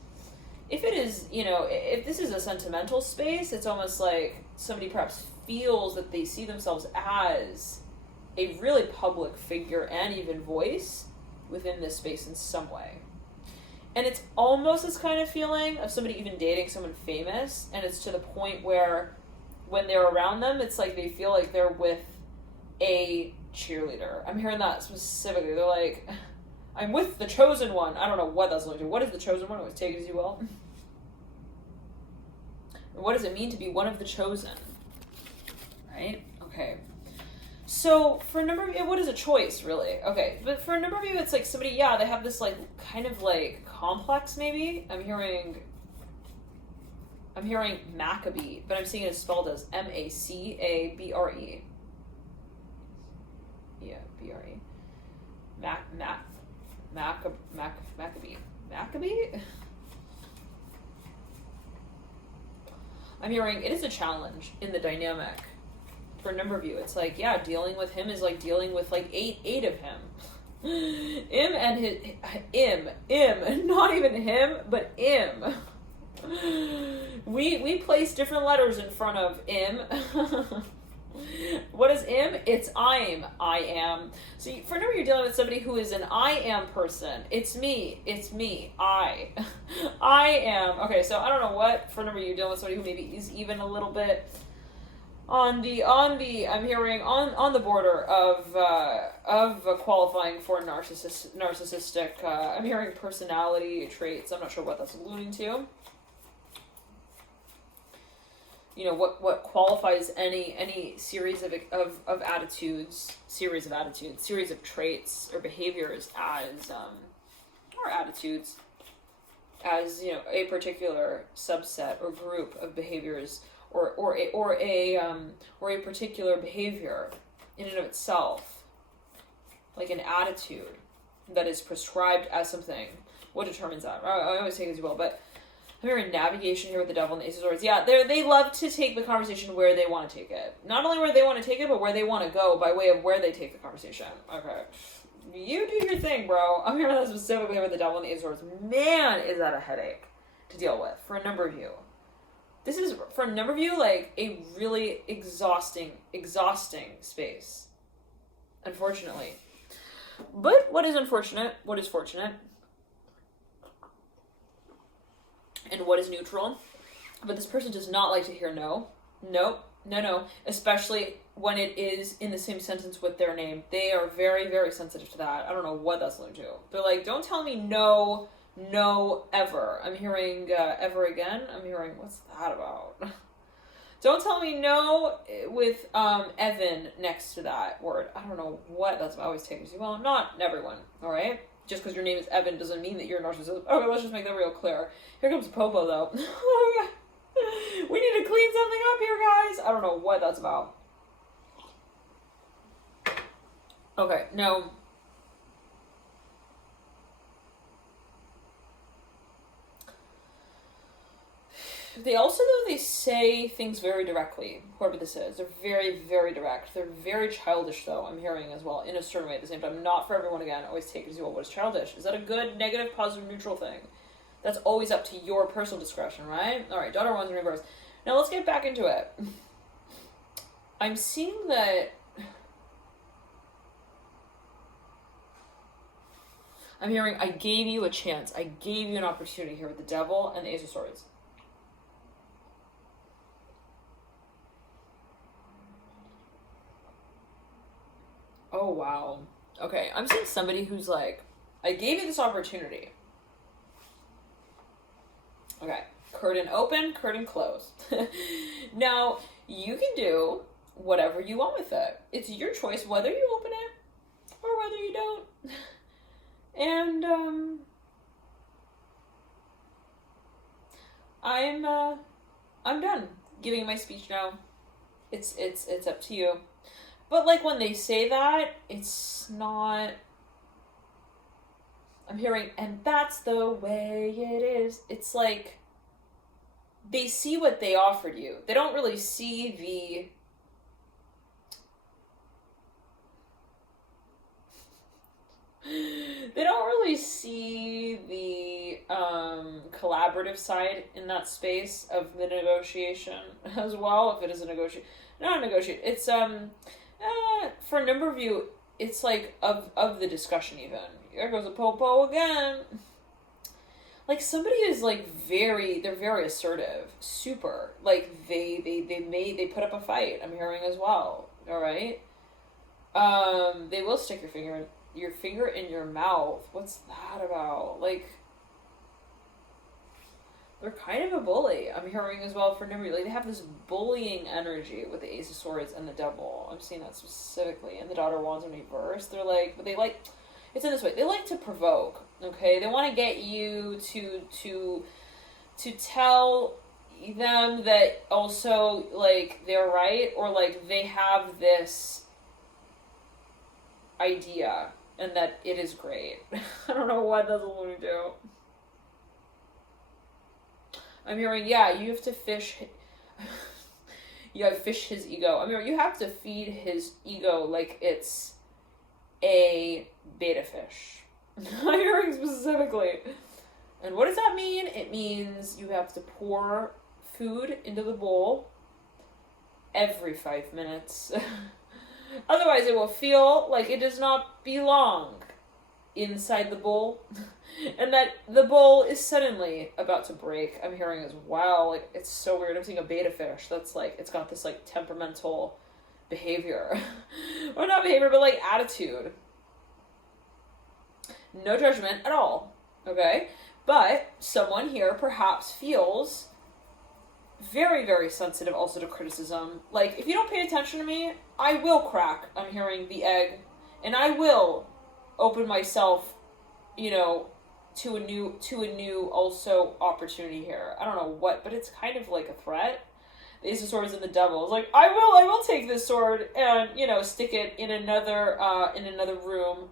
if it is, if this is a sentimental space, it's almost like somebody perhaps feels that they see themselves as a really public figure and even voice within this space in some way. And it's almost this kind of feeling of somebody even dating someone famous, and it's to the point where when they're around them, it's like they feel like they're with a cheerleader. I'm hearing that specifically. They're like, I'm with the chosen one. I don't know what that's like. What is the chosen one? Always take it as you will. What does it mean to be one of the chosen? Right? Okay. So for a number of you, what is a choice, really? Okay, but for a number of you, it's like somebody, they have this like kind of like complex, maybe. I'm hearing Maccabee, but I'm seeing it spelled as Macabre. Yeah, BRE. Maccabee. Maccabee? I'm hearing it is a challenge in the dynamic. For a number of you, it's like, dealing with him is like dealing with like eight of him. Not even him, but im. We place different letters in front of im. What is im? It's I am. So for a number, you're dealing with somebody who is an I am person. It's me, I am. Okay, so I don't know what, for a number, you're dealing with somebody who maybe is even a little bit on the I'm hearing on the border of qualifying for narcissistic I'm hearing personality traits. I'm not sure what that's alluding to. What qualifies any series of attitudes, series of traits or behaviors as or attitudes as a particular subset or group of behaviors, or a particular behavior in and of itself, like an attitude that is prescribed as something. What determines that? I always take it as well, but I'm hearing navigation here with the Devil and the Ace of Swords. Yeah, they love to take the conversation where they want to take it. Not only where they want to take it, but where they want to go by way of where they take the conversation. Okay. You do your thing, bro. I'm hearing that specifically with the Devil and the Ace of Swords. Man, is that a headache to deal with for a number of you. This is, for a number of you, like a really exhausting space. Unfortunately. But what is unfortunate? What is fortunate? And what is neutral? But this person does not like to hear no. Nope. No. Especially when it is in the same sentence with their name. They are very, very sensitive to that. I don't know what that's linked to. They're like, don't tell me no ever. I'm hearing ever again. I'm hearing, what's that about? Don't tell me no with Evan next to that word. I don't know what that's about. I always take it. Well, not everyone, all right? Just because your name is Evan doesn't mean that you're a narcissist. Okay, let's just make that real clear. Here comes Popo, though. We need to clean something up here, guys. I don't know what that's about. Okay, now... They also, though, they say things very directly, whoever this is. They're very, very direct. They're very childish, though, I'm hearing as well, in a certain way at the same time. Not for everyone, again. Always take it as, well, what is childish? Is that a good, negative, positive, neutral thing? That's always up to your personal discretion, right? All right, daughter one's in reverse. Now, let's get back into it. I'm seeing that... I'm hearing, I gave you a chance. I gave you an opportunity here with the Devil and the Ace of Swords. Oh, wow. Okay, I'm seeing somebody who's like, I gave you this opportunity. Okay, curtain open, curtain closed. Now, you can do whatever you want with it. It's your choice whether you open it or whether you don't. And, I'm done giving my speech now. It's up to you. But, like, when they say that, it's not... I'm hearing, and that's the way it is. It's like, they see what they offered you. They don't really see the... They don't really see the collaborative side in that space of the negotiation as well, if it is a negotiation. Not a negotiation. It's, for a number of you, it's like of the discussion even. There goes a Popo again. Like, somebody is like they're very assertive. Super. Like, they put up a fight, I'm hearing as well. Alright? They will stick your finger in your mouth. What's that about? Like, they're kind of a bully, I'm hearing as well for number. Like, they have this bullying energy with the Ace of Swords and the Devil. I'm seeing that specifically. And the Daughter of Wands in reverse. They're like, but they like, it's in this way. They like to provoke, okay? They want to get you to tell them that also, like, they're right, or, like, they have this idea and that it is great. I don't know what that's going to do. I'm hearing, yeah, you have to fish... you have to fish his ego. I'm hearing, you have to feed his ego like it's a beta fish. I'm hearing specifically. And what does that mean? It means you have to pour food into the bowl every 5 minutes. Otherwise, it will feel like it does not belong inside the bowl. And that the bowl is suddenly about to break. I'm hearing as well. Like, it's so weird. I'm seeing a beta fish that's like, it's got this like temperamental behavior. Or not behavior, but like attitude. No judgment at all. Okay? But someone here perhaps feels very, very sensitive also to criticism. Like, if you don't pay attention to me, I will crack, I'm hearing, the egg. And I will open myself, you know, to a new also opportunity here. I don't know what, but it's kind of like a threat. The Ace of Swords and the Devil is like, I will take this sword and, you know, stick it in another room.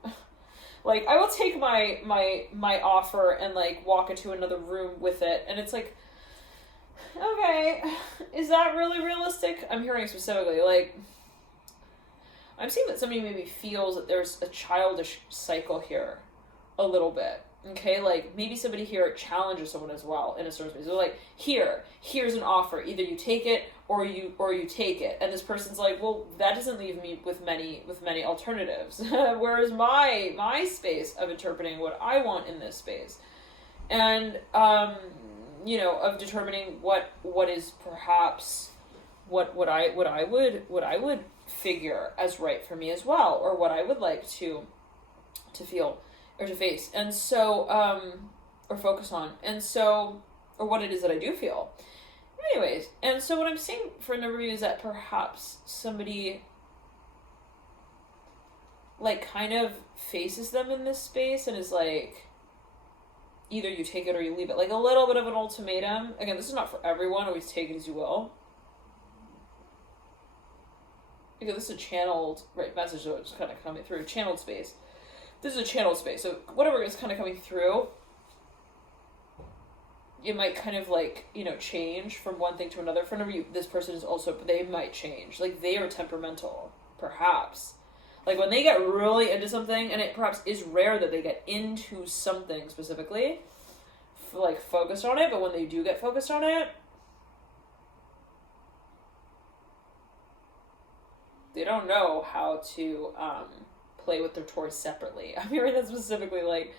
Like, I will take my offer and, like, walk into another room with it. And it's like, okay, is that really realistic? I'm hearing specifically, like, I'm seeing that somebody maybe feels that there's a childish cycle here a little bit. Okay, like, maybe somebody here challenges someone as well in a certain space. They're like, here's an offer. Either you take it or you take it. And this person's like, well, that doesn't leave me with many alternatives. Whereas my space of interpreting what I want in this space, and you know, of determining what is perhaps what I would figure as right for me as well, or what I would like to feel or to face, and so or focus on, and so, or what it is that I do feel. Anyways, and so what I'm seeing for a number of you is that perhaps somebody like kind of faces them in this space and is like, either you take it or you leave it. Like a little bit of an ultimatum. Again, this is not for everyone. Always take it as you will. Because this is a channeled message, so it's kind of coming through. Channeled space. This is a channeled space. So whatever is kind of coming through, it might kind of like, change from one thing to another. For whenever this person is also, they might change. Like they are temperamental, perhaps. Like when they get really into something, and it perhaps is rare that they get into something specifically, like focused on it, but when they do get focused on it, they don't know how to play with their toys separately. I'm hearing that specifically, like,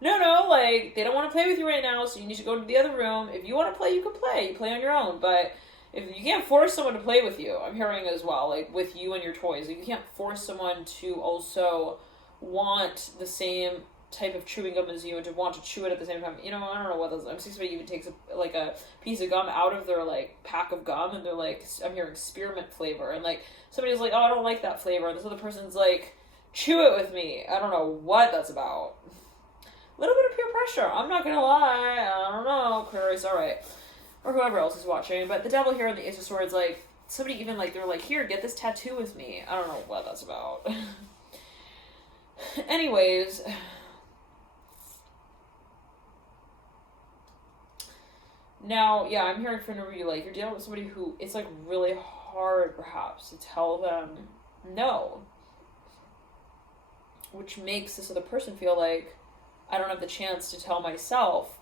no, like, they don't want to play with you right now, so you need to go to the other room. If you want to play, you can play. You play on your own, but if you can't force someone to play with you, I'm hearing as well, like, with you and your toys. Like, you can't force someone to also want the same type of chewing gum as you and to want to chew it at the same time. I don't know what those... I'm seeing somebody even takes a piece of gum out of their, like, pack of gum, and they're like, I'm hearing spearmint flavor, and, like, somebody's like, oh, I don't like that flavor, and this other person's like, chew it with me. I don't know what that's about. A little bit of peer pressure. I'm not gonna lie. I don't know. Aquarius, alright. Or whoever else is watching. But the devil here in the Ace of Swords, like, somebody even, like, they're like, here, get this tattoo with me. I don't know what that's about. Anyways. Now, yeah, I'm hearing from you, like, you're dealing with somebody who, it's, like, really hard, perhaps, to tell them no. Which makes this other person feel like, I don't have the chance to tell myself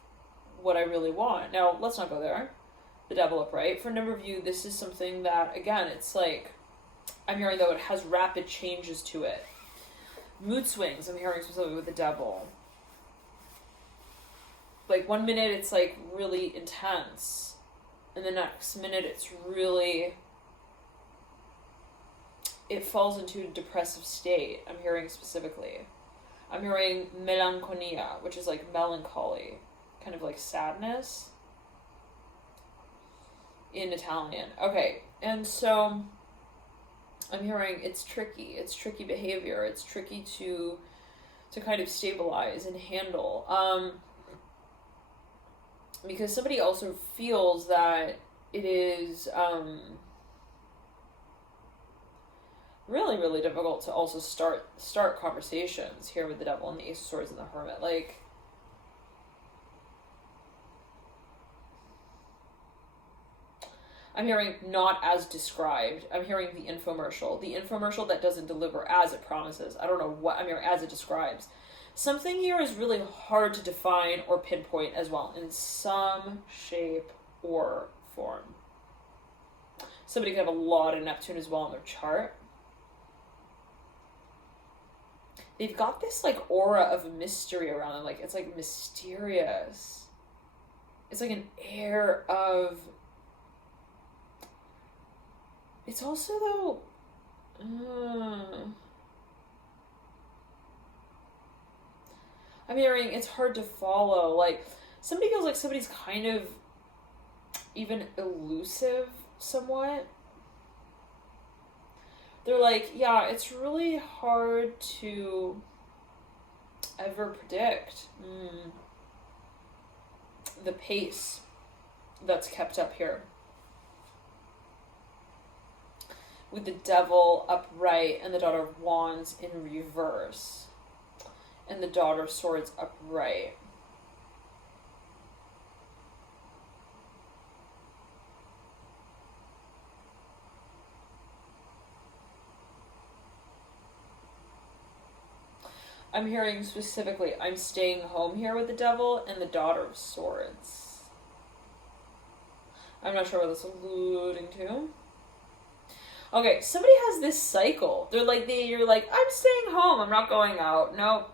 what I really want. Now, let's not go there. The devil upright. For a number of you, this is something that, again, it's like, I'm hearing, though, it has rapid changes to it. Mood swings, I'm hearing specifically with the devil. Like, 1 minute, it's, like, really intense. And the next minute, it's really... It falls into a depressive state, I'm hearing specifically. I'm hearing melancholia, which is like melancholy, kind of like sadness in Italian. Okay, and so I'm hearing it's tricky behavior, it's tricky to kind of stabilize and handle. Because somebody also feels that it is really, really difficult to also start conversations here with the devil and the Ace of Swords and the Hermit. Like, I'm hearing not as described. I'm hearing the infomercial. The infomercial that doesn't deliver as it promises. I don't know what I'm hearing as it describes. Something here is really hard to define or pinpoint as well in some shape or form. Somebody could have a lot of Neptune as well in their chart. They've got this, like, aura of mystery around them. Like, it's, like, mysterious. It's, like, an air of... It's also, though... I'm hearing it's hard to follow. Like, somebody feels like somebody's kind of even elusive somewhat. They're like, yeah, it's really hard to ever predict the pace that's kept up here. With the devil upright and the Daughter of Wands in reverse. And the Daughter of Swords upright. I'm hearing specifically, I'm staying home here with the devil and the Daughter of Swords. I'm not sure what that's alluding to. Okay, somebody has this cycle. You're like, I'm staying home. I'm not going out. Nope.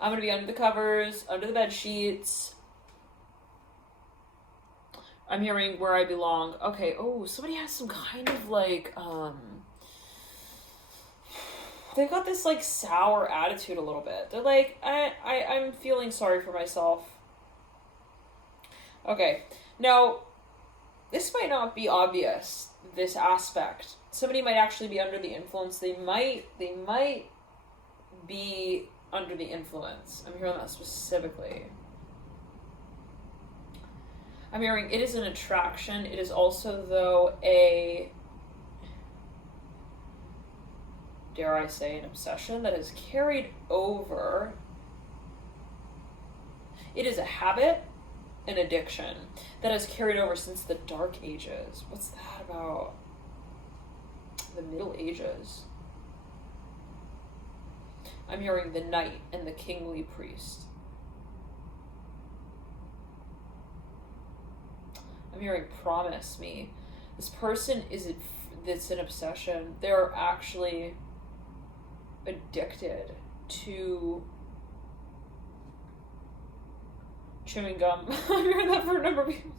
I'm gonna be under the covers, under the bed sheets. I'm hearing where I belong. Okay. Oh, somebody has some kind of like, they've got this like sour attitude a little bit. They're like, I'm feeling sorry for myself. Okay. Now, this might not be obvious, this aspect. Somebody might actually be under the influence. They might be under the influence. I'm hearing that specifically. I'm hearing it is an attraction. It is also, though, a, dare I say, an obsession that is carried over. It is a habit, an addiction that has carried over since the Dark Ages. What's that about? The Middle Ages. I'm hearing the knight and the kingly priest. I'm hearing promise me. This person it's an obsession. They're actually addicted to chewing gum. I'm hearing that for a number of people.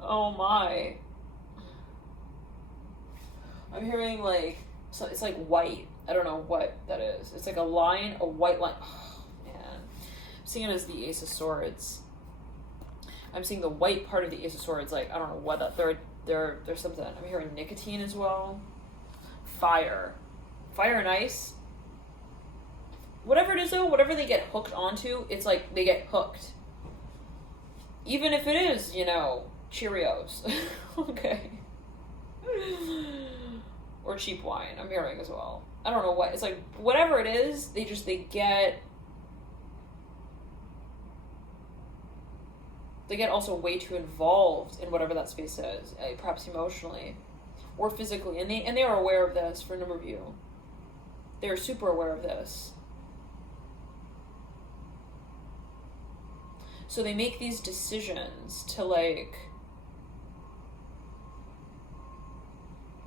Oh my. I'm hearing like, so it's like white. I don't know what that is. It's like a line, a white line. Oh man. I'm seeing it as the Ace of Swords. I'm seeing the white part of the Ace of Swords, like, I don't know what that, there's something. I'm hearing nicotine as well. Fire and ice. Whatever it is though, whatever they get hooked onto, it's like they get hooked. Even if it is, Cheerios. Okay. Or cheap wine, I'm hearing as well. I don't know what, it's like, whatever it is, they get also way too involved in whatever that space is, perhaps emotionally or physically, and they are aware of this. For a number of you, they are super aware of this. So they make these decisions to like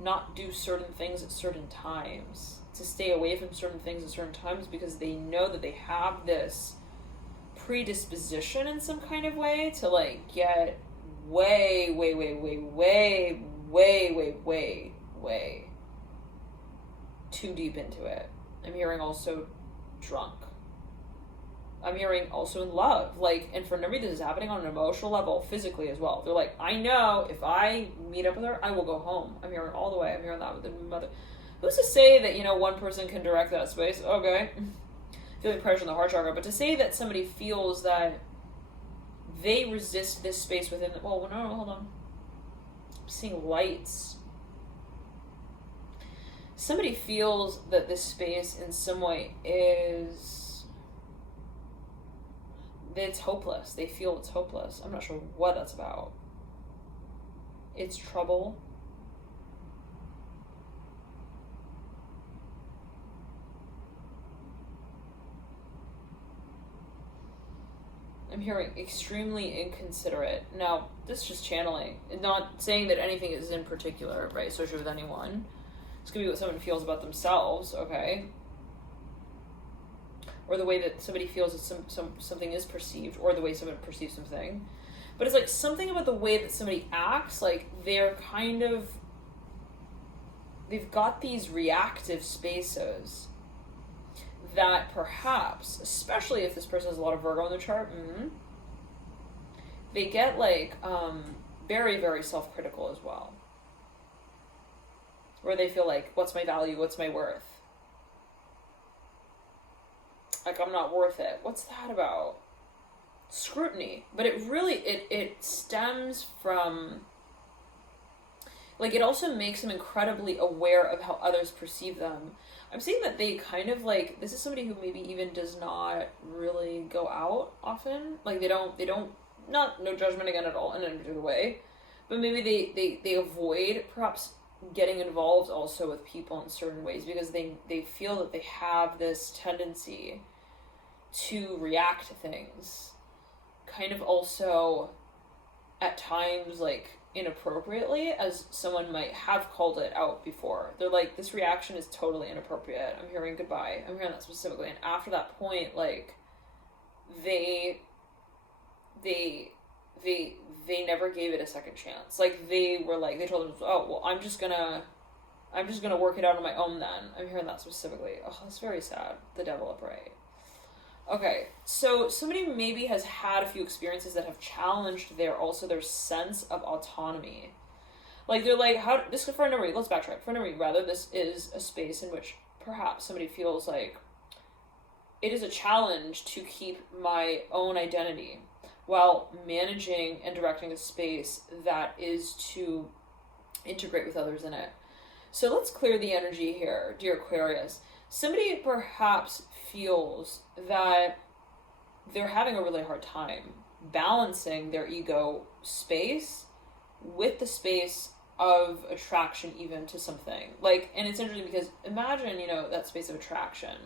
not do certain things at certain times, to stay away from certain things at certain times, because they know that they have this predisposition in some kind of way to like get way too deep into it. I'm hearing also drunk. I'm hearing also in love, like, and for nobody, this is happening on an emotional level, physically as well. They're like, I know if I meet up with her, I will go home. I'm hearing all the way. I'm hearing that with the mother. Who's to say that one person can direct that space? Okay. Feeling pressure in the heart chakra, but to say that somebody feels that they resist this space within them. Well, no, hold on. I'm seeing lights. Somebody feels that this space in some way it's hopeless. They feel it's hopeless. I'm not sure what that's about. It's trouble. I'm hearing extremely inconsiderate. Now, this is just channeling. Not saying that anything is in particular, right, associated with anyone. It's going to be what someone feels about themselves, okay? Or the way that somebody feels that something is perceived, or the way someone perceives something. But it's like something about the way that somebody acts, like they've got these reactive spaces that perhaps, especially if this person has a lot of Virgo in their chart, they get like very, very self-critical as well. Where they feel like, what's my value? What's my worth? Like, I'm not worth it. What's that about? Scrutiny. But it really, it stems from, like, it also makes them incredibly aware of how others perceive them. I'm seeing that they kind of like, this is somebody who maybe even does not really go out often. Like they don't, no judgment again at all in any particular way, but maybe they avoid perhaps getting involved also with people in certain ways because they feel that they have this tendency to react to things kind of also at times like inappropriately, as someone might have called it out before. They're like, this reaction is totally inappropriate. I'm hearing goodbye. I'm hearing that specifically. And after that point, like they never gave it a second chance. Like they were like, they told them, oh, well, I'm just gonna work it out on my own then. I'm hearing that specifically. Oh, that's very sad. The devil upright. Okay, so somebody maybe has had a few experiences that have challenged their sense of autonomy. Like they're like, how this for a number. Let's backtrack. For a number, rather, this is a space in which perhaps somebody feels like it is a challenge to keep my own identity while managing and directing a space that is to integrate with others in it. So let's clear the energy here, dear Aquarius. Somebody perhaps feels that they're having a really hard time balancing their ego space with the space of attraction even to something. Like, and it's interesting because imagine, that space of attraction.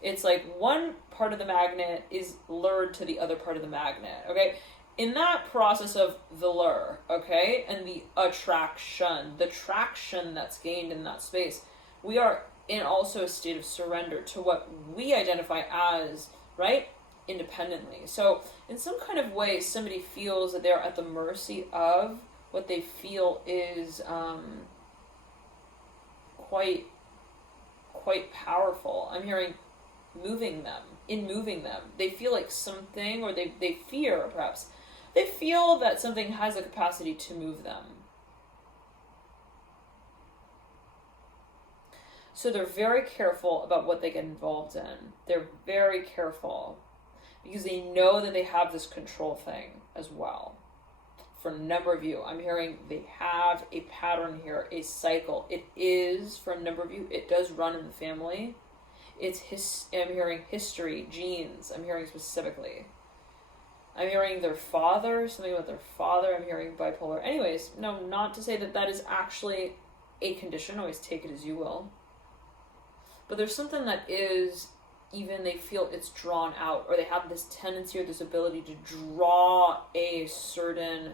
It's like one part of the magnet is lured to the other part of the magnet, okay? In that process of the lure, okay, and the attraction, the traction that's gained in that space, we are in also a state of surrender to what we identify as, right, independently. So in some kind of way, somebody feels that they're at the mercy of what they feel is quite powerful. I'm hearing moving them. They feel like something, or they fear, perhaps. They feel that something has the capacity to move them. So they're very careful about what they get involved in. They're very careful because they know that they have this control thing as well. For a number of you, I'm hearing they have a pattern here, a cycle. It is, for a number of you, it does run in the family. I'm hearing history, genes, I'm hearing specifically. I'm hearing their father, something about their father, I'm hearing bipolar. Anyways, no, not to say that that is actually a condition, always take it as you will. But there's something that is, even they feel it's drawn out, or they have this tendency or this ability to draw a certain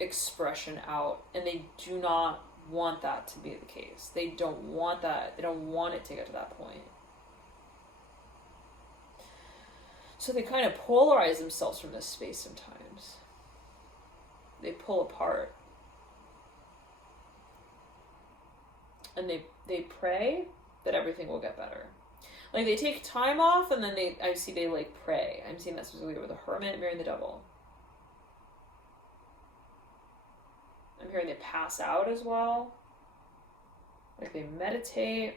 expression out, and they do not want that to be the case. They don't want that. They don't want it to get to that point. So they kind of polarize themselves from this space sometimes. They pull apart. And they pray that everything will get better. Like they take time off, and then I see they like pray. I'm seeing that specifically with the hermit marrying the devil. I'm hearing they pass out as well. Like they meditate.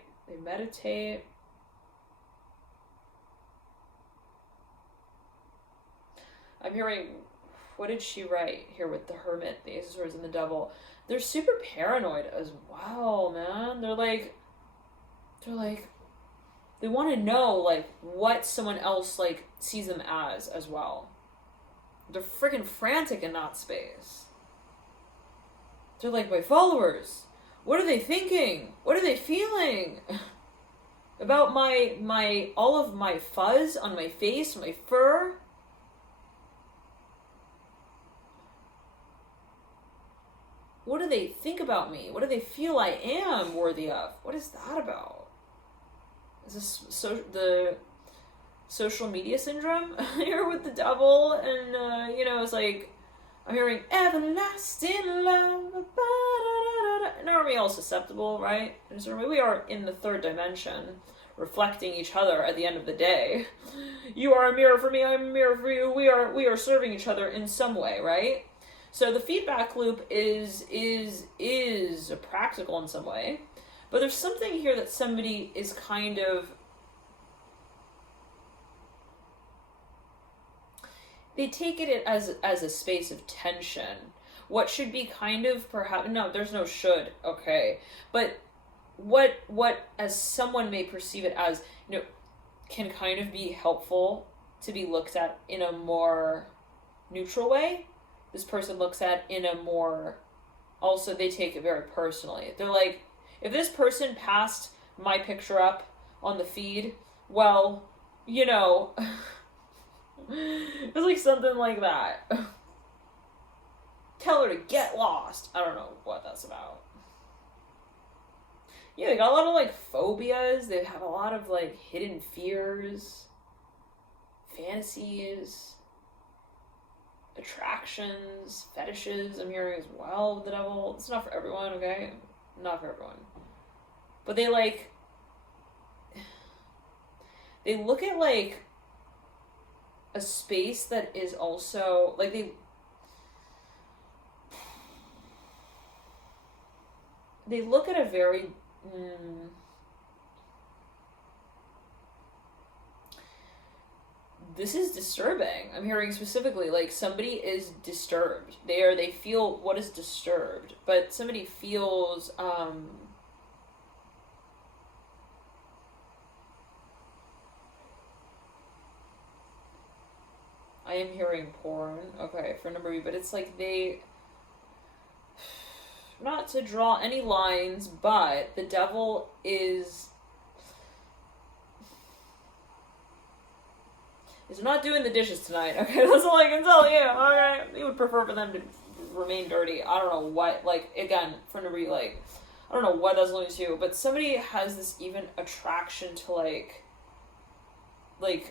I'm hearing, what did she write here with the hermit, the Ace of Swords, and the devil? They're super paranoid as well, man. They're like, they want to know, like, what someone else, like, sees them as well. They're freaking frantic in that space. They're like, my followers, what are they thinking? What are they feeling? About all of my fuzz on my face, my fur? What do they think about me? What do they feel I am worthy of? What is that about? Is this the social media syndrome here with the devil? And, it's like, I'm hearing everlasting love. And are we all susceptible, right? We are in the third dimension, reflecting each other at the end of the day. You are a mirror for me, I'm a mirror for you. We are serving each other in some way, right? So the feedback loop is practical in some way, but there's something here that somebody is kind of, they take it as a space of tension. What should be kind of perhaps, no, there's no should, okay, but what as someone may perceive it as, can kind of be helpful to be looked at in a more neutral way. This person looks at in a more, also they take it very personally. They're like, if this person passed my picture up on the feed, well, it's like something like that. Tell her to get lost. I don't know what that's about. Yeah, they got a lot of like phobias. They have a lot of like hidden fears, fantasies, attractions, fetishes, I'm hearing as well with the devil. It's not for everyone, okay? Not for everyone. But they look at like a space that is also, like, they look at a very, this is disturbing. I'm hearing specifically, like, somebody is disturbed. They feel what is disturbed, but somebody feels, I am hearing porn, okay, for a number of you, but it's like not to draw any lines, but the devil is not doing the dishes tonight, okay? That's all I can tell you, okay? You would prefer for them to remain dirty. I don't know what, like, again, for a number of you, like, I don't know what that's going to, but somebody has this even attraction to, like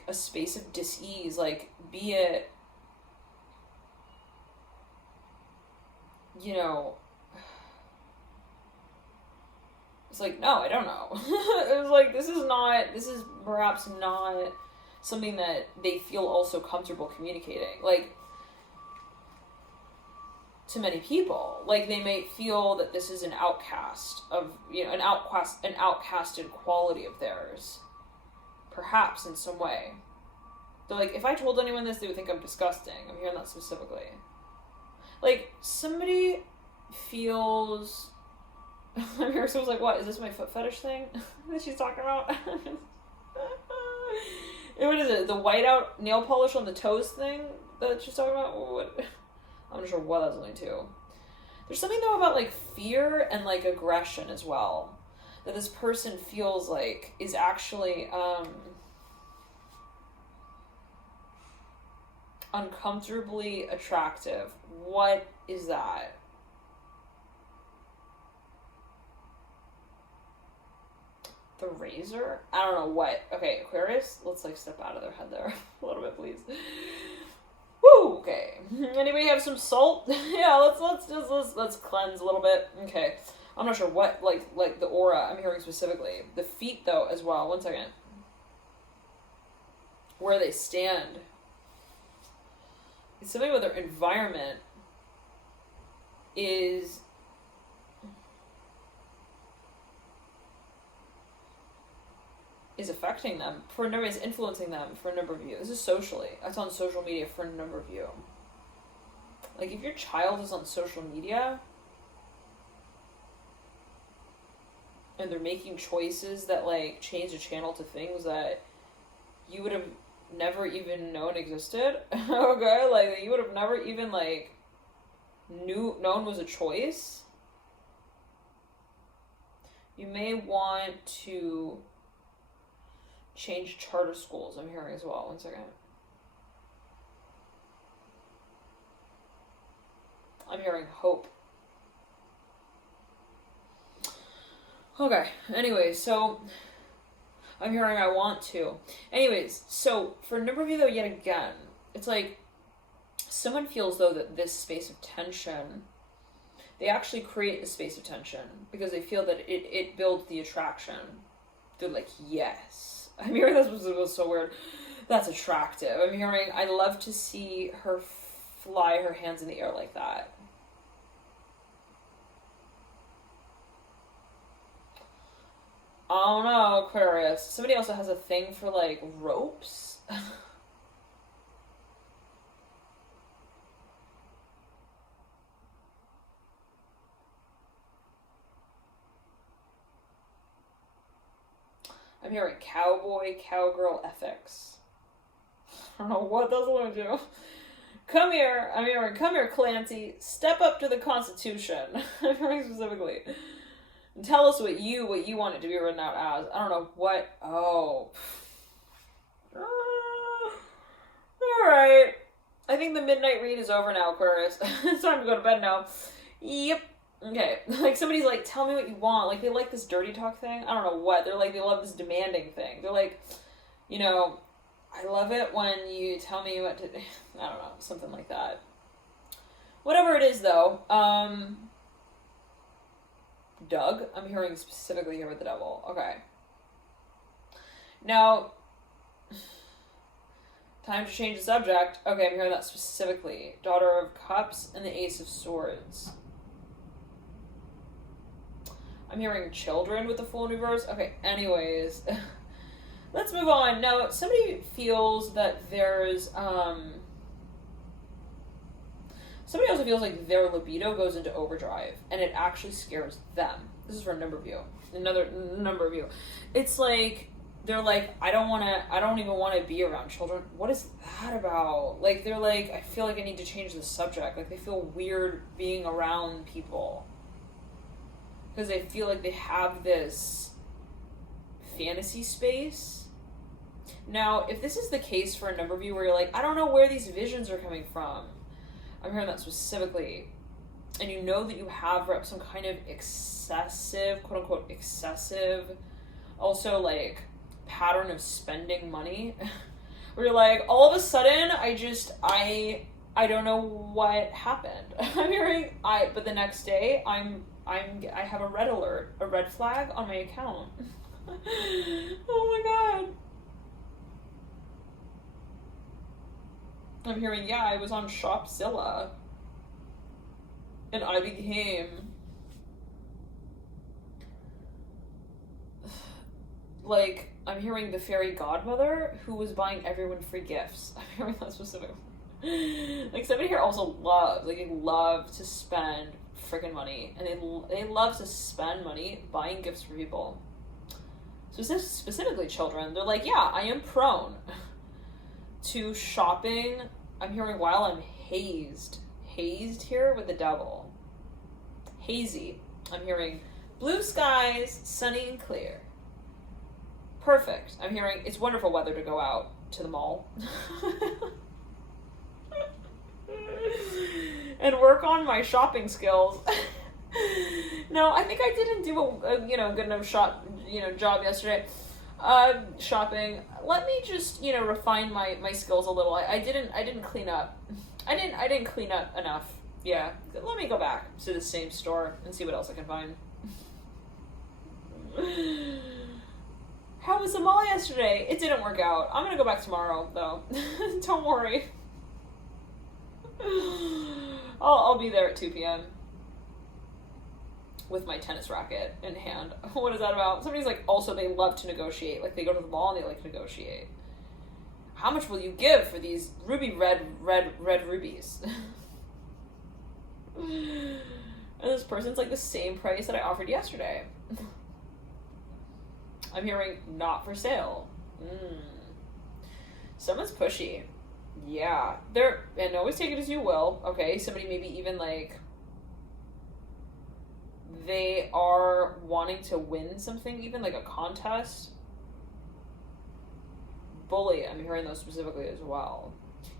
a space of dis-ease, like, be it, you know, it's like, no, I don't know. It was like, this is perhaps not something that they feel also comfortable communicating, like, to many people. Like, they may feel that this is an outcast of, you know, an outcasted quality of theirs, perhaps in some way. They're like, if I told anyone this, they would think I'm disgusting. I'm hearing that specifically. Like, somebody feels, I'm hearing someone's like, what, is this my foot fetish thing that she's talking about? What is it, the whiteout nail polish on the toes thing that she's talking about? What? I'm not sure what that's linked to. There's something, though, about, like, fear and, like, aggression as well, that this person feels like is actually uncomfortably attractive. What is that? The razor? I don't know what. Okay, Aquarius, let's, like, step out of their head there a little bit, please. Woo, okay. Anybody have some salt? Yeah, let's cleanse a little bit. Okay. I'm not sure what, like the aura I'm hearing specifically. The feet, though, as well. One second. Where they stand. It's something with their environment is affecting them for a number, is influencing them for a number of you. This is socially. That's on social media for a number of you. Like, if your child is on social media and they're making choices that, like, change the channel to things that you would have never even known existed, okay, like, you would have never even, like, known was a choice, you may want to change charter schools, I'm hearing as well. One second. I'm hearing hope. Okay, anyways, so I'm hearing I want to. Anyways, so for a number of you, though, yet again, it's like someone feels, though, that this space of tension, they actually create the space of tension because they feel that it builds the attraction. They're like, yes. I'm hearing this was so weird. That's attractive. I'm hearing, I love to see her fly her hands in the air like that. I don't know, Aquarius. Somebody also has a thing for, like, ropes. I'm hearing cowboy, cowgirl ethics. I don't know what those are going to do. Come here, I'm hearing, come here, Clancy. Step up to the Constitution. I'm hearing specifically. And tell us what you want it to be written out as. I don't know what. Oh. Alright. I think the midnight read is over now, Aquarius. It's time to go to bed now. Yep. Okay. Like, somebody's like, tell me what you want. Like, they like this dirty talk thing. I don't know what. They're like, they love this demanding thing. They're like, you know, I love it when you tell me what to... I don't know. Something like that. Whatever it is, though. Doug? I'm hearing specifically here with the devil. Okay. Now, Time to change the subject. Okay, I'm hearing that specifically. Daughter of Cups and the Ace of Swords. I'm hearing children with the Fool in reverse. Okay, anyways. Let's move on. Now, somebody feels that there's, somebody also feels like their libido goes into overdrive, and it actually scares them. This is for a number of you. Another number of you. It's like, they're like, I don't even want to be around children. What is that about? Like, they're like, I feel like I need to change the subject. Like, they feel weird being around people. Because they feel like they have this fantasy space. Now, if this is the case for a number of you where you're like, I don't know where these visions are coming from. I'm hearing that specifically. And you know that you have some kind of excessive, quote unquote, excessive, also like pattern of spending money. Where you're like, all of a sudden, I don't know what happened. I'm hearing, but the next day, I have a red alert, a red flag on my account. Oh my god. I'm hearing, yeah, I was on Shopzilla. And I became like, I'm hearing the fairy godmother who was buying everyone free gifts. I'm hearing that specifically. Like, somebody here also loves, like, they love to spend freaking money. And they love to spend money buying gifts for people. Specifically children. They're like, yeah, I am prone to shopping. I'm hearing while I'm hazed here with the devil. Hazy. I'm hearing blue skies, sunny and clear. Perfect. I'm hearing it's wonderful weather to go out to the mall. And work on my shopping skills. No, I think I didn't do a good enough job yesterday. Shopping. Let me just, refine my skills a little. I didn't clean up. I didn't clean up enough. Yeah. Let me go back to the same store and see what else I can find. How was the mall yesterday? It didn't work out. I'm gonna go back tomorrow, though. Don't worry. I'll be there at 2 p.m. with my tennis racket in hand. What is that about? Somebody's like, also they love to negotiate. Like, they go to the mall and they like to negotiate. How much will you give for these ruby red rubies? And this person's like the same price that I offered yesterday. I'm hearing not for sale. Someone's pushy. Yeah. And always take it as you will. Okay, somebody maybe even like they are wanting to win something, even like a contest. Bully, I'm hearing those specifically as well.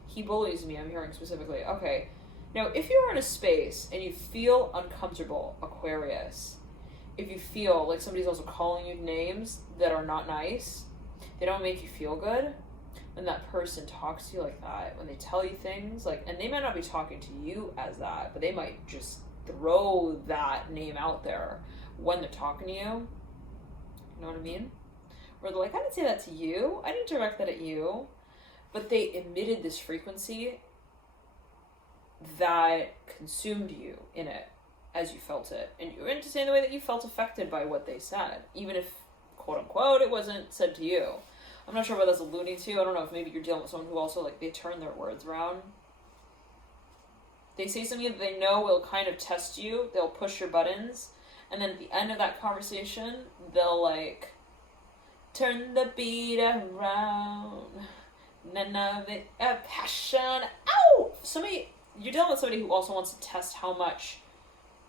He bullies me, I'm hearing specifically. Okay. Now, if you're in a space and you feel uncomfortable, Aquarius, if you feel like somebody's also calling you names that are not nice, they don't make you feel good, and that person talks to you like that, when they tell you things, like, and they might not be talking to you as that, but they might just throw that name out there when they're talking to you. You know what I mean? Where they're like, I didn't say that to you. I didn't direct that at you. But they emitted this frequency that consumed you in it as you felt it. And you were into saying the way that you felt affected by what they said. Even if, quote unquote, it wasn't said to you. I'm not sure what that's alluding to. I don't know if maybe you're dealing with someone who also, like, they turn their words around. They say something that they know will kind of test you. They'll push your buttons. And then at the end of that conversation, they'll, like, turn the beat around. None of it a passion. Ow! You're dealing with somebody who also wants to test how much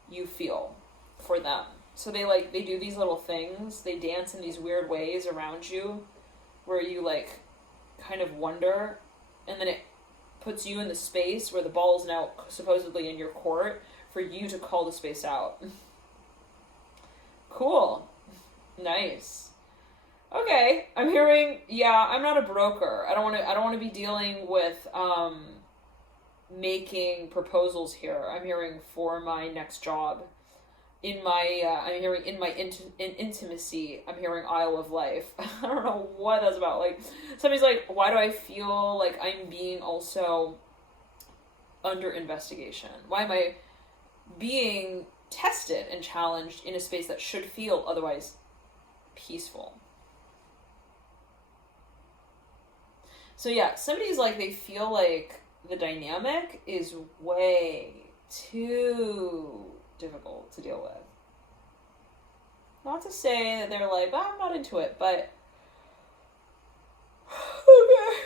you feel for them. So they do these little things. They dance in these weird ways around you where you, like, kind of wonder. And then it puts you in the space where the ball is now supposedly in your court for you to call the space out. Cool. Nice. Okay, I'm hearing, yeah, I'm not a broker. I don't want to be dealing with making proposals here. I'm hearing for my next job. I'm hearing in my intimacy, I'm hearing Isle of Life. I don't know what that's about. Like, somebody's like, why do I feel like I'm being also under investigation? Why am I being tested and challenged in a space that should feel otherwise peaceful? So yeah, somebody's like, they feel like the dynamic is way too difficult to deal with. Not to say that they're like, I'm not into it, but okay.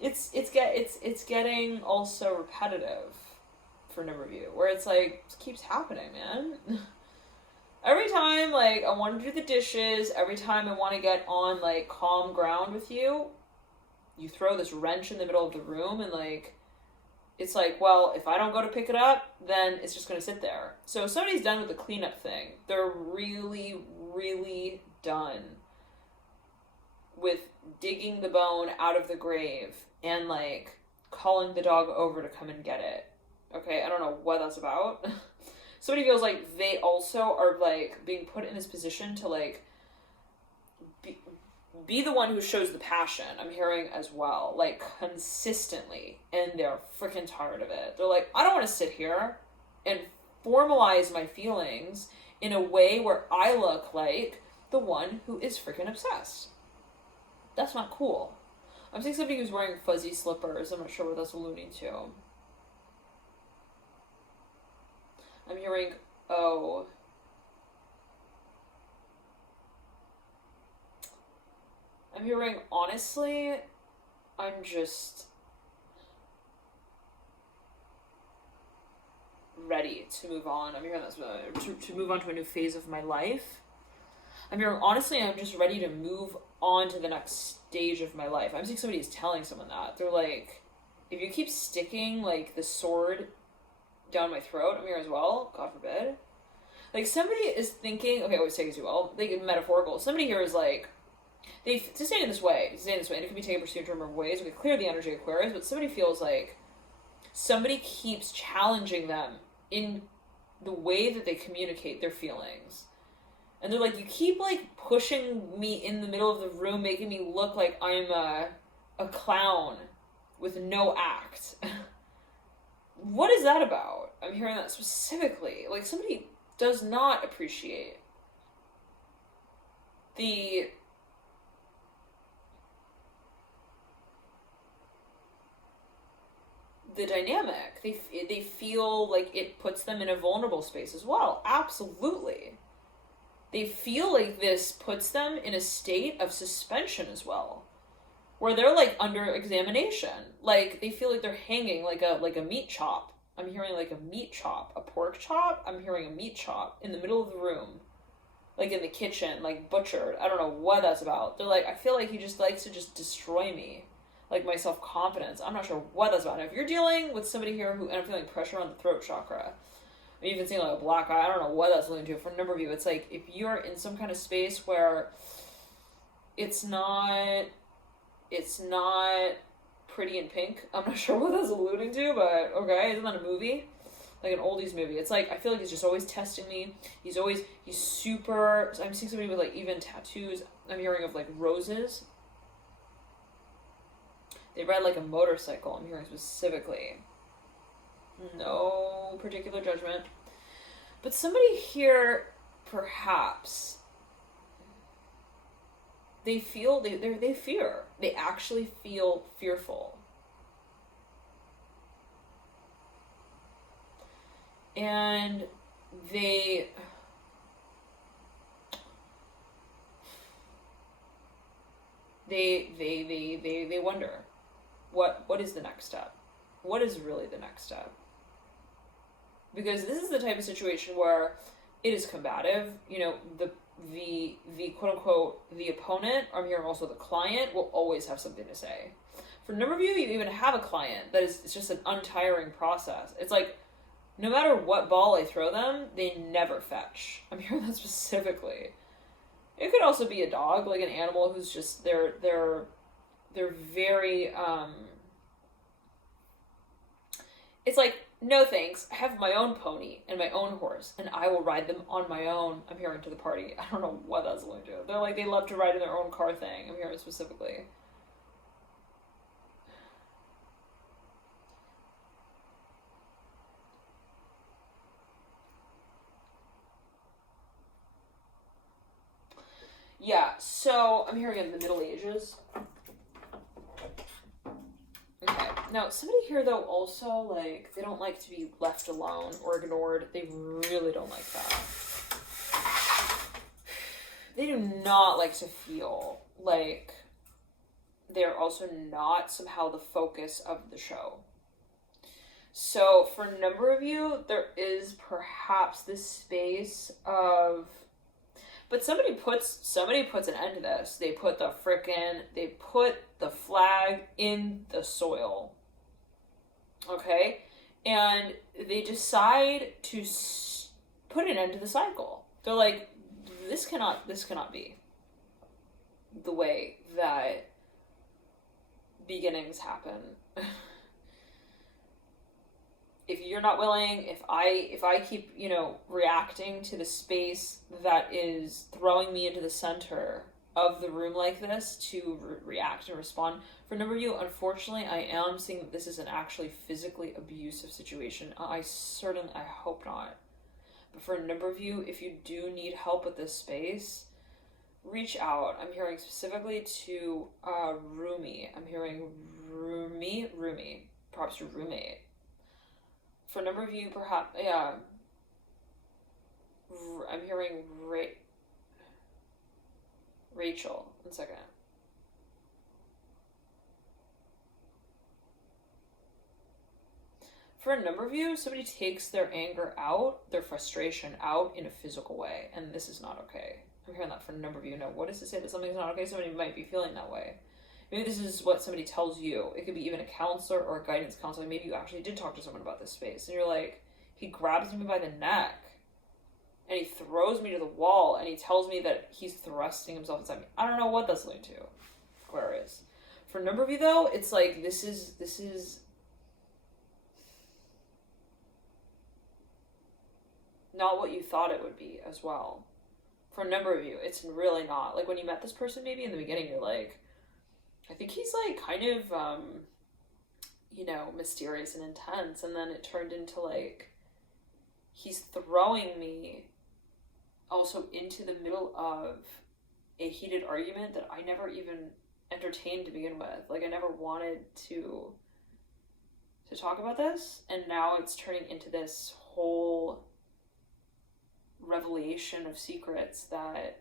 It's getting also repetitive for a number of you, where it's like, it keeps happening, man. Every time, like, I want to do the dishes, every time I want to get on, like, calm ground with you, you throw this wrench in the middle of the room, and, like, it's like, well, if I don't go to pick it up, then it's just going to sit there. So if somebody's done with the cleanup thing, they're really, really done with digging the bone out of the grave and, like, calling the dog over to come and get it. Okay, I don't know what that's about. Somebody feels like they also are, like, being put in this position to, like, be the one who shows the passion. I'm hearing as well, like, consistently, and they're freaking tired of it. They're like, I don't want to sit here and formalize my feelings in a way where I look like the one who is freaking obsessed. That's not cool. I'm seeing somebody who's wearing fuzzy slippers. I'm not sure what that's alluding to. I'm hearing, oh. I'm hearing, honestly, I'm just ready to move on. I'm hearing that's to move on to a new phase of my life. I'm hearing, honestly, I'm just ready to move on to the next stage of my life. I'm seeing somebody is telling someone that. They're like, if you keep sticking, like, the sword down my throat, I'm here as well, God forbid. Like, somebody is thinking, okay, I always take it too well, like, metaphorical. Somebody here is like, to say it in this way, and it can be taken pursued in a number of ways. We can clear the energy of Aquarius, but somebody feels like somebody keeps challenging them in the way that they communicate their feelings. And they're like, you keep, like, pushing me in the middle of the room, making me look like I'm a clown with no act. What is that about? I'm hearing that specifically. Like, somebody does not appreciate the dynamic. They feel like it puts them in a vulnerable space as well. Absolutely. They feel like this puts them in a state of suspension as well, where they're, like, under examination. Like, they feel like they're hanging like a meat chop. I'm hearing, like, a meat chop. A pork chop? I'm hearing a meat chop in the middle of the room. Like, in the kitchen, like, butchered. I don't know what that's about. They're like, I feel like he just likes to just destroy me. Like, my self-confidence. I'm not sure what that's about. Now, if you're dealing with somebody here and I'm feeling pressure on the throat chakra, or even seeing, like, a black eye, I don't know what that's leading to. For a number of you, it's like, if you're in some kind of space where it's not Pretty in Pink. I'm not sure what that's alluding to, but okay, isn't that a movie? Like an oldies movie. It's like, I feel like he's just always testing me. He's super, I'm seeing somebody with, like, even tattoos. I'm hearing of, like, roses. They ride, like, a motorcycle. I'm hearing specifically. No particular judgment. But somebody here, perhaps, they feel, they fear. They actually feel fearful. And they wonder, what is the next step? What is really the next step? Because this is the type of situation where it is combative. You know, the quote unquote the opponent, or I'm hearing also the client, will always have something to say. For a number of you, you even have a client that is, it's just an untiring process. It's like, no matter what ball I throw them, they never fetch. I'm hearing that specifically. It could also be a dog, like an animal who's just, they're very, it's like, no thanks, I have my own pony and my own horse, and I will ride them on my own. I'm hearing to the party. I don't know what that's going to do. They're like, they love to ride in their own car thing. I'm hearing specifically. Yeah, so I'm hearing in the Middle Ages. Okay, now somebody here though also, like, they don't like to be left alone or ignored. They really don't like that. They do not like to feel like they're also not somehow the focus of the show. So for a number of you, there is perhaps this space of, but somebody puts an end to this. They put the flag in the soil. Okay? And they decide to put an end to the cycle. They're like, this cannot be the way that beginnings happen. If you're not willing, if I keep, reacting to the space that is throwing me into the center of the room like this to react and respond, for a number of you, unfortunately, I am seeing that this is an actually physically abusive situation. I hope not. But for a number of you, if you do need help with this space, reach out. I'm hearing specifically to Rumi. I'm hearing Rumi, perhaps your roommate. For a number of you, perhaps, yeah, I'm hearing Rachel. 1 second. For a number of you, somebody takes their anger out, their frustration out in a physical way, and this is not okay. I'm hearing that for a number of you. Now, what does it say that something's not okay? Somebody might be feeling that way. Maybe this is what somebody tells you. It could be even a counselor or a guidance counselor. Maybe you actually did talk to someone about this space. And you're like, he grabs me by the neck. And he throws me to the wall. And he tells me that he's thrusting himself inside me. I don't know what that's leading to. Aquarius. For a number of you, though, it's like, this is not what you thought it would be as well. For a number of you, it's really not. Like, when you met this person, maybe in the beginning, you're like, I think he's like kind of, mysterious and intense. And then it turned into like, he's throwing me also into the middle of a heated argument that I never even entertained to begin with. Like, I never wanted to talk about this. And now it's turning into this whole revelation of secrets that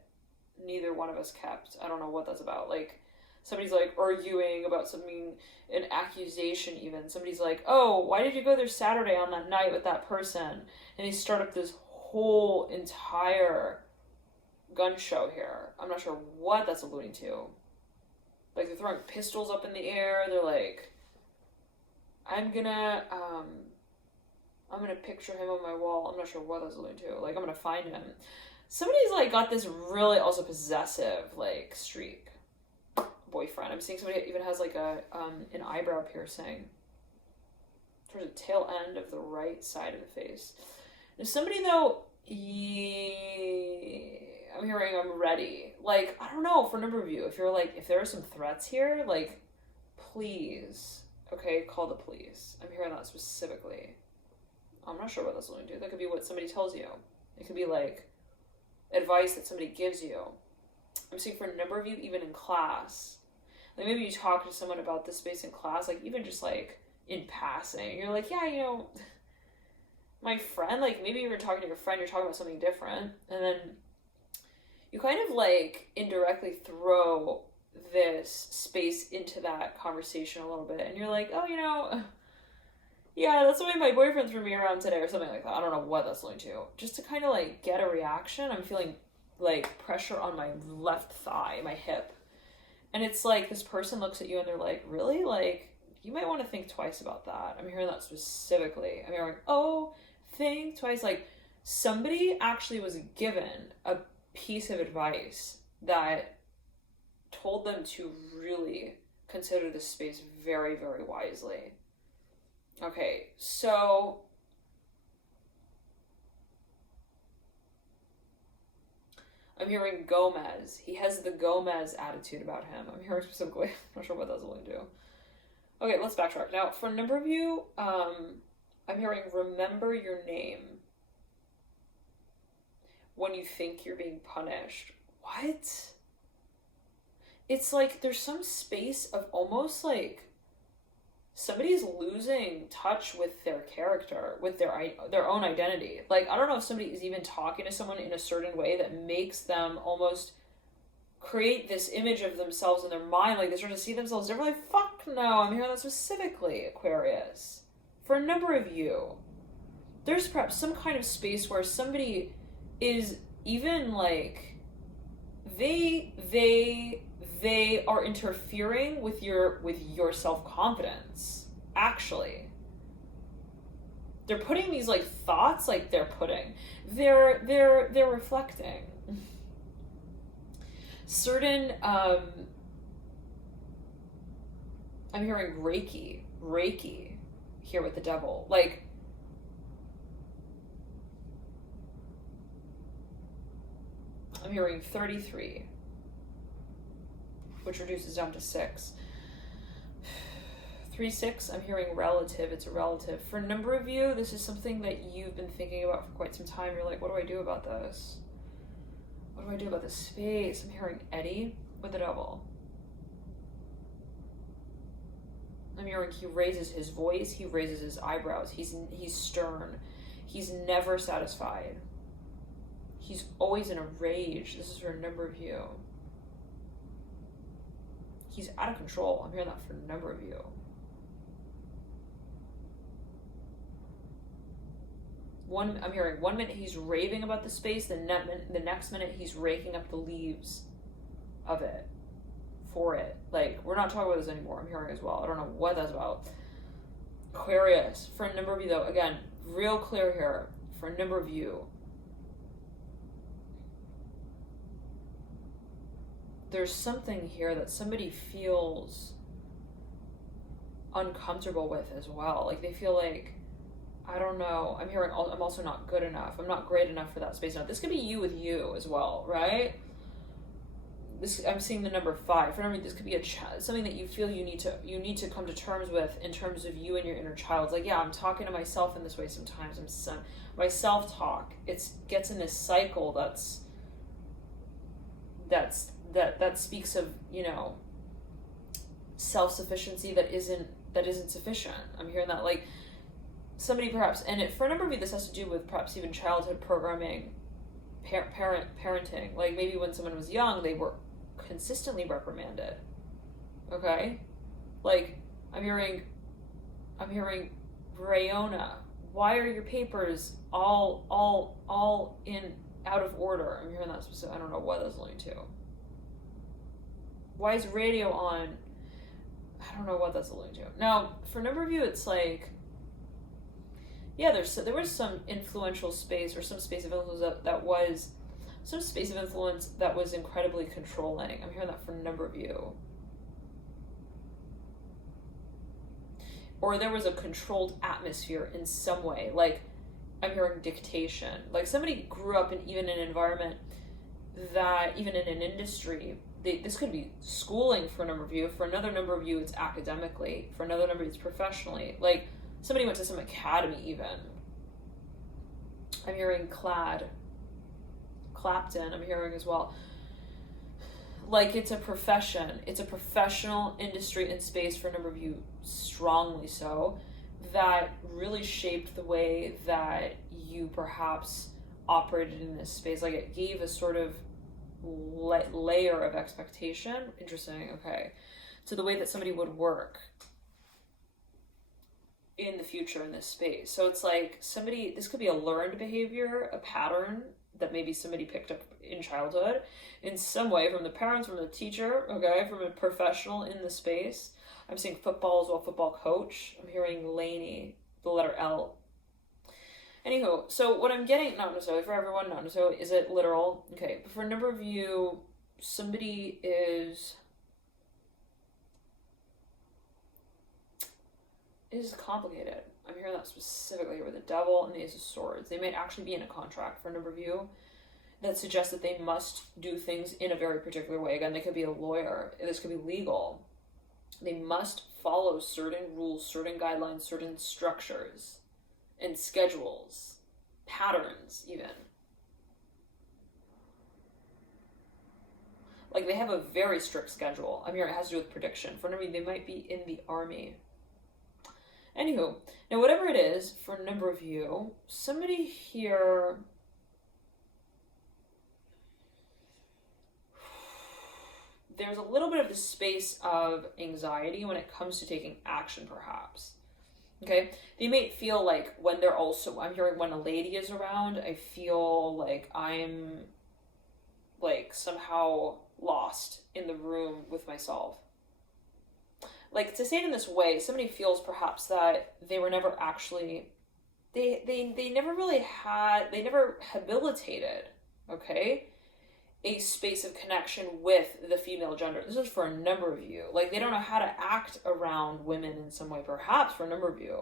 neither one of us kept. I don't know what that's about. Like, somebody's like arguing about something, an accusation even. Somebody's like, oh, why did you go there Saturday on that night with that person? And they start up this whole entire gun show here. I'm not sure what that's alluding to. Like, they're throwing pistols up in the air. They're like, I'm gonna picture him on my wall. I'm not sure what that's alluding to. Like, I'm gonna find him. Somebody's like got this really also possessive like streak. Boyfriend. I'm seeing somebody even has like an eyebrow piercing towards the tail end of the right side of the face. Now somebody though, I'm hearing I'm ready. Like, I don't know, for a number of you, if you're like, if there are some threats here, like, please, okay, call the police. I'm hearing that specifically. I'm not sure what that's alluding to. That could be what somebody tells you. It could be like advice that somebody gives you. I'm seeing for a number of you, even in class, like maybe you talk to someone about this space in class, like even just like in passing, you're like, yeah, my friend, like maybe you're talking to your friend, you're talking about something different, and then you kind of like indirectly throw this space into that conversation a little bit, and you're like, oh, yeah, that's the way my boyfriend threw me around today, or something like that. I don't know what that's going to. Just to kind of like get a reaction, I'm feeling like pressure on my left thigh, my hip. And it's like this person looks at you and they're like, really? Like, you might want to think twice about that. I'm hearing that specifically. I'm hearing, oh, think twice. Like, somebody actually was given a piece of advice that told them to really consider this space very, very wisely. Okay, so I'm hearing Gomez. He has the Gomez attitude about him. I'm hearing specifically. I'm not sure what that's going to do. Okay, let's backtrack. Now, for a number of you, I'm hearing remember your name when you think you're being punished. What? It's like there's some space of almost like somebody's losing touch with their character, with their own identity. Like, I don't know if somebody is even talking to someone in a certain way that makes them almost create this image of themselves in their mind, like they start to see themselves differently. Like, fuck no, I'm hearing that specifically, Aquarius. For a number of you, there's perhaps some kind of space where somebody is even like they are interfering with your self-confidence. Actually, they're putting these like thoughts, like they're reflecting certain I'm hearing Reiki here with the devil. Like, I'm hearing 33, which reduces down to 6. 3, 6, I'm hearing relative. It's a relative. For a number of you, this is something that you've been thinking about for quite some time. You're like, what do I do about this? What do I do about this space? I'm hearing Eddie with the devil. I'm hearing he raises his voice, he raises his eyebrows, he's stern, he's never satisfied. He's always in a rage. This is for a number of you. He's out of control. I'm hearing that for a number of you. I'm hearing 1 minute he's raving about the space, the next minute he's raking up the leaves of it for it. Like, we're not talking about this anymore, I'm hearing as well. I don't know what that's about. Aquarius, for a number of you though, again, real clear here, for a number of you, there's something here that somebody feels uncomfortable with as well. Like, they feel like, I don't know, I'm hearing I'm also not good enough. I'm not great enough for that space. Now, this could be you with you as well, right? I'm seeing the number 5. For number, this could be something that you feel you need to come to terms with in terms of you and your inner child. It's like, yeah, I'm talking to myself in this way sometimes. My self-talk, it gets in this cycle that speaks of, you know, self-sufficiency that isn't sufficient. I'm hearing that, like, somebody perhaps, and for a number of you, this has to do with perhaps even childhood programming, parenting. Like, maybe when someone was young, they were consistently reprimanded. Okay? Like, I'm hearing Rayona, why are your papers all in out of order? I'm hearing that specific. I don't know what that's alluding to. Why is radio on? I don't know what that's alluding to. Now, for a number of you, it's like, yeah, there was some influential space, or some space of influence that was incredibly controlling. I'm hearing that for a number of you. Or there was a controlled atmosphere in some way. Like, I'm hearing dictation. Like, somebody grew up in even an environment that, even in an industry, this could be schooling for a number of you. For another number of you, it's academically. For another number of you, it's professionally. Like, somebody went to some academy even. I'm hearing Clapton, I'm hearing as well. Like, it's a profession. It's a professional industry and space for a number of you, strongly so, that really shaped the way that you perhaps operated in this space. Like, it gave a sort of layer of expectation. Interesting, okay. To the way that somebody would work in the future in this space. So it's like this could be a learned behavior, a pattern that maybe somebody picked up in childhood in some way, from the parents, from the teacher, okay, from a professional in the space. I'm seeing football as well, football coach. I'm hearing Laney, the letter L. Anywho, so what I'm getting, not necessarily for everyone, not necessarily, is it literal? Okay, but for a number of you, somebody is complicated. I'm hearing that specifically with the devil and the Ace of Swords. They might actually be in a contract for a number of you that suggests that they must do things in a very particular way. Again, they could be a lawyer, this could be legal. They must follow certain rules, certain guidelines, certain structures and schedules, patterns even. Like, they have a very strict schedule. I mean, it has to do with prediction. For a number, they might be in the army. Anywho, now whatever it is, for a number of you, somebody here... There's a little bit of the space of anxiety when it comes to taking action, perhaps. Okay? They may feel like when they're also... I'm hearing when a lady is around, I feel like I'm, like, somehow lost in the room with myself. Like, to say it in this way, somebody feels perhaps that they were never actually, they never really had, they never habilitated, okay, a space of connection with the female gender. This is for a number of you. Like, they don't know how to act around women in some way, perhaps for a number of you.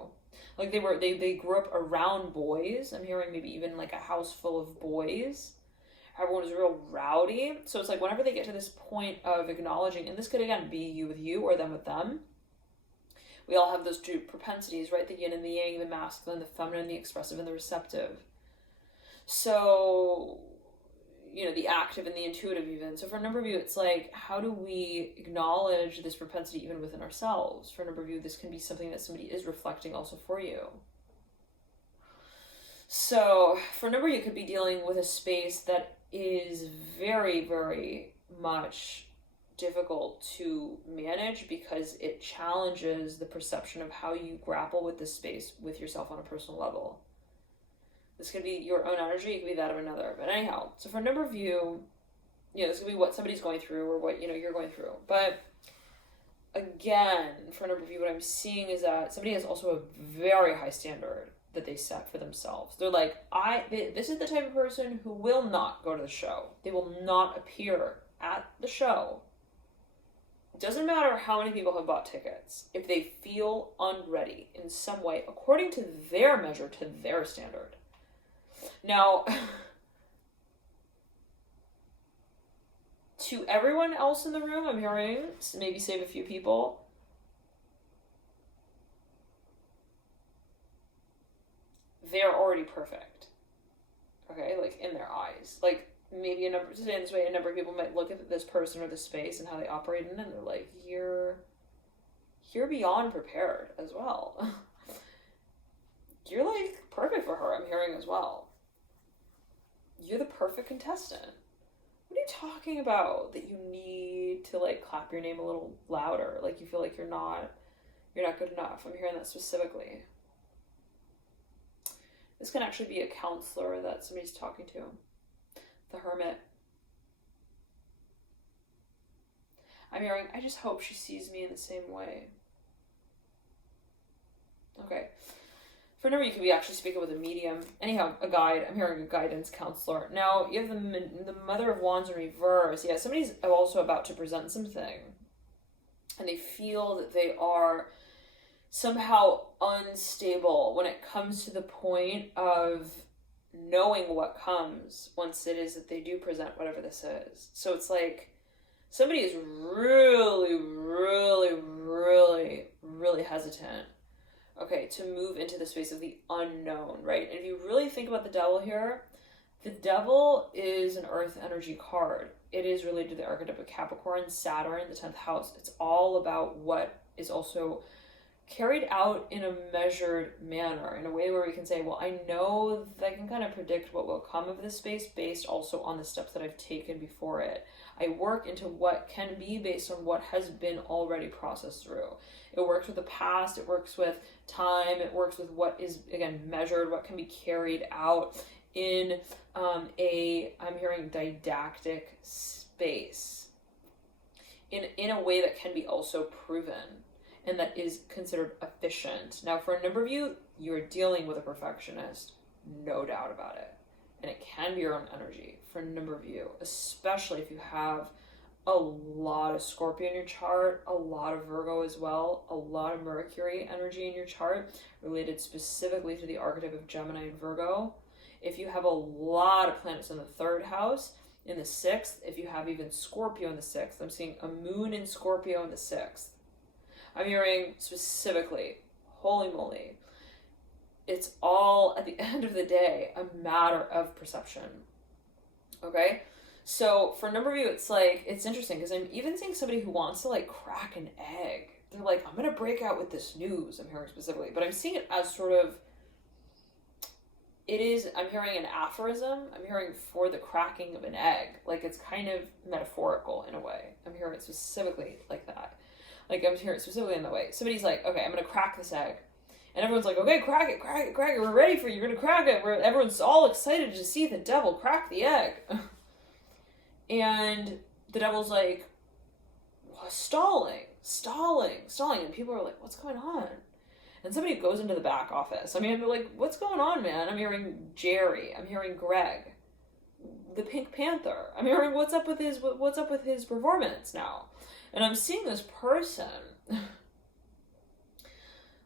Like, they grew up around boys. I'm hearing maybe even like a house full of boys. Everyone is real rowdy. So it's like whenever they get to this point of acknowledging, and this could again be you with you or them with them. We all have those two propensities, right? The yin and the yang, the masculine, the feminine, the expressive and the receptive. So, you know, the active and the intuitive even. So for a number of you, it's like, how do we acknowledge this propensity even within ourselves? For a number of you, this can be something that somebody is reflecting also for you. So for a number of you, it could be dealing with a space that is very, very much difficult to manage because it challenges the perception of how you grapple with this space with yourself on a personal level. This could be your own energy, it could be that of another. But anyhow, so for a number of you, this could be what somebody's going through or what, you're going through. But again, for a number of you, what I'm seeing is that somebody has also a very high standard that they set for themselves. They're like, this is the type of person who will not go to the show. They will not appear at the show. It doesn't matter how many people have bought tickets. If they feel unready in some way, according to their measure, to their standard. Now, to everyone else in the room, I'm hearing, maybe save a few people, they're already perfect. Okay, like in their eyes. Like maybe to say in this way, a number of people might look at this person or this space and how they operate in it, and they're like, you're beyond prepared as well. You're like perfect for her, I'm hearing as well. You're the perfect contestant. What are you talking about that you need to like clap your name a little louder? Like you feel like you're not good enough. I'm hearing that specifically. This can actually be a counselor that somebody's talking to. The Hermit. I'm hearing, I just hope she sees me in the same way. Okay. For a number, you could be actually speaking with a medium. Anyhow, a guide. I'm hearing a guidance counselor. Now, you have the Mother of Wands in reverse. Yeah, somebody's also about to present something. And they feel that they are somehow unstable when it comes to the point of knowing what comes once it is that they do present whatever this is. So it's like somebody is really, really, really, really hesitant, okay, to move into the space of the unknown, right? And if you really think about the devil here, the devil is an earth energy card. It is related to the archetype of Capricorn, Saturn, the 10th house. It's all about what is also carried out in a measured manner, in a way where we can say, well, I know that I can kind of predict what will come of this space based also on the steps that I've taken before it. I work into what can be based on what has been already processed through. It works with the past, it works with time, it works with what is, again, measured, what can be carried out in I'm hearing didactic space, in a way that can be also proven and that is considered efficient. Now, for a number of you, you're dealing with a perfectionist, no doubt about it. And it can be your own energy for a number of you, especially if you have a lot of Scorpio in your chart, a lot of Virgo as well, a lot of Mercury energy in your chart, related specifically to the archetype of Gemini and Virgo. if you have a lot of planets in the 3rd house, in the 6th, if you have even Scorpio in the 6th, I'm seeing a moon in Scorpio in the 6th. I'm hearing specifically, holy moly, it's all, at the end of the day, a matter of perception. Okay? So for a number of you, it's like, it's interesting because I'm even seeing somebody who wants to like crack an egg. They're like, I'm going to break out with this news, I'm hearing specifically. But I'm seeing it as sort of, it is, I'm hearing an aphorism. I'm hearing for the cracking of an egg. Like it's kind of metaphorical in a way. I'm hearing it specifically like that. Like I'm hearing it specifically in the way. Somebody's like, okay, I'm going to crack this egg. And everyone's like, okay, crack it. We're ready for you. You're going to crack it. Everyone's all excited to see the devil crack the egg. And the devil's like, stalling. And people are like, what's going on? And somebody goes into the back office. I mean, they're like, what's going on, man? I'm hearing Jerry. I'm hearing Greg, the Pink Panther. I'm hearing what's up with his performance now. And I'm seeing this person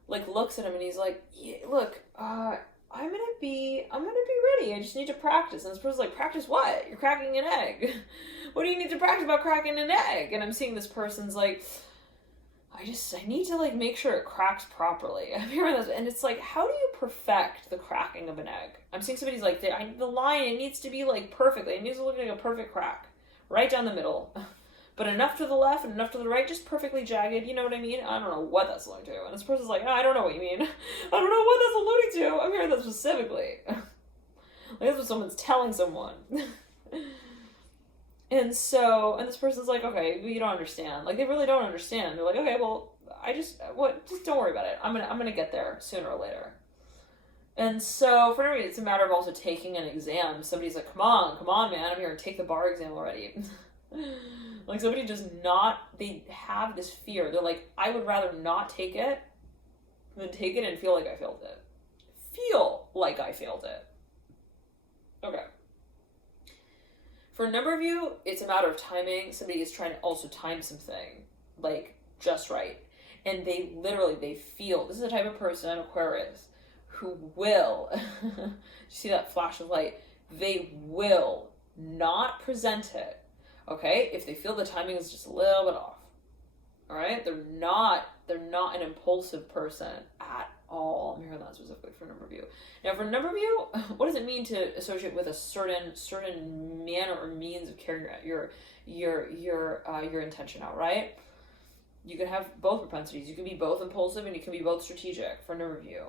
like looks at him and he's like, yeah, look, I'm gonna be ready. I just need to practice. And this person's like, practice what? You're cracking an egg. What do you need to practice about cracking an egg? And I'm seeing this person's like, I need to like make sure it cracks properly. I'm hearing this, and it's like, how do you perfect the cracking of an egg? I'm seeing somebody's like, the line, it needs to be like perfectly. It needs to look like a perfect crack, right down the middle, but enough to the left and enough to the right, just perfectly jagged. You know what I mean? I don't know what that's alluding to. And this person's like, I don't know what you mean. I don't know what that's alluding to. I'm hearing that specifically. Like that's what someone's telling someone. And this person's like, okay, you don't understand. Like, they really don't understand. They're like, okay, well, just don't worry about it. I'm gonna get there sooner or later. And so, for me, it's a matter of also taking an exam. Somebody's like, come on, man, I'm here to take the bar exam already. Like, somebody they have this fear. They're like, I would rather not take it than take it and feel like I failed it. Okay. For a number of you, it's a matter of timing. Somebody is trying to also time something, like, just right. And they feel, this is the type of person, Aquarius, who will, you see that flash of light? They will not present it, okay, if they feel the timing is just a little bit off, all right? They're not an impulsive person at all. I'm hearing that specifically for a number of you. Now, for a number of you, what does it mean to associate with a certain manner or means of carrying your intention out, right? You can have both propensities. You can be both impulsive and you can be both strategic for a number of you.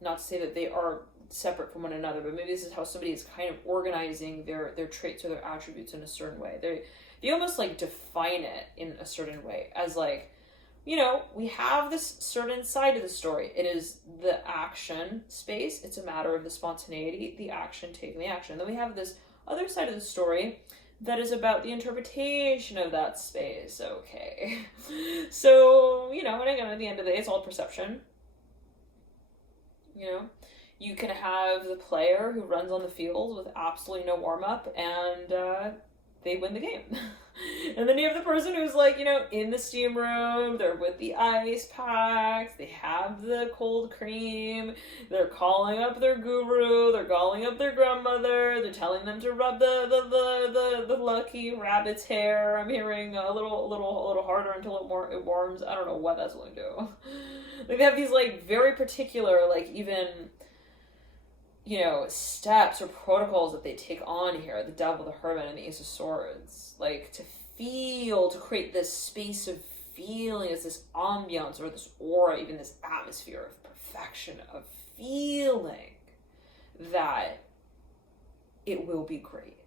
Not to say that they are separate from one another, but maybe this is how somebody is kind of organizing their traits or their attributes in a certain way. They almost like define it in a certain way as like, you know, we have this certain side of the story. It is the action space. It's a matter of the spontaneity, the action, taking the action. And then we have this other side of the story that is about the interpretation of that space. Okay. So, you know, and again, at the end of the day, it's all perception. You know, you can have the player who runs on the field with absolutely no warm-up and they win the game. And then you have the person who's like, you know, in the steam room, they're with the ice packs, they have the cold cream, they're calling up their guru, they're calling up their grandmother, they're telling them to rub the lucky rabbit's hair. I'm hearing a little harder until it warms. I don't know what that's going to do. Like they have these like very particular, like even, you know, steps or protocols that they take on here. The Devil, the Hermit, and the Ace of Swords. Like, to create this space of feeling, as this ambiance or this aura, even this atmosphere of perfection, of feeling that it will be great.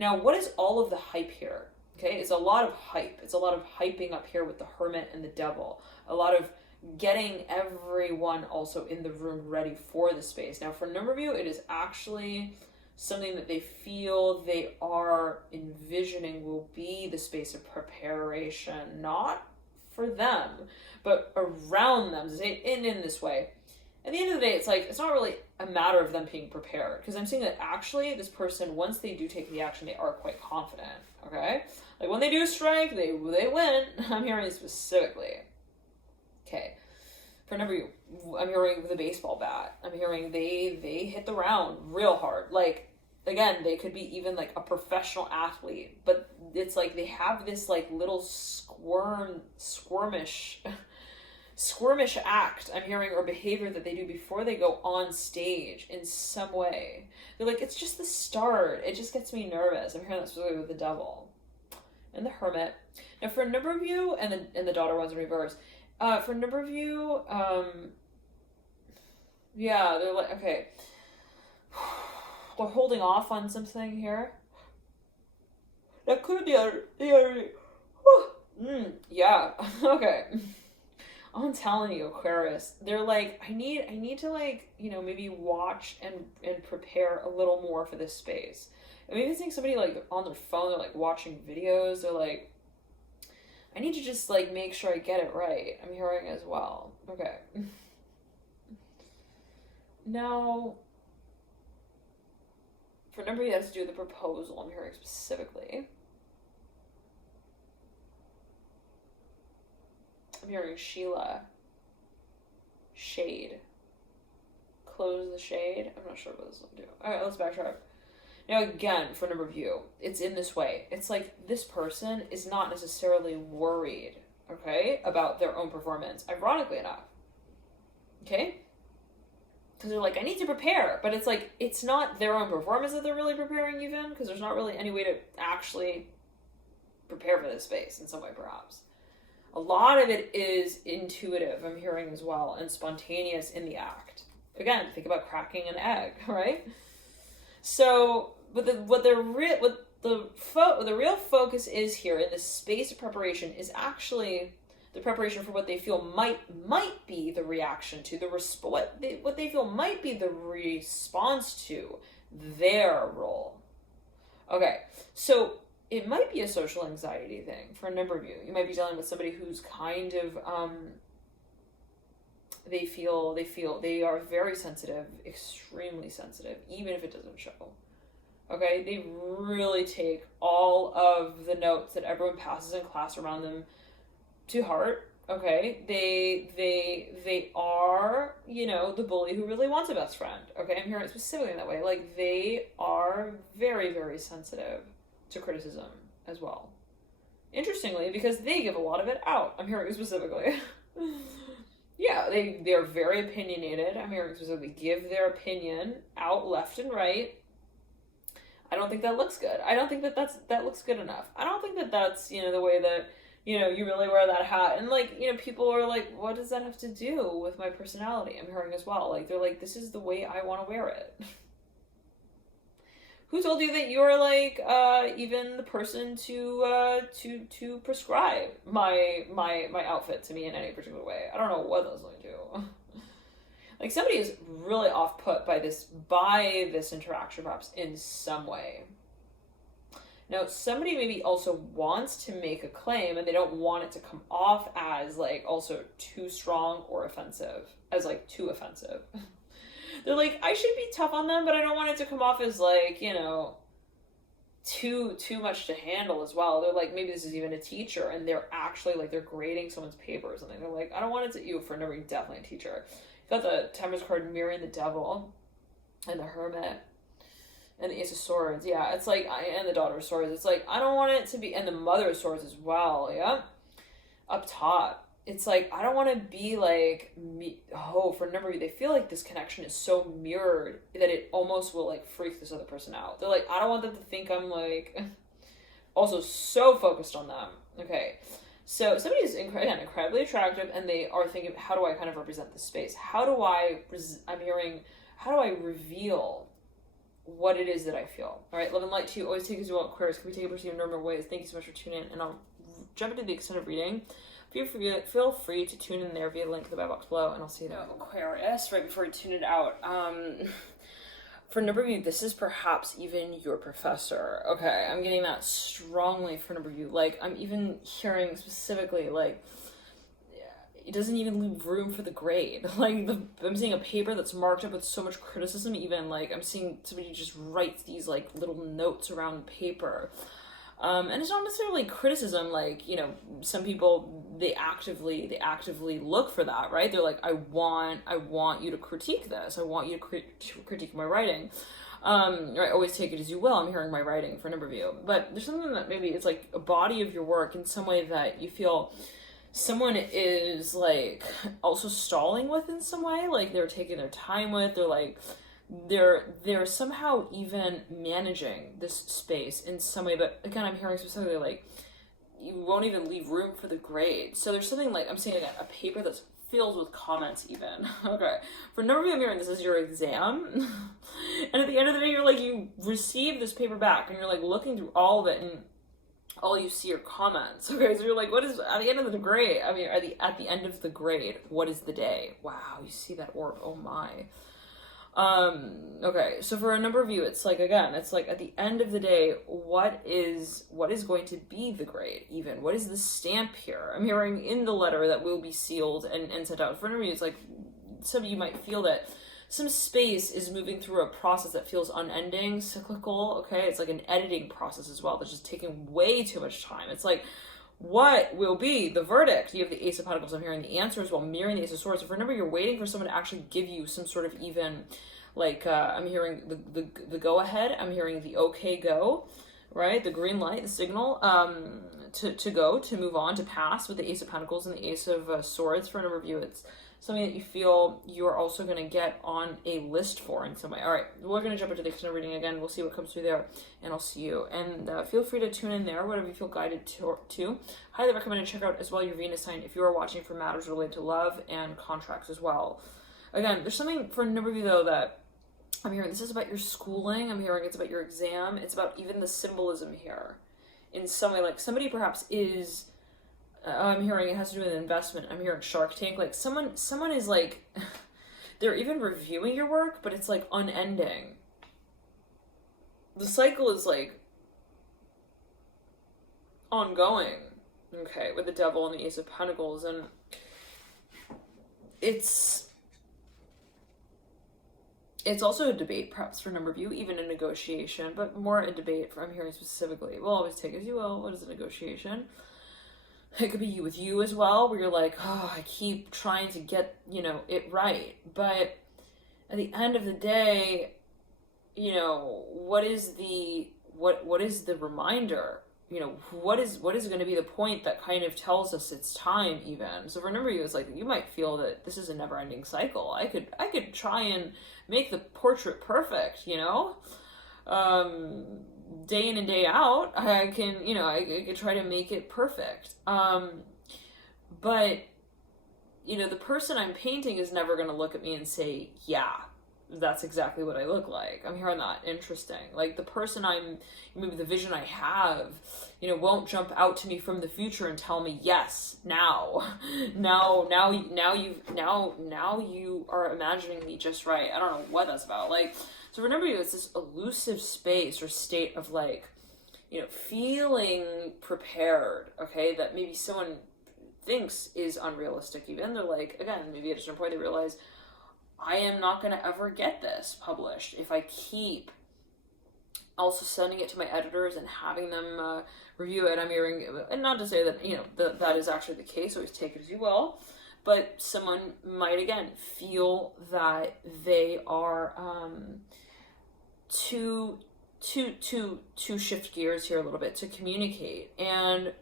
Now, what is all of the hype here? Okay, it's a lot of hype. It's a lot of hyping up here with the Hermit and the Devil. A lot of getting everyone also in the room ready for the space. Now, for a number of you, it is actually something that they feel they are envisioning will be the space of preparation, not for them, but around them, and in this way. At the end of the day, it's like, it's not really a matter of them being prepared, because I'm seeing that actually this person, once they do take the action, they are quite confident, okay? Like when they do strike, they win. I'm hearing it specifically. Okay. For a number of you, I'm hearing with a baseball bat. I'm hearing they hit the round real hard. Like, again, they could be even like a professional athlete, but it's like they have this like little squirmish act, I'm hearing, or behavior that they do before they go on stage in some way. They're like, it's just the start. It just gets me nervous. I'm hearing that specifically with the devil and the hermit. Now, for a number of you, and the daughter one's in reverse. For a number of you, yeah, they're like, okay, they're holding off on something here. That could be yeah, okay. I'm telling you, Aquarius, they're like, I need to like, you know, maybe watch and prepare a little more for this space. And maybe think somebody like on their phone, they're like watching videos, they're like, I need to just like make sure I get it right. I'm hearing as well. Okay. Now, for number that has to do with the proposal, I'm hearing specifically. I'm hearing Sheila. Shade. Close the shade. I'm not sure what this will do. Alright, let's backtrack. Now again, for a number of you, it's in this way. It's like this person is not necessarily worried, okay, about their own performance, ironically enough. Okay? Because they're like, I need to prepare. But it's like, it's not their own performance that they're really preparing even, because there's not really any way to actually prepare for this space in some way, perhaps. A lot of it is intuitive, I'm hearing as well, and spontaneous in the act. Again, think about cracking an egg, right? So, but the real focus is here in this space of preparation is actually the preparation for what they feel might be the reaction to what they feel might be the response to their role. Okay, so it might be a social anxiety thing for a number of you. You might be dealing with somebody who's kind of, they are very sensitive, extremely sensitive, even if it doesn't show. Okay, they really take all of the notes that everyone passes in class around them to heart. Okay, they are, you know, the bully who really wants a best friend. Okay, I'm hearing it specifically in that way. Like, they are very, very sensitive to criticism as well. Interestingly, because they give a lot of it out. I'm hearing specifically. Yeah, they're very opinionated. I'm hearing specifically give their opinion out left and right. I don't think that looks good. I don't think that looks good enough. I don't think that that's, you know, the way that, you know, you really wear that hat. And like, you know, people are like, what does that have to do with my personality? I'm hearing as well. Like, they're like, this is the way I want to wear it. Who told you that you're like even the person to prescribe my outfit to me in any particular way? I don't know what those like do. Like, somebody is really off put by this interaction, perhaps in some way. Now, somebody maybe also wants to make a claim and they don't want it to come off as like also too strong or offensive, as like too offensive. They're like, I should be tough on them, but I don't want it to come off as like, you know, too much to handle as well. They're like, maybe this is even a teacher and they're actually like, they're grading someone's paper or something. They're like, I don't want it to, you for number, definitely a teacher. You got the Tempest card mirroring the devil and the hermit and the Ace of Swords. Yeah, it's like, and the Daughter of Swords. It's like, I don't want it to be, and the Mother of Swords as well. Yeah. Up top. It's like, I don't want to be like, for a number of you, they feel like this connection is so mirrored that it almost will like freak this other person out. They're like, I don't want them to think I'm like, also so focused on them. Okay. So somebody is incredibly attractive and they are thinking, how do I kind of represent this space? How do I reveal what it is that I feel? All right. Love and light to you. Always take as you want, Aquarius. Can we take it in normal ways? Thank you so much for tuning in, and I'll jump into the extended reading. Feel free to tune in there via the link in the box below, and I'll see you there. Aquarius, right before you tune it out. For a number of you, this is perhaps even your professor. Okay, I'm getting that strongly for a number of you. Like, I'm even hearing specifically, like, it doesn't even leave room for the grade. Like, I'm seeing a paper that's marked up with so much criticism, even, like, I'm seeing somebody just writes these, like, little notes around paper. And it's not necessarily criticism, like, you know, some people, they actively look for that, right? They're like, I want you to critique this. I want you to critique my writing. Right, always take it as you will. I'm hearing my writing for a number of you. But there's something that maybe it's like a body of your work in some way that you feel someone is like also stalling with in some way, like they're taking their time with, they're like, they're somehow even managing this space in some way. But again, I'm hearing specifically like you won't even leave room for the grade. So there's something like, I'm seeing again a paper that's filled with comments even. Okay, for a number of you, I'm hearing this is your exam. And at the end of the day, you're like, you receive this paper back and you're like looking through all of it and all you see are comments. Okay, so you're like, what is at the end of the grade? I mean, at the end of the grade, what is the day? Wow, you see that orb, oh my. Okay, so for a number of you, it's like, again, it's like at the end of the day, what is going to be the grade even? What is the stamp here? I'm hearing in the letter that will be sealed and sent out. For a number of you, it's like some of you might feel that some space is moving through a process that feels unending, cyclical, okay? It's like an editing process as well that's just taking way too much time. It's like, what will be the verdict? You have the Ace of Pentacles. I'm hearing the answer as well, mirroring the Ace of Swords. So for a number, you're waiting for someone to actually give you some sort of even, like, I'm hearing the go-ahead. I'm hearing the okay go, right? The green light, the signal, to go, to move on, to pass with the Ace of Pentacles and the Ace of Swords. For a number of you, it's something that you feel you're also going to get on a list for in some way. All right, we're going to jump into the extended reading again. We'll see what comes through there, and I'll see you. And feel free to tune in there, whatever you feel guided to. Highly recommend to check out as well your Venus sign if you are watching for matters related to love and contracts as well. Again, there's something for a number of you, though, that I'm hearing this is about your schooling. I'm hearing it's about your exam. It's about even the symbolism here. In some way, like somebody perhaps is... I'm hearing it has to do with investment. I'm hearing Shark Tank. Like someone is like, they're even reviewing your work, but it's like unending. The cycle is like ongoing. Okay, with the Devil and the Ace of Pentacles, and it's also a debate, perhaps for a number of you, even a negotiation, but more a debate. I'm hearing specifically. We'll always take as you will. What is a negotiation? It could be you with you as well, where you're like, oh, I keep trying to get, you know, it right. But at the end of the day, you know, what is the reminder? You know, what is going to be the point that kind of tells us it's time even? So for a number of you, it's like, you might feel that this is a never ending cycle. I could try and make the portrait perfect, you know? Day in and day out, I can, you know, I could try to make it perfect. But, you know, the person I'm painting is never going to look at me and say, yeah, that's exactly what I look like. I'm hearing that. Interesting. Like the person maybe the vision I have, you know, won't jump out to me from the future and tell me, yes, now you are imagining me just right. I don't know what that's about. Like, so remember you, it's this elusive space or state of like, you know, feeling prepared, okay, that maybe someone thinks is unrealistic even. They're like, again, maybe at a certain point they realize, I am not going to ever get this published if I keep also sending it to my editors and having them review it. I'm hearing, and not to say that, you know, that is actually the case, always take it as you will, but someone might, again, feel that they are to shift gears here a little bit, to communicate. And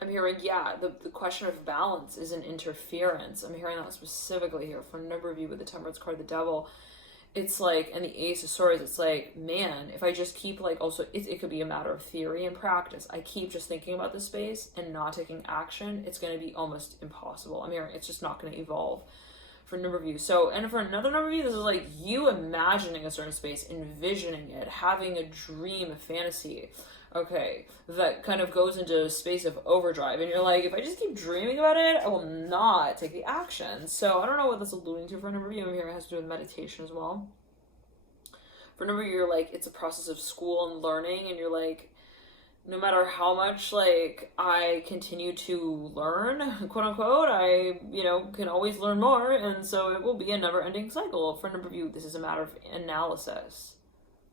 I'm hearing, yeah, the question of balance is an interference. I'm hearing that specifically here for a number of you with the Temperance card, the Devil. It's like, and the Ace of Swords, it's like, man, if I just keep like, also, it could be a matter of theory and practice. I keep just thinking about this space and not taking action, it's going to be almost impossible. I'm hearing it's just not going to evolve for a number of you. So, and for another number of you, this is like you imagining a certain space, envisioning it, having a dream, a fantasy, okay, that kind of goes into a space of overdrive. And you're like, if I just keep dreaming about it, I will not take the action. So I don't know what that's alluding to for a number of you. I'm hearing it has to do with meditation as well. For a number of you, you're like, it's a process of school and learning, and you're like, no matter how much, like, I continue to learn, quote unquote, I, you know, can always learn more, and so it will be a never-ending cycle. For a number of you, this is a matter of analysis,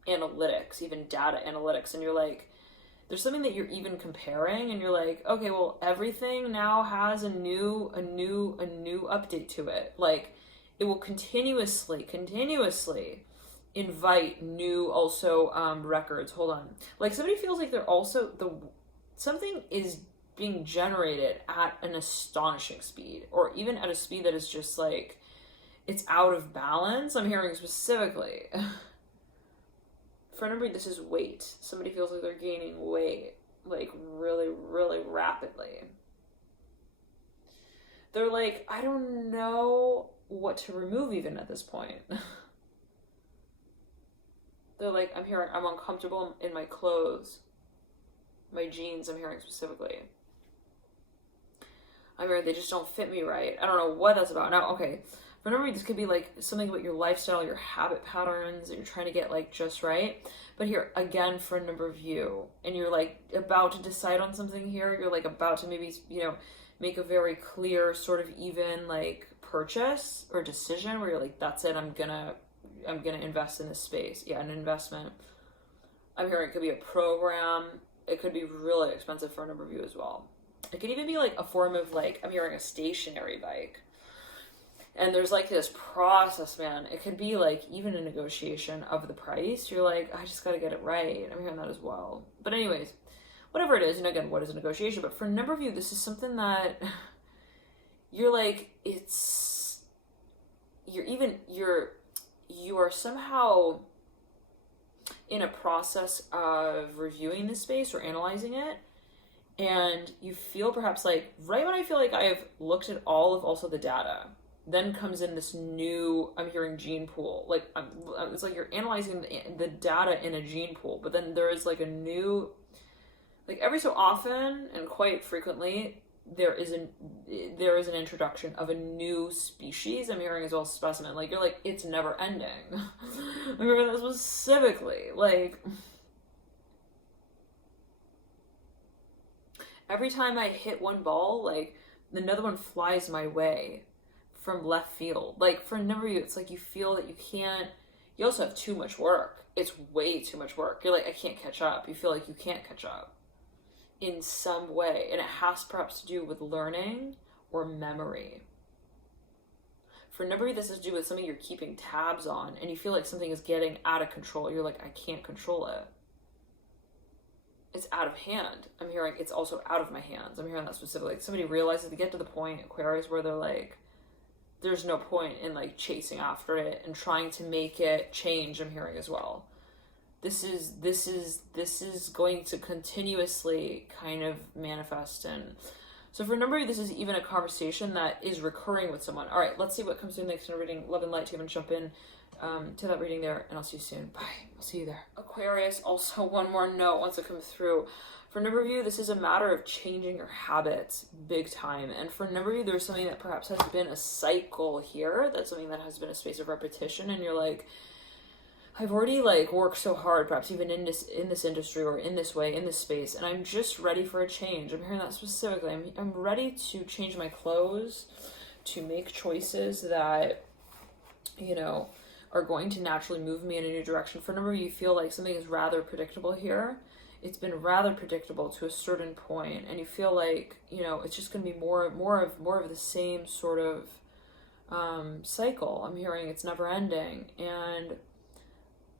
analytics, even data analytics, and you're like, there's something that you're even comparing, and you're like, okay, well, everything now has a new update to it. Like, it will continuously invite new also records. Hold on. Like, somebody feels like they're also something is being generated at an astonishing speed, or even at a speed that is just like, it's out of balance. I'm hearing specifically. For a number, this is weight. Somebody feels like they're gaining weight, like really, really rapidly. They're like, I don't know what to remove even at this point. They're like, I'm hearing, I'm uncomfortable in my clothes, my jeans, I'm hearing specifically. I'm hearing they just don't fit me right. I don't know what that's about. Now, okay, for a number, this could be like something about your lifestyle, your habit patterns that you're trying to get like just right. But here, again, for a number of you, and you're like about to decide on something here, you're like about to maybe, you know, make a very clear sort of even like purchase or decision where you're like, that's it, I'm gonna invest in this space. Yeah, an investment. I'm hearing it could be a program. It could be really expensive for a number of you as well. It could even be like a form of like, I'm hearing a stationary bike. And there's like this process, man. It could be like even a negotiation of the price. You're like, I just got to get it right. I'm hearing that as well. But anyways, whatever it is, and again, what is a negotiation? But for a number of you, this is something that you're like, you are somehow in a process of reviewing the space or analyzing it, and you feel perhaps like, right when I feel like I have looked at all of also the data, then comes in this new, I'm hearing gene pool. Like, it's like you're analyzing the data in a gene pool, but then there is like a new, like every so often and quite frequently, there is an introduction of a new species. I'm hearing as well specimen. Like, you're like, it's never ending. I remember that specifically. Like, every time I hit one ball, like, another one flies my way from left field. Like, for a number of you, it's like you feel that you can't, you also have too much work. It's way too much work. You're like, I can't catch up. You feel like you can't catch up in some way, and it has perhaps to do with learning or memory. For a number of you, this has to do with something you're keeping tabs on, and you feel like something is getting out of control. You're like, I can't control it. It's out of hand. I'm hearing it's also out of my hands. I'm hearing that specifically. Like, somebody realizes they get to the point, Aquarius, where they're like, there's no point in like chasing after it and trying to make it change. I'm hearing as well. This is going to continuously kind of manifest. And so for a number of you, this is even a conversation that is recurring with someone. All right, let's see what comes through next in a reading. Love and light to you, and jump in to that reading there, and I'll see you soon. Bye. I'll see you there. Aquarius, also one more note wants to come through. For a number of you, this is a matter of changing your habits big time. And for a number of you, there's something that perhaps has been a cycle here. That's something that has been a space of repetition, and you're like, I've already like worked so hard, perhaps even in this industry or in this way, in this space, and I'm just ready for a change. I'm hearing that specifically. I'm ready to change my clothes, to make choices that, you know, are going to naturally move me in a new direction. For a number of you, feel like something is rather predictable here. It's been rather predictable to a certain point, and you feel like, you know, it's just going to be more of the same sort of cycle. I'm hearing it's never ending, and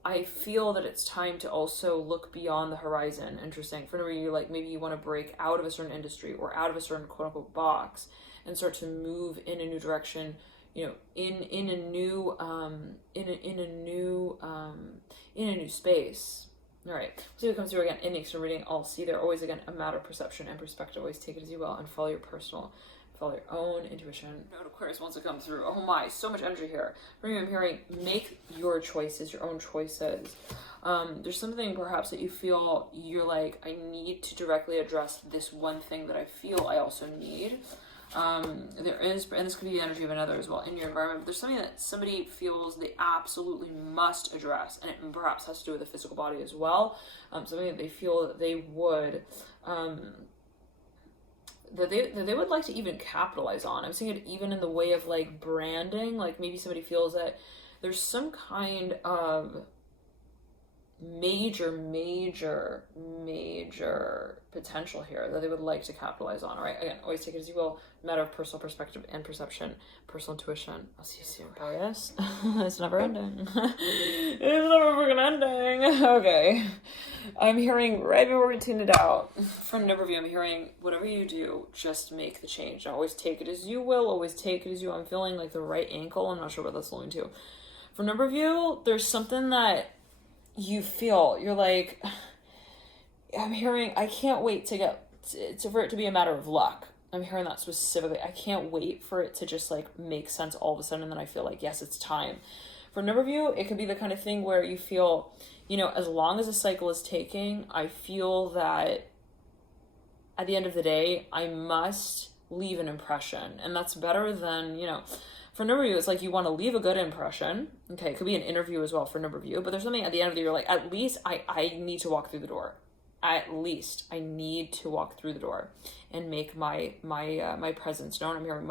I feel that it's time to also look beyond the horizon. Interesting. For you, like maybe you want to break out of a certain industry or out of a certain quote unquote box and start to move in a new direction. You know, in a new space. All right. See what comes through again in the extra reading. I'll see there. Always again a matter of perception and perspective. Always take it as you will and follow your own intuition. Note Aquarius wants to come through. Oh my, so much energy here. For me, I'm hearing make your choices, your own choices. There's something perhaps that you feel you're like, I need to directly address this one thing that I feel I also need. There is, and this could be the energy of another as well in your environment, but there's something that somebody feels they absolutely must address, and it perhaps has to do with the physical body as well. Something that they feel that they would, that they would like to even capitalize on. I'm seeing it even in the way of like branding, like maybe somebody feels that there's some kind of major potential here that they would like to capitalize on. All right, again, always take it as you will, matter of personal perspective and perception, personal intuition. I'll see you soon, Aquarius. It's never ending. It's never freaking ending. Okay, I'm hearing right before we tune it out, for a number of you, I'm hearing whatever you do, just make the change. Always take it as you will, always take it as you. I'm feeling like the right ankle. I'm not sure what that's going to. For a number of you, there's something that you feel, you're like, I'm hearing, I can't wait to get, for it to be a matter of luck. I'm hearing that specifically. I can't wait for it to just like make sense all of a sudden, and then I feel like, yes, it's time. For a number of you, it could be the kind of thing where you feel, you know, as long as a cycle is taking, I feel that at the end of the day, I must leave an impression. And that's better than, you know, for a number of you, it's like you want to leave a good impression. Okay, it could be an interview as well for a number of you, but there's something at the end of the year, like, at least I need to walk through the door. At least I need to walk through the door and make my presence known. I'm hearing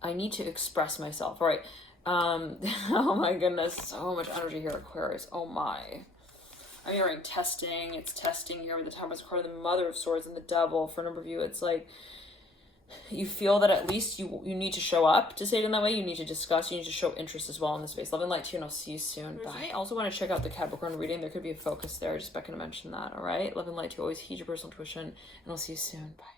I need to express myself. All right. Oh my goodness, so much energy here, Aquarius. Oh my. I'm hearing testing. It's testing here with the Temperance card, the Mother of Swords, and the Devil. For a number of you, it's like you feel that at least you need to show up, to say it in that way. You need to discuss, you need to show interest as well in the space. Love and light to you, and I'll see you soon. Bye. I also want to check out the Capricorn reading. There could be a focus there. Just back to mention that. All right. Love and light to you. Always heed your personal intuition, and I'll see you soon. Bye.